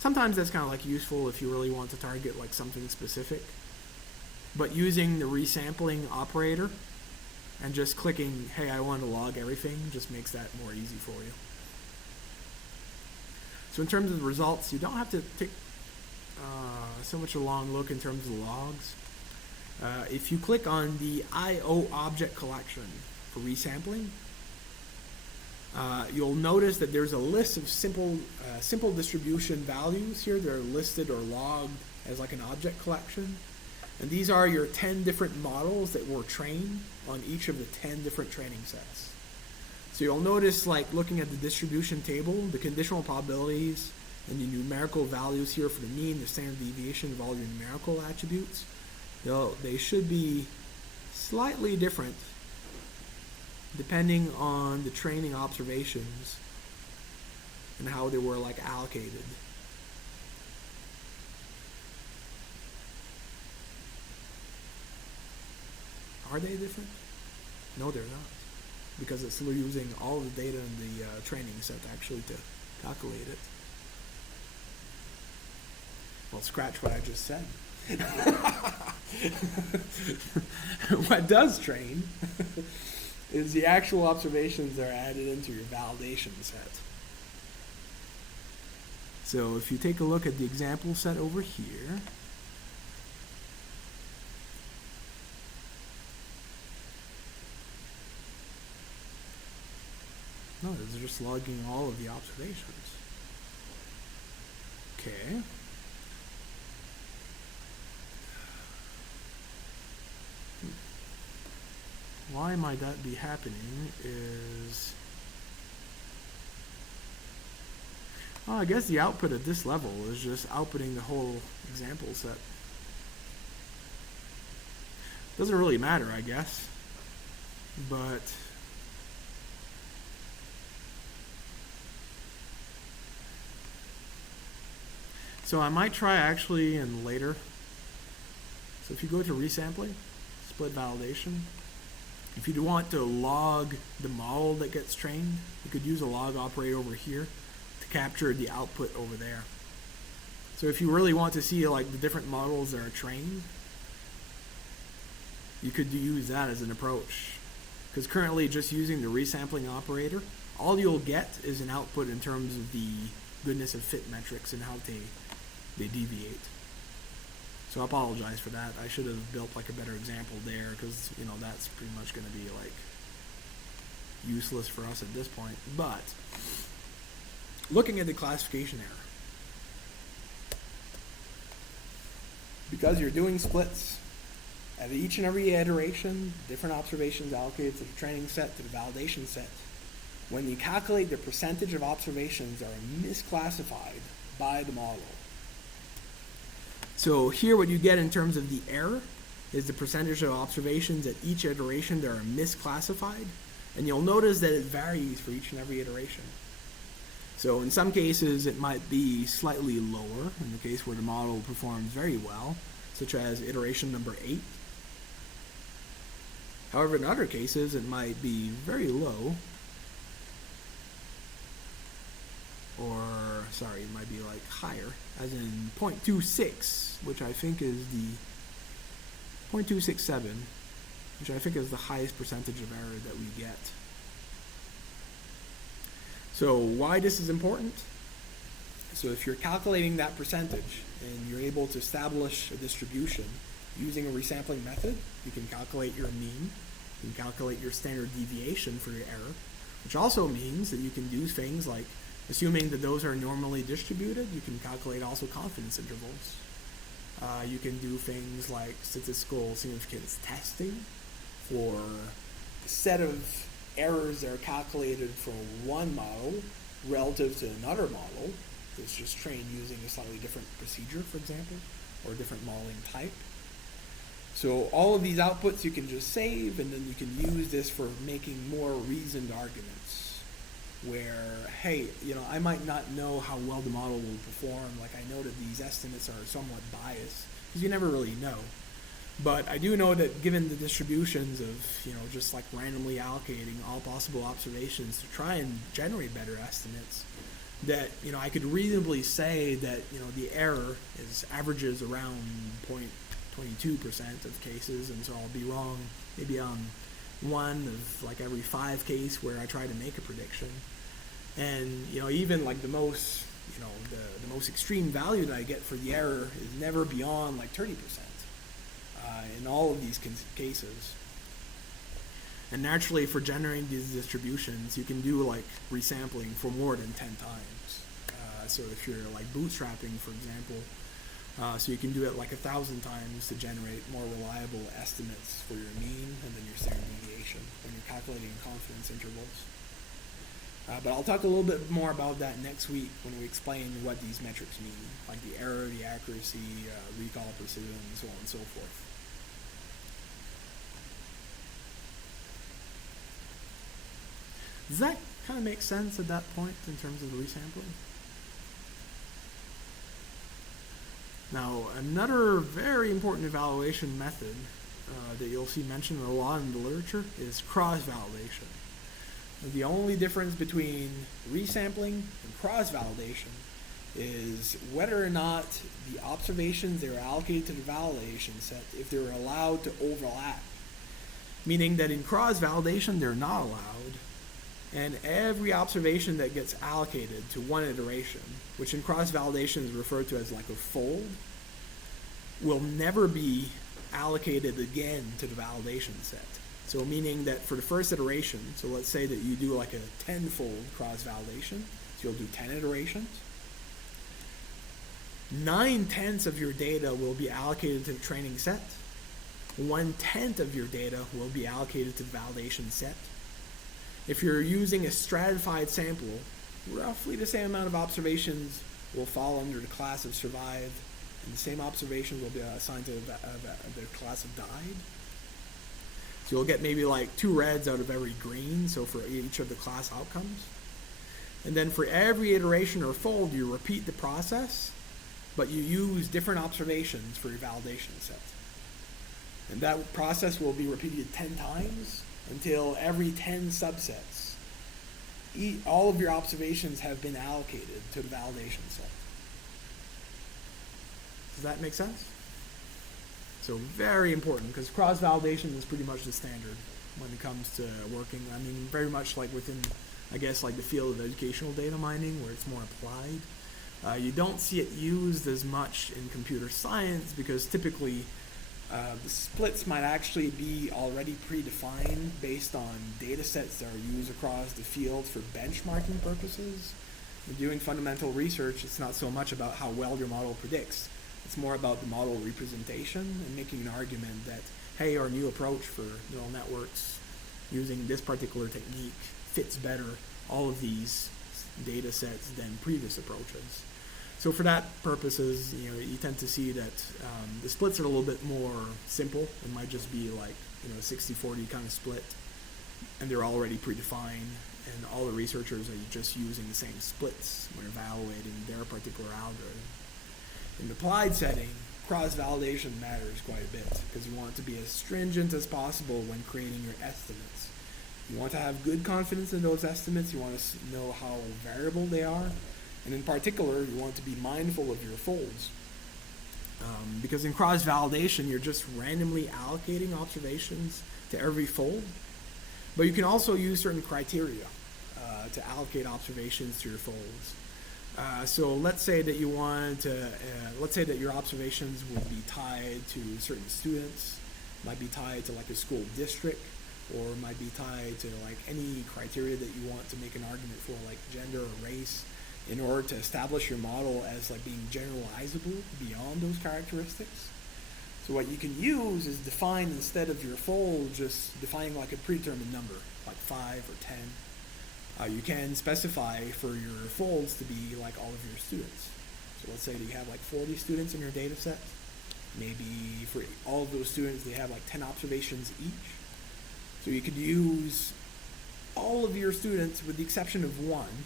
Sometimes that's kind of like useful if you really want to target like something specific. But using the resampling operator and just clicking, hey, I want to log everything, just makes that more easy for you. So in terms of the results, you don't have to take so much a long look in terms of the logs. If you click on the IO object collection for resampling, you'll notice that there's a list of simple distribution values here that are listed or logged as like an object collection. And these are your 10 different models that were trained on each of the 10 different training sets. So you'll notice, like looking at the distribution table, the conditional probabilities and the numerical values here for the mean, the standard deviation of all your numerical attributes, they should be slightly different depending on the training observations and how they were like allocated. Are they different? No, they're not, because it's still using all the data in the training set actually to calculate it. Well, scratch what I just said. What does train is the actual observations that are added into your validation set. So if you take a look at the example set over here, No, it's just logging all of the observations. Okay. Why might that be happening is... Well, I guess the output at this level is just outputting the whole example set. Doesn't really matter, I guess. But... So I might try actually in later. So if you go to resampling, split validation, if you do want to log the model that gets trained, you could use a log operator over here to capture the output over there. So if you really want to see like the different models that are trained, you could use that as an approach. Because currently just using the resampling operator, all you'll get is an output in terms of the goodness of fit metrics and how they deviate. So I apologize for that. I should have built like a better example there, because you know that's pretty much going to be like useless for us at this point. But looking at the classification error, because you're doing splits at each and every iteration, different observations allocated to the training set, to the validation set, when you calculate the percentage of observations that are misclassified by the model. So here what you get in terms of the error is the percentage of observations at each iteration that are misclassified, and you'll notice that it varies for each and every iteration. So in some cases it might be slightly lower in the case where the model performs very well, such as iteration number 8. However, in other cases it might be very low, or sorry, it might be like higher, as in 0.26, which I think is the 0.267, which I think is the highest percentage of error that we get. So why this is important? So if you're calculating that percentage and you're able to establish a distribution using a resampling method, you can calculate your mean, you can calculate your standard deviation for your error, which also means that you can do things like, assuming that those are normally distributed, you can calculate also confidence intervals. You can do things like statistical significance testing for a set of errors that are calculated for one model relative to another model that's just trained using a slightly different procedure, for example, or a different modeling type. So all of these outputs you can just save, and then you can use this for making more reasoned arguments where, hey, you know, I might not know how well the model will perform. Like, I know that these estimates are somewhat biased, because you never really know. But I do know that given the distributions of, you know, just like randomly allocating all possible observations to try and generate better estimates, that, you know, I could reasonably say that, you know, the error averages around 0.22% of cases, and so I'll be wrong maybe on one of like every 5 cases where I try to make a prediction. And, you know, even like the most, you know, the most extreme value that I get for the error is never beyond like 30% in all of these cases. And naturally, for generating these distributions, you can do like resampling for more than 10 times. So if you're like bootstrapping, for example, so you can do it like 1,000 times to generate more reliable estimates for your mean and then your standard deviation when you're calculating confidence intervals. But I'll talk a little bit more about that next week when we explain what these metrics mean, like the error, the accuracy, recall precision, and so on and so forth. Does that kind of make sense at that point in terms of the resampling? Now, another very important evaluation method that you'll see mentioned a lot in the literature is cross-validation. The only difference between resampling and cross-validation is whether or not the observations that are allocated to the validation set, if they're allowed to overlap. Meaning that in cross-validation, they're not allowed, and every observation that gets allocated to one iteration, which in cross-validation is referred to as like a fold, will never be allocated again to the validation set. So meaning that for the first iteration, so let's say that you do like a 10-fold cross-validation, so you'll do 10 iterations. 9/10 of your data will be allocated to the training set. 1/10 of your data will be allocated to the validation set. If you're using a stratified sample, roughly the same amount of observations will fall under the class of survived, and the same observations will be assigned to the class of died. So you'll get maybe like 2 reds out of every green, so for each of the class outcomes. And then for every iteration or fold, you repeat the process, but you use different observations for your validation set. And that process will be repeated 10 times until every 10 subsets, all of your observations have been allocated to the validation set. Does that make sense? So very important, because cross-validation is pretty much the standard when it comes to working. I mean, very much like within, I guess, like the field of educational data mining, where it's more applied. You don't see it used as much in computer science because typically the splits might actually be already predefined based on data sets that are used across the field for benchmarking purposes. When doing fundamental research, it's not so much about how well your model predicts. It's more about the model representation and making an argument that, hey, our new approach for neural networks using this particular technique fits better all of these data sets than previous approaches. So for that purposes, you tend to see that the splits are a little bit more simple. It might just be like, 60-40 kind of split, and they're already predefined, and all the researchers are just using the same splits when evaluating their particular algorithm. In the applied setting, cross-validation matters quite a bit because you want it to be as stringent as possible when creating your estimates. You want to have good confidence in those estimates. You want to know how variable they are. And in particular, you want to be mindful of your folds. Because in cross-validation, you're just randomly allocating observations to every fold. But you can also use certain criteria to allocate observations to your folds. So let's say that you want to, let's say that your observations would be tied to certain students, might be tied to like a school district, or might be tied to like any criteria that you want to make an argument for, like gender or race, in order to establish your model as like being generalizable beyond those characteristics. So what you can use is define, instead of your fold, just defining like a predetermined number, like 5 or 10. You can specify for your folds to be like all of your students. So let's say that you have like 40 students in your data set. Maybe for all of those students, they have like 10 observations each. So you could use all of your students with the exception of one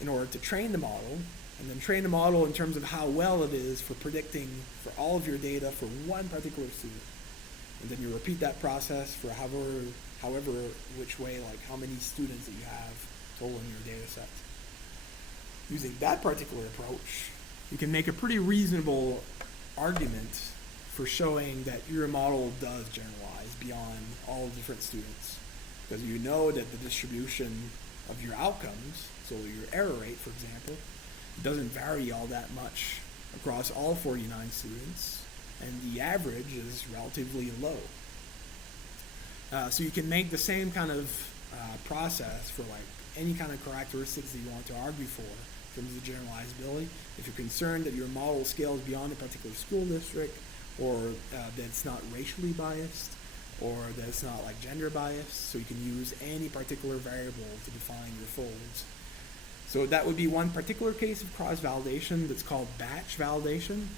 in order to train the model, and then train the model in terms of how well it is for predicting for all of your data for one particular student. And then you repeat that process for however which way, like how many students that you have total in your data set. Using that particular approach, you can make a pretty reasonable argument for showing that your model does generalize beyond all different students. Because you know that the distribution of your outcomes, so your error rate, for example, doesn't vary all that much across all 49 students, and the average is relatively low. So you can make the same kind of process for like any kind of characteristics that you want to argue for in terms of generalizability. If you're concerned that your model scales beyond a particular school district, or that it's not racially biased, or that it's not like gender biased, so you can use any particular variable to define your folds. So that would be one particular case of cross-validation that's called batch validation.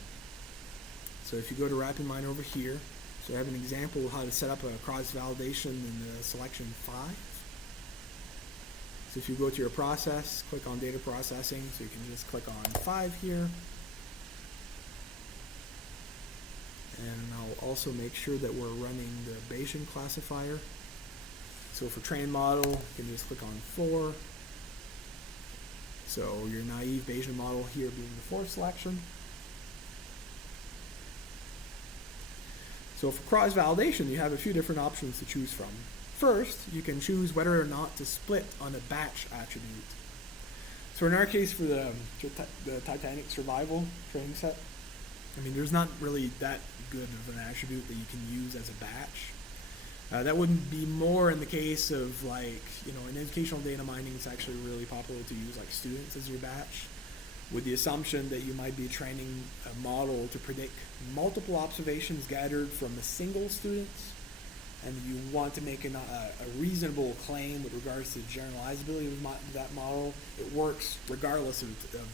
So if you go to RapidMiner over here, so I have an example of how to set up a cross-validation in the selection 5. So if you go to your process, click on data processing, so you can just click on 5 here. And I'll also make sure that we're running the Bayesian classifier. So for train model, you can just click on 4. So your naive Bayesian model here being the 4th selection. So for cross-validation, you have a few different options to choose from. First, you can choose whether or not to split on a batch attribute. So in our case, for the Titanic survival training set, I mean, there's not really that good of an attribute that you can use as a batch. That would be more in the case of like, in educational data mining, it's actually really popular to use like students as your batch, with the assumption that you might be training a model to predict multiple observations gathered from a single student, and you want to make a reasonable claim with regards to the generalizability of that model. It works regardless of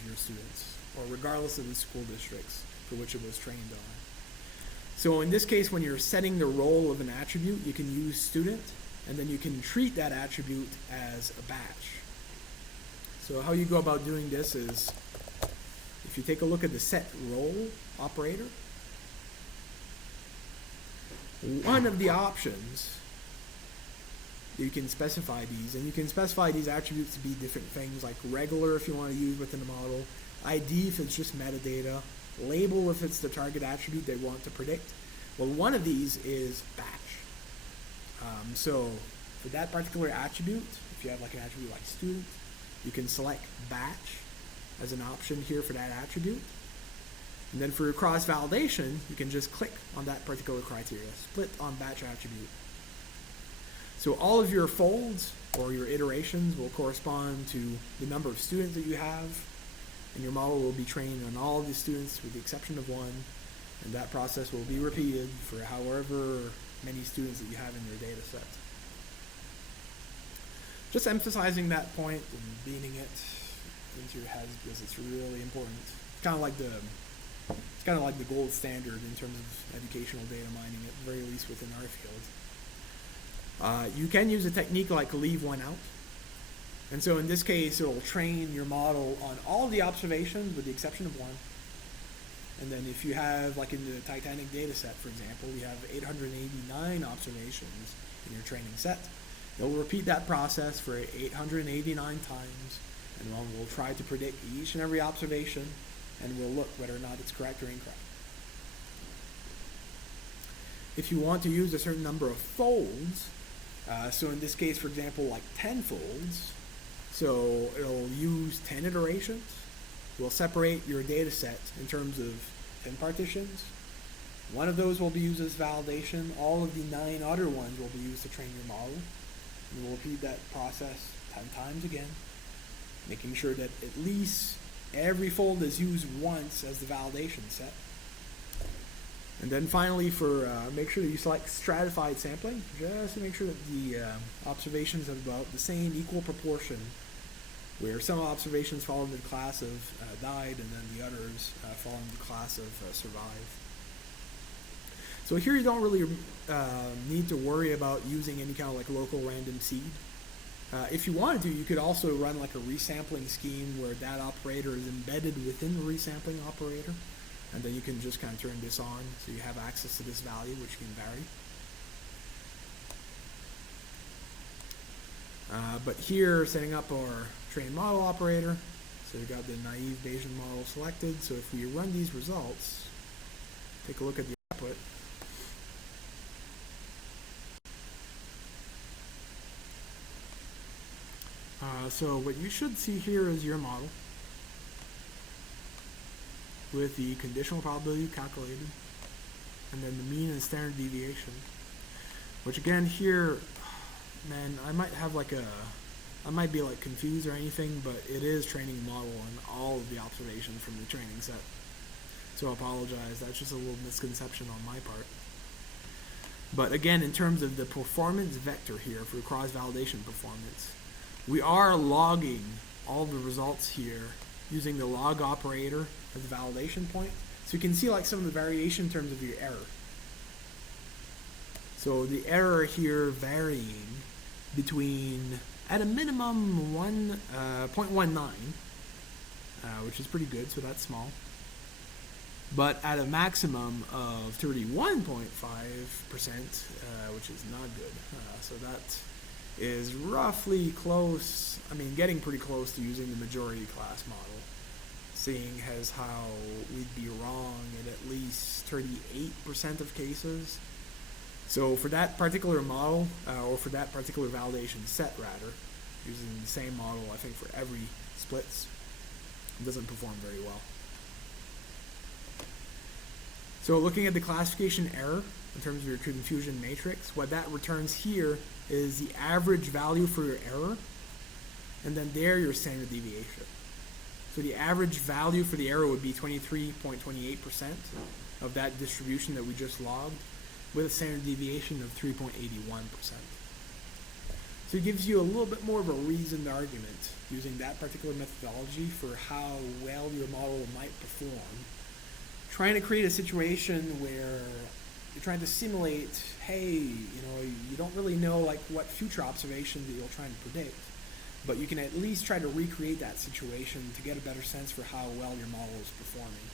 your students, or regardless of the school districts for which it was trained on. So in this case, when you're setting the role of an attribute, you can use student, and then you can treat that attribute as a batch. So how you go about doing this is, if you take a look at the set role operator, one of the options, you can specify these, and you can specify these attributes to be different things, like regular if you want to use within the model, ID if it's just metadata, label if it's the target attribute they want to predict. Well, one of these is batch. So for that particular attribute, if you have like an attribute like student, you can select batch as an option here for that attribute. And then for your cross-validation, you can just click on that particular criteria, split on batch attribute. So all of your folds or your iterations will correspond to the number of students that you have, and your model will be trained on all of the students with the exception of one, and that process will be repeated for however many students that you have in your data set. Just emphasizing that point and beating it into your heads because it's really important. It's kind of like the gold standard in terms of educational data mining, at the very least within our field. You can use a technique like leave one out. And so in this case, it will train your model on all the observations with the exception of one. And then if you have, like in the Titanic data set, for example, you have 889 observations in your training set. It will repeat that process for 889 times, and we'll try to predict each and every observation, and we'll look whether or not it's correct or incorrect. If you want to use a certain number of folds, so in this case, for example, like 10 folds, so it'll use 10 iterations. We'll separate your data set in terms of 10 partitions. One of those will be used as validation. All of the 9 other ones will be used to train your model. And we'll repeat that process 10 times again, making sure that at least every fold is used once as the validation set. And then finally, for make sure that you select stratified sampling, just to make sure that the observations have about the same equal proportion, where some observations fall into the class of died, and then the others fall into the class of survived. So here you don't really need to worry about using any kind of like local random seed. If you wanted to, you could also run like a resampling scheme where that operator is embedded within the resampling operator, and then you can just kind of turn this on so you have access to this value, which can vary. But here, setting up our trained model operator, so we've got the naive Bayesian model selected. So if we run these results, take a look at the output. So what you should see here is your model with the conditional probability calculated, and then the mean and standard deviation, which again here, man, I might be like confused or anything, but it is training a model on all of the observations from the training set. So I apologize, that's just a little misconception on my part. But again, in terms of the performance vector here for cross-validation performance, we are logging all the results here using the log operator as a validation point. So you can see like some of the variation in terms of your error. So the error here varying between, at a minimum, 0.19, which is pretty good, so that's small. But at a maximum of 31.5%, which is not good. So that is roughly close, getting pretty close to using the majority class model, seeing as how we'd be wrong at least 38% of cases. So for that particular model, or for that particular validation set rather, using the same model I think for every splits, it doesn't perform very well. So looking at the classification error in terms of your confusion matrix, what that returns here is the average value for your error, and then there your standard deviation. So the average value for the error would be 23.28% of that distribution that we just logged, with a standard deviation of 3.81%. So it gives you a little bit more of a reasoned argument using that particular methodology for how well your model might perform. Trying to create a situation where you're trying to simulate, hey, you don't really know like what future observations that you're trying to predict, but you can at least try to recreate that situation to get a better sense for how well your model is performing.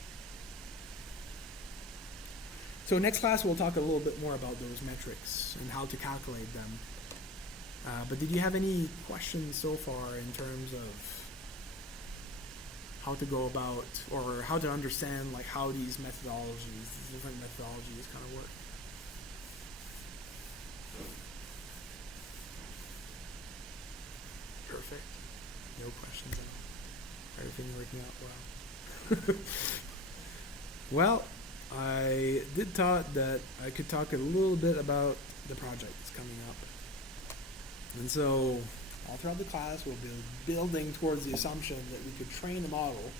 So next class we'll talk a little bit more about those metrics and how to calculate them. But did you have any questions so far in terms of how to go about or how to understand like how these methodologies, these different methodologies kind of work? Perfect. No questions at all. Everything working out well. Well, I did thought that I could talk a little bit about the project that's coming up. And so all throughout the class we'll be building towards the assumption that we could train a model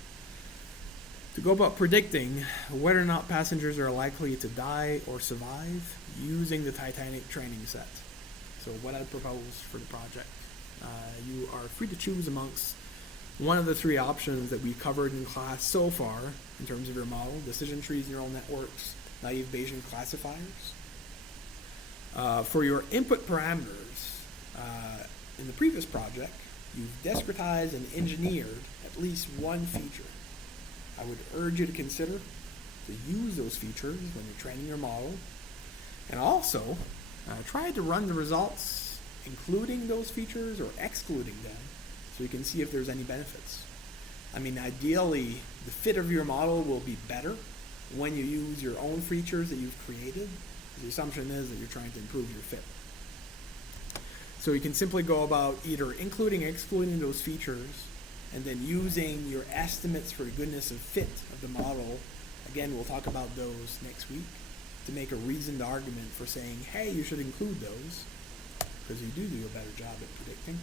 to go about predicting whether or not passengers are likely to die or survive using the Titanic training set. So what I propose for the project. You are free to choose amongst one of the three options that we've covered in class so far in terms of your model: decision trees, neural networks, naive Bayesian classifiers. For your input parameters, in the previous project, you've discretized and engineered at least one feature. I would urge you to consider to use those features when you're training your model, and also try to run the results including those features or excluding them so you can see if there's any benefits. I mean, ideally, the fit of your model will be better when you use your own features that you've created. The assumption is that you're trying to improve your fit. So you can simply go about either including or excluding those features and then using your estimates for the goodness of fit of the model. Again, we'll talk about those next week to make a reasoned argument for saying, hey, you should include those because you do a better job at predicting.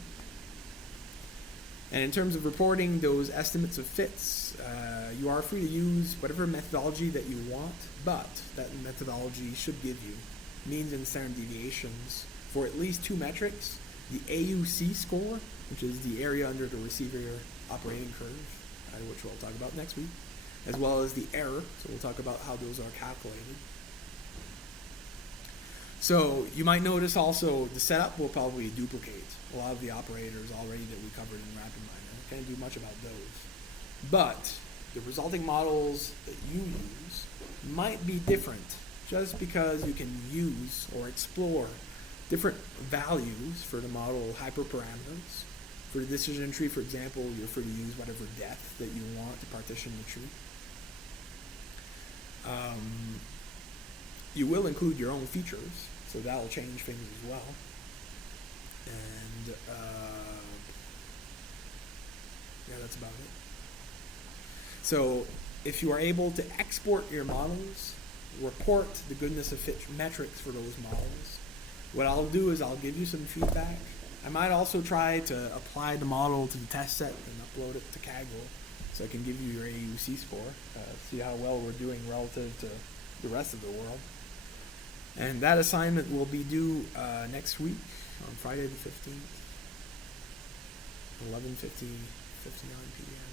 And in terms of reporting those estimates of fits, you are free to use whatever methodology that you want, but that methodology should give you means and standard deviations for at least two metrics: the AUC score, which is the area under the receiver operating curve, which we'll talk about next week, as well as the error, so we'll talk about how those are calculated. So you might notice also the setup will probably duplicate a lot of the operators already that we covered in RapidMiner. Can't do much about those. But the resulting models that you use might be different just because you can use or explore different values for the model hyperparameters. For the decision tree, for example, you're free to use whatever depth that you want to partition the tree. You will include your own features, so that'll change things as well. And yeah, that's about it. So if you are able to export your models, report the goodness of fit metrics for those models, what I'll do is I'll give you some feedback. I might also try to apply the model to the test set and upload it to Kaggle so I can give you your AUC score, see how well we're doing relative to the rest of the world. And that assignment will be due next week on Friday the 15th, 11:59 p.m.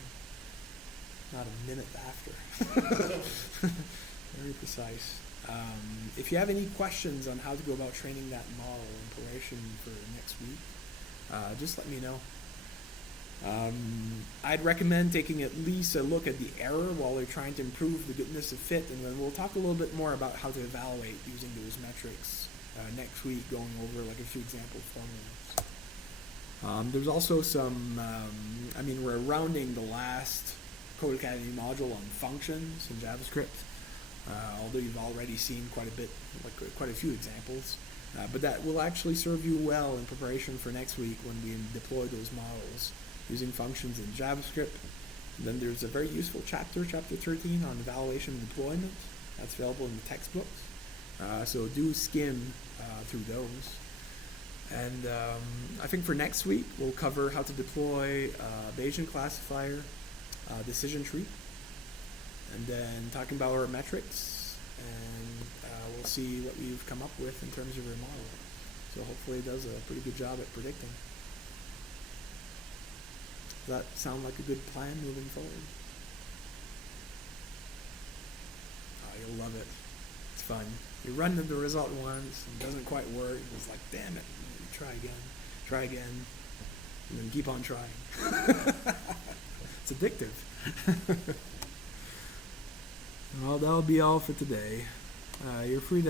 Not a minute after. Very precise. If you have any questions on how to go about training that model in preparation for next week, just let me know. I'd recommend taking at least a look at the error while they're trying to improve the goodness of fit, and then we'll talk a little bit more about how to evaluate using those metrics next week, going over like a few example formulas. There's also some, we're rounding the last Code Academy module on functions in JavaScript, although you've already seen quite a few examples. But that will actually serve you well in preparation for next week when we deploy those models using functions in JavaScript. And then there's a very useful chapter 13 on evaluation and deployment. that's available in the textbooks. So do skim through those. And I think for next week, we'll cover how to deploy Bayesian classifier, decision tree, and then talking about our metrics, and we'll see what we've come up with in terms of our model. So hopefully it does a pretty good job at predicting. Does that sound like a good plan moving forward? Oh, you'll love it. It's fun. You run the result once, and it doesn't quite work. It's like, damn it. Try again, and then keep on trying. It's addictive. Well, that'll be all for today. You're free to